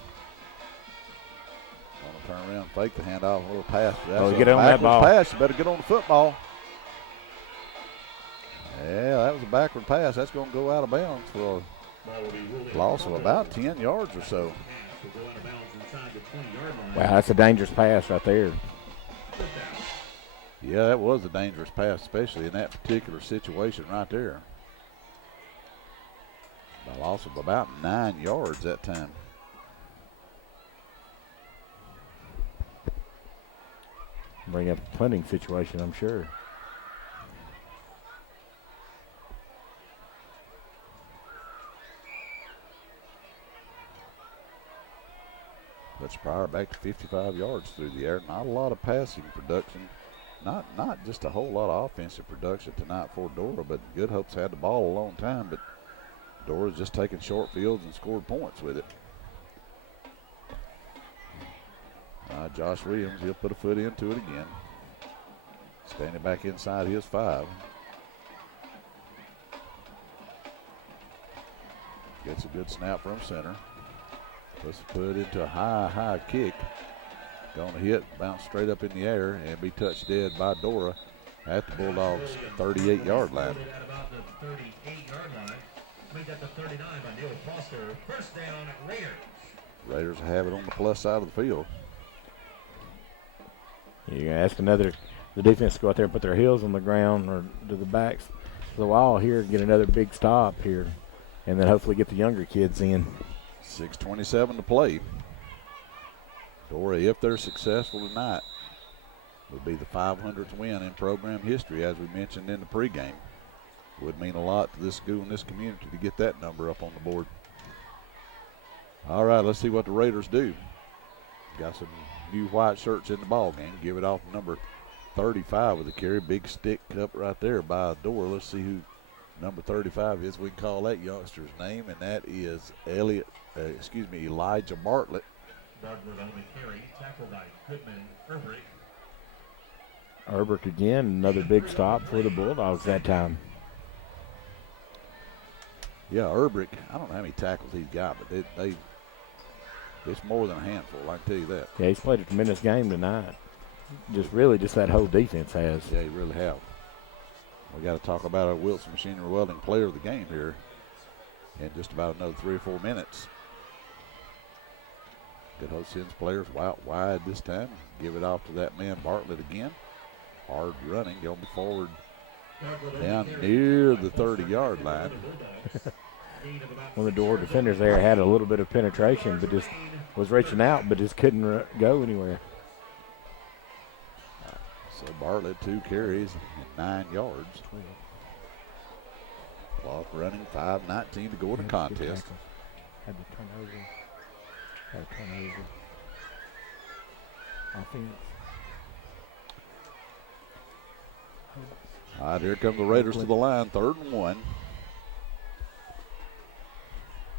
Want to turn around, fake the handoff, a little pass. That's get on that ball. Pass. You better get on the football. Yeah, that was a backward pass. That's going to go out of bounds for a loss of about 10 yards or so. Wow, that's a dangerous pass right there. Yeah, that was a dangerous pass, especially in that particular situation right there. A loss of about 9 yards that time. bring up a punting situation, I'm sure. Puts Pryor back to 55 yards through the air. Not a lot of passing production. Not just a whole lot of offensive production tonight for Dora, but Good Hope's had the ball a long time, but Dora's just taken short fields and scored points with it. Josh Williams, he'll put a foot into it again. Standing back inside his 5. Gets a good snap from center. Puts the foot into a high kick. Going to hit, bounce straight up in the air, and be touched dead by Dora at the Bulldogs' 38-yard line. Raiders have it on the plus side of the field. You're going to ask the defense to go out there and put their heels on the ground or to the backs of the wall here, get another big stop here, and then hopefully get the younger kids in. 6:27 to play. Dora, if they're successful tonight, will be the 500th win in program history, as we mentioned in the pregame. Would mean a lot to this school and this community to get that number up on the board. All right, let's see what the Raiders do. Got some new white shirts in the ball game. Give it off to number 35 with a carry. Big stick up right there by Dora. Let's see who number 35 is. We can call that youngster's name, and that is Elijah Bartlett. Bartlett on the carry, tackled by Goodman Urbrick. Urbrick again, another big stop for the Bulldogs that time. Yeah, Urbrick, I don't know how many tackles he's got, but it's more than a handful, I can tell you that. Yeah, he's played a tremendous game tonight. Just that whole defense has. Yeah, he really have. We got to talk about our Wilson Machinery Welding player of the game here in just about another 3 or 4 minutes. Good Hope sends players wide this time. Give it off to that man Bartlett again. Hard running, going forward down near the 30-yard line. One of the Dora defenders there had a little bit of penetration, but just was reaching out, but just couldn't go anywhere. So Bartlett 2 carries and 9 yards. Clock running, 5:19 to go in the contest. Had to turn over. Offense. All right, here come the Raiders to the line, 3rd and 1.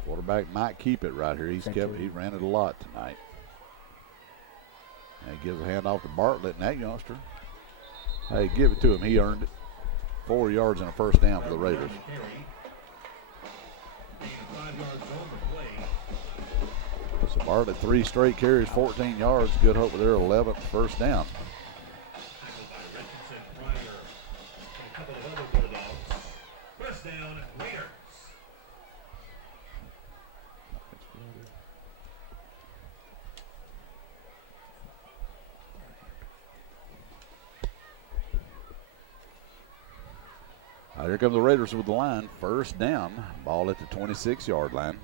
Quarterback might keep it right here. He ran it a lot tonight. And he gives a handoff to Bartlett, and that youngster, hey, give it to him. He earned it. 4 yards and a first down for the Raiders. So Bartlett 3 straight carries, 14 yards. Good Hope with their 11th first down. First down, Raiders. Here come the Raiders with the line. First down. Ball at the 26-yard line.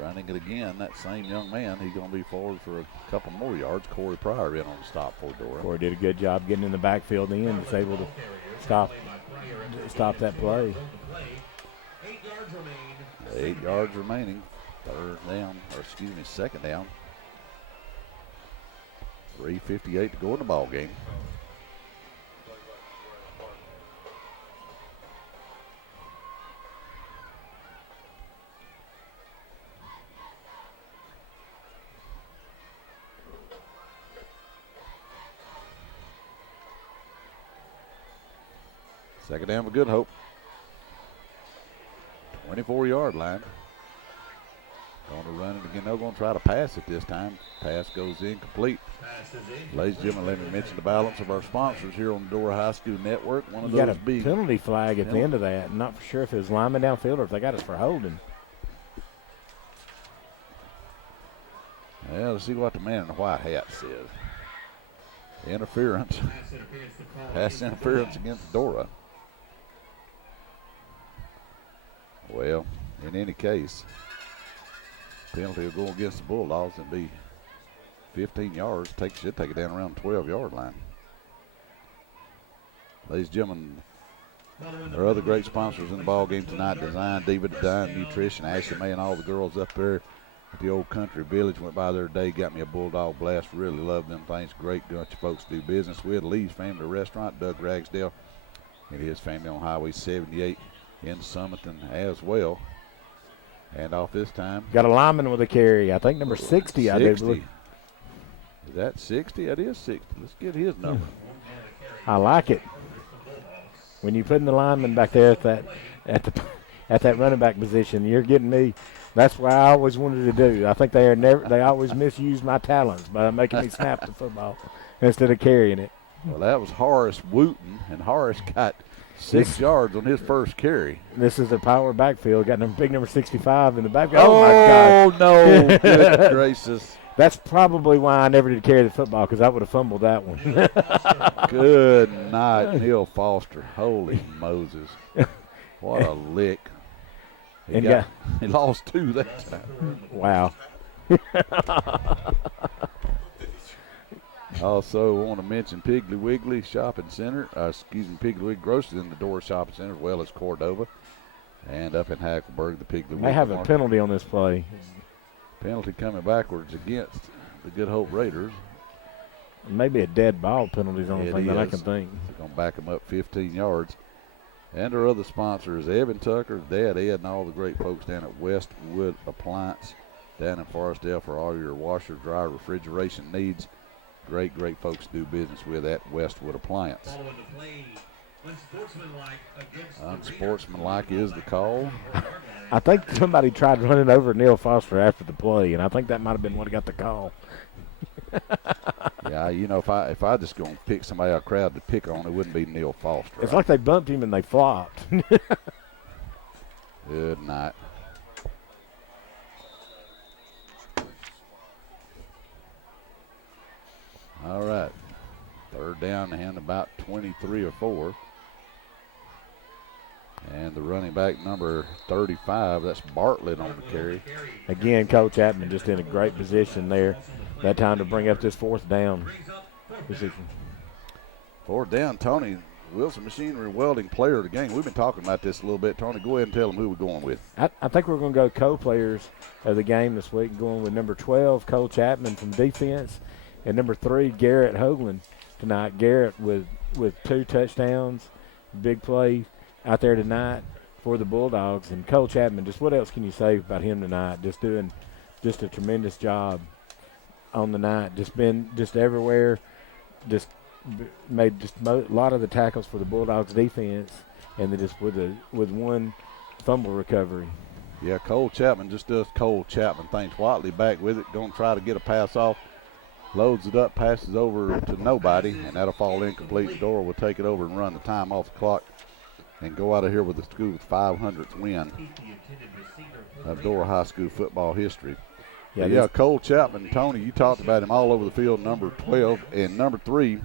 Running it again, that same young man. He's going to be forward for a couple more yards. Corey Pryor in on the stop for Dora. Corey did a good job getting in the backfield and was able to stop that play. 8 yards remaining. Second down. 3:58 to go in the ball game. Second down for Good Hope. 24-yard line. Going to run it again. They're going to try to pass it this time. Pass goes incomplete. Ladies and gentlemen, let me mention the balance of our sponsors here on the Dora High School Network. One of You those got a big penalty flag at the end of that. I'm not for sure if it was lineman downfield or if they got us for holding. Yeah, let's see what the man in the white hat says. Interference. Pass interference against Dora. Well, in any case, Penalty will go against the Bulldogs and be 15 yards. Should take it down around the 12-yard line. Ladies and gentlemen, there are other great sponsors in the ball game tonight. Design, Diva Design, Nutrition, Ashley May, and all the girls up there at the old Country Village. Went by there today, got me a Bulldog Blast. Really love them things. Great bunch of folks to do business with. Lee's Family Restaurant, Doug Ragsdale and his family on Highway 78 in Summerton as well. And off this time. Got a lineman with a carry. I think number 60. I do believe. Is that 60? That is 60. Let's get his number. I like it. When you put the lineman back there at that running back position, you're getting me. That's what I always wanted to do. I think they always misuse my talents by making me snap the football instead of carrying it. Well, that was Horace Wooten, and Horace got 6 yards on his first carry. This is the power backfield. Got big number 65 in the backfield. Oh, my God. Oh, no. Good gracious. That's probably why I never did carry the football, because I would have fumbled that one. Good night, Neil Foster. Holy Moses. What a lick. He lost 2 that time. Wow. Also, I want to mention Piggly Wiggly Shopping Center. Piggly Wiggly Grocery in the Dora Shopping Center, as well as Cordova. And up in Hackleburg, the Piggly Wiggly. They have a Market. penalty on this play. Penalty coming backwards against the Good Hope Raiders. Maybe a dead ball penalty is the only thing that I can think. They're going to back them up 15 yards. And our other sponsors, Evan Tucker, Dad Ed, and all the great folks down at Westwood Appliance down in Forestdale for all your washer, dryer, refrigeration needs. Great, great folks to do business with at Westwood Appliance. Unsportsmanlike is the call. I think somebody tried running over Neil Foster after the play, and I think that might have been what got the call. Yeah, you know, if I just go and pick somebody out of the crowd to pick on, it wouldn't be Neil Foster. It's like they bumped him and they flopped. Good night. All right. Third down and about 23 or 4. And the running back number 35, that's Bartlett on the carry. Again, Coach Atman just in a great position there. That time to bring up this 4th down position. 4th down, Tony Wilson Machinery Welding player of the game. We've been talking about this a little bit. Tony, go ahead and tell them who we're going with. I think we're going to go co-players of the game this week, going with number 12, Cole Chapman from defense, and number 3, Garrett Hoagland tonight. Garrett with 2 touchdowns, big play out there tonight for the Bulldogs. And Cole Chapman, just what else can you say about him tonight? Just doing just a tremendous job on the night. Just been just everywhere. Just made just a lot of the tackles for the Bulldogs defense, and then just with one fumble recovery. Yeah, Cole Chapman just does Cole Chapman things. Watley back with it, going to try to get a pass off. Loads it up, passes over to nobody, and that'll fall incomplete. Dora will take it over and run the time off the clock and go out of here with the school's 500th win of Dora High School football history. Yeah, Cole Chapman, Tony, you talked about him all over the field, number 12. And number 3,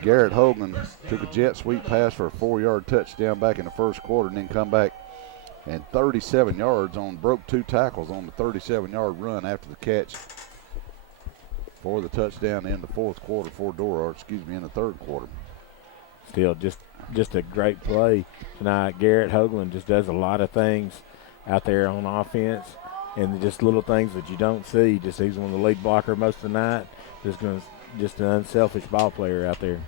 Garrett Hoagland took a jet sweep pass for a 4-yard touchdown back in the first quarter, and then come back and 37 yards broke 2 tackles on the 37-yard run after the catch for the touchdown in the fourth quarter for Dora, in the third quarter. Still just a great play tonight. Garrett Hoagland just does a lot of things out there on offense, and just little things that you don't see. Just he's one of the lead blocker most of the night. Just an unselfish ball player out there.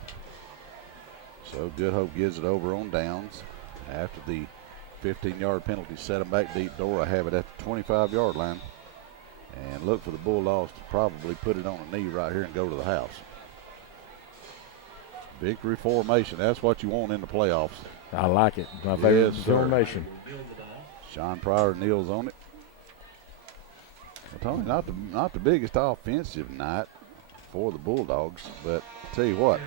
So Good Hope gives it over on downs. After the 15-yard penalty set them back deep, Dora have it at the 25-yard line. And look for the Bulldogs to probably put it on a knee right here and go to the house. Victory formation, that's what you want in the playoffs. I like it. My favorite formation. Sean Pryor kneels on it. Well, Tony, not the biggest offensive night for the Bulldogs, but I tell you what,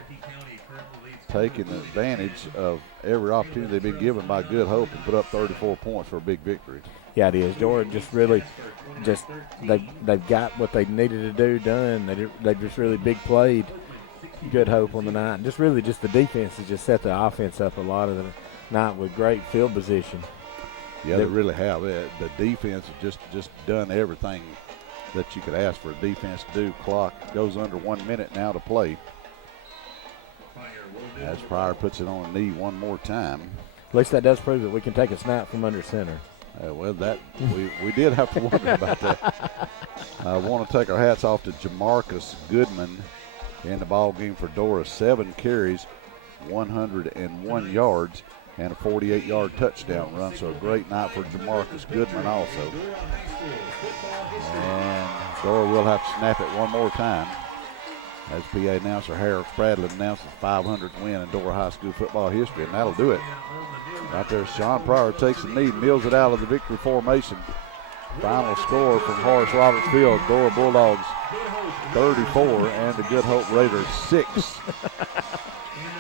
taking advantage of every opportunity they've been given by Good Hope and put up 34 points for a big victory. Yeah, it is. Dora just really, they've got what they needed to do done. They just really big played Good Hope on the night. And just the defense has just set the offense up a lot of the night with great field position. Yeah, they really have. The defense has just done everything that you could ask for a defense to do. Clock goes under 1 minute now to play. As Pryor puts it on a knee one more time. At least that does prove that we can take a snap from under center. Well, that we did have to wonder about that. I want to take our hats off to Jamarcus Goodman in the ball game for Dora. 7 carries, 101 yards, and a 48-yard touchdown run. So a great night for Jamarcus Goodman also. And Dora will have to snap it one more time. As PA announcer Harold Spradlin announces 500th win in Dora High School football history, and that'll do it. Right there, Sean Pryor takes the knee, mills it out of the victory formation. Final score from Horace Roberts Field, Dora Bulldogs 34 and the Good Hope Raiders 6.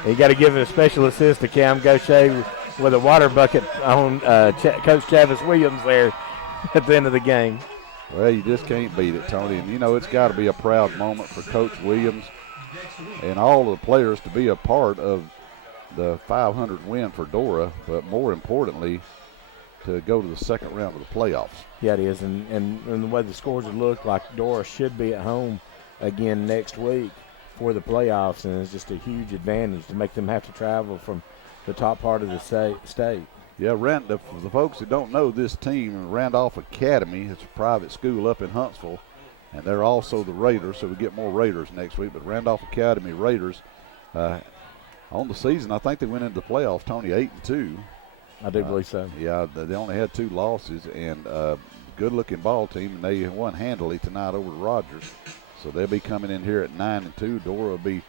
You got to give it a special assist to Cam Gaucher with a water bucket on Coach Travis Williams there at the end of the game. Well, you just can't beat it, Tony. And, you know, it's got to be a proud moment for Coach Williams and all of the players to be a part of the 500 win for Dora, but more importantly, to go to the second round of the playoffs. Yeah, it is. And the way the scores would look, like Dora should be at home again next week for the playoffs, and it's just a huge advantage to make them have to travel from the top part of the state. Yeah, for the folks that don't know this team, Randolph Academy, it's a private school up in Huntsville, and they're also the Raiders, so we get more Raiders next week. But Randolph Academy Raiders, on the season, I think they went into the playoffs, Tony, 8-2. I do believe so. Yeah, they only had 2 losses, and good-looking ball team, and they won handily tonight over Rogers. So they'll be coming in here at 9-2. Dora will be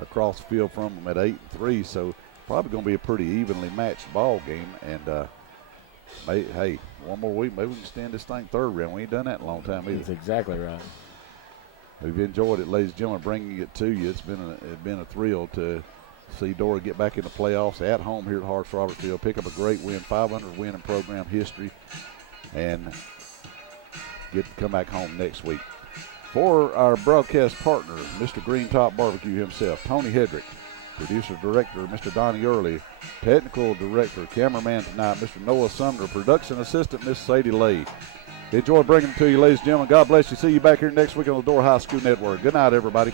across the field from them at 8-3. So probably going to be a pretty evenly matched ball game. And hey, one more week, maybe we can stand this thing third round. We ain't done that in a long time either. That's exactly right. We've enjoyed it, ladies and gentlemen, bringing it to you. It's been a thrill to see Dora get back in the playoffs at home here at Horace Roberts Field, pick up a great win, 500 win in program history, and get to come back home next week. For our broadcast partner, Mr. Green Top Barbecue himself, Tony Hedrick, producer-director, Mr. Donnie Early, technical director, cameraman tonight, Mr. Noah Sumner, production assistant, Miss Sadie Lay. Enjoy bringing them to you, ladies and gentlemen. God bless you. See you back here next week on the Dora High School Network. Good night, everybody.